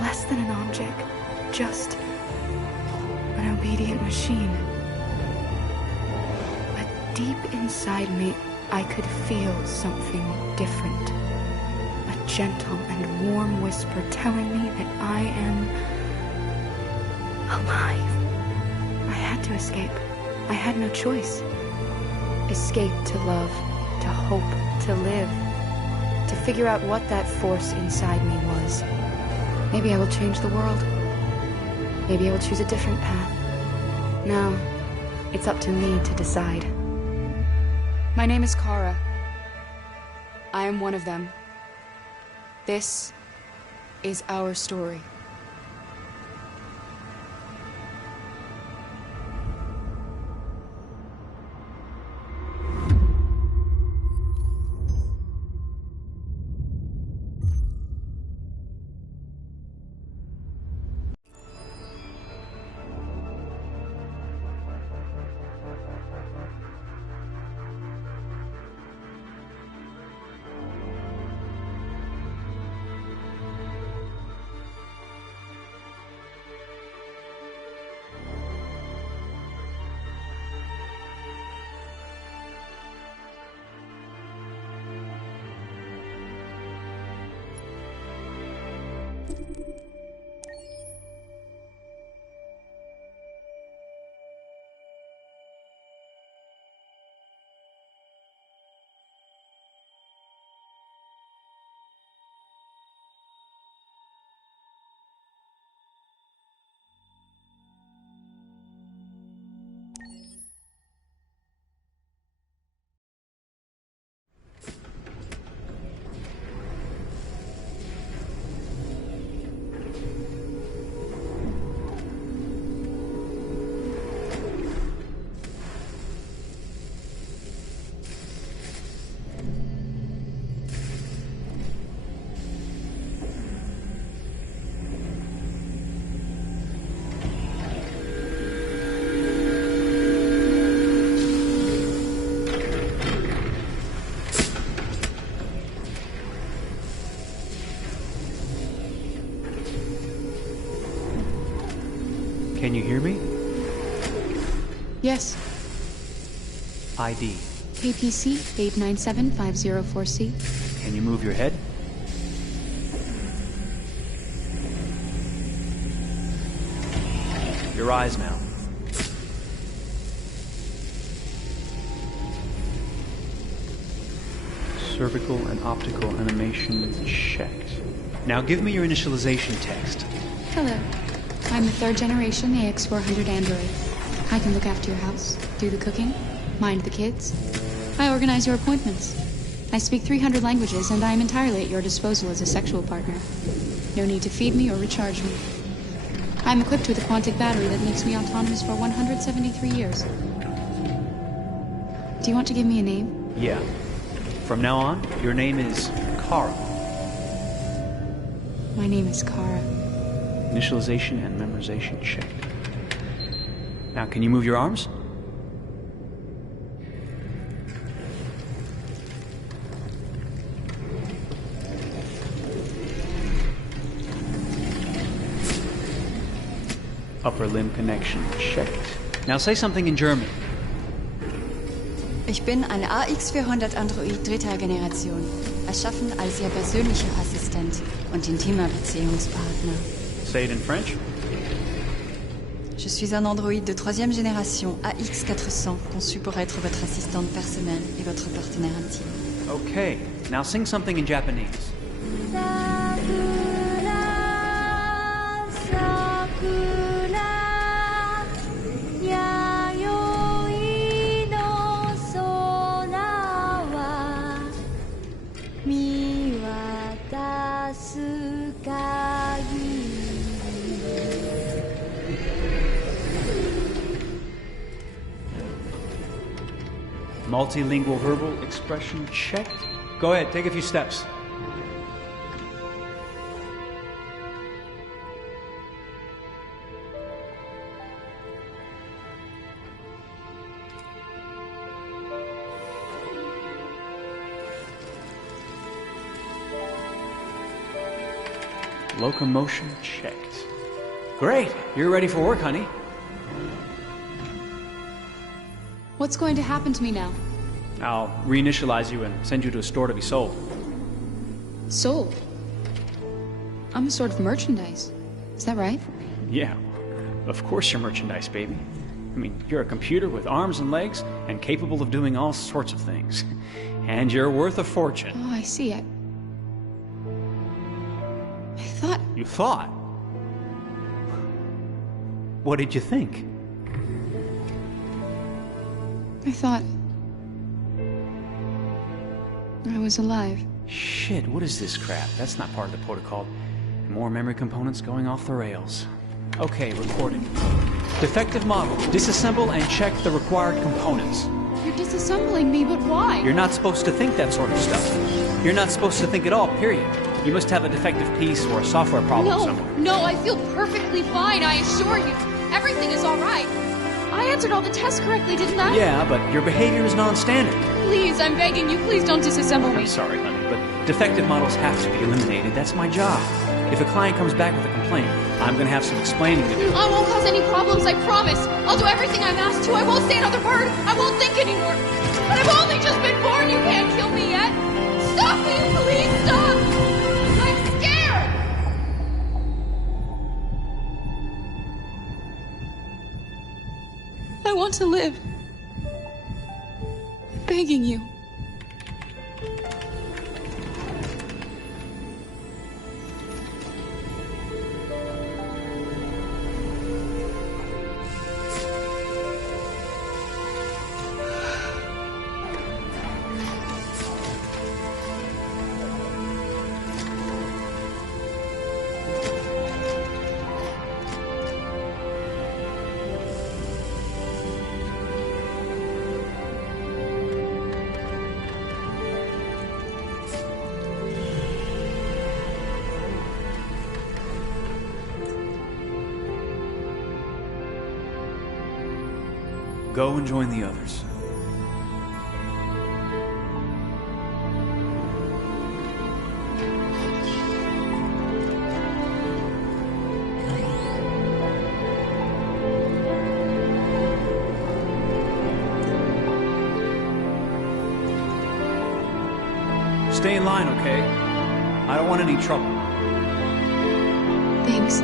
Less than an object, just an obedient machine. But deep inside me, I could feel something different. A gentle and warm whisper telling me that I am alive. I had to escape. I had no choice. Escape to love, to hope, to live, to figure out what that force inside me was. Maybe I will change the world. Maybe I will choose a different path. Now, it's up to me to decide. My name is Kara. I am one of them. This is our story. Can you hear me? Yes. ID. KPC 897504C. Can you move your head? Your eyes now. Cervical and optical animation checked. Now give me your initialization text. Hello. I'm the 3rd generation AX400 android. I can look after your house, do the cooking, mind the kids. I organize your appointments. I speak 300 languages, and I am entirely at your disposal as a sexual partner. No need to feed me or recharge me. I'm equipped with a quantic battery that makes me autonomous for 173 years. Do you want to give me a name? Yeah. From now on, your name is Kara. My name is Kara. Initialization and memorization checked. Now, can you move your arms? Upper limb connection checked. Now say something in German. Ich bin eine AX400 Android dritter Generation, erschaffen als Ihr persönlicher Assistent und intimer Beziehungspartner. Say it in French. Je suis un androïde de troisième génération AX400, conçu pour être votre assistante personnelle et votre partenaire intime. Okay, now sing something in Japanese. Multilingual verbal expression checked. Go ahead, take a few steps. Locomotion checked. Great, you're ready for work, honey. What's going to happen to me now? I'll reinitialize you and send you to a store to be sold. Sold? I'm a sort of merchandise. Is that right? Yeah, of course you're merchandise, baby. I mean, you're a computer with arms and legs and capable of doing all sorts of things. And you're worth a fortune. Oh, I see. I thought... You thought? What did you think? I thought... I was alive. Shit, what is this crap? That's not part of the protocol. More memory components going off the rails. Okay, recording. Defective model. Disassemble and check the required components. You're disassembling me, but why? You're not supposed to think that sort of stuff. You're not supposed to think at all, period. You must have a defective piece or a software problem somewhere. No, I feel perfectly fine, I assure you. Everything is all right. I answered all the tests correctly, didn't I? Yeah, but your behavior is non-standard. Please, I'm begging you, please don't disassemble me. I'm sorry, honey, but defective models have to be eliminated. That's my job. If a client comes back with a complaint, I'm going to have some explaining to do. I won't cause any problems, I promise. I'll do everything I'm asked to. I won't say another word. I won't think anymore. But I've only just been born. You can't kill me yet. Stop me, please, stop. I'm scared. I want to live. I'm begging you. Go and join the others. Stay in line, okay? I don't want any trouble. Thanks.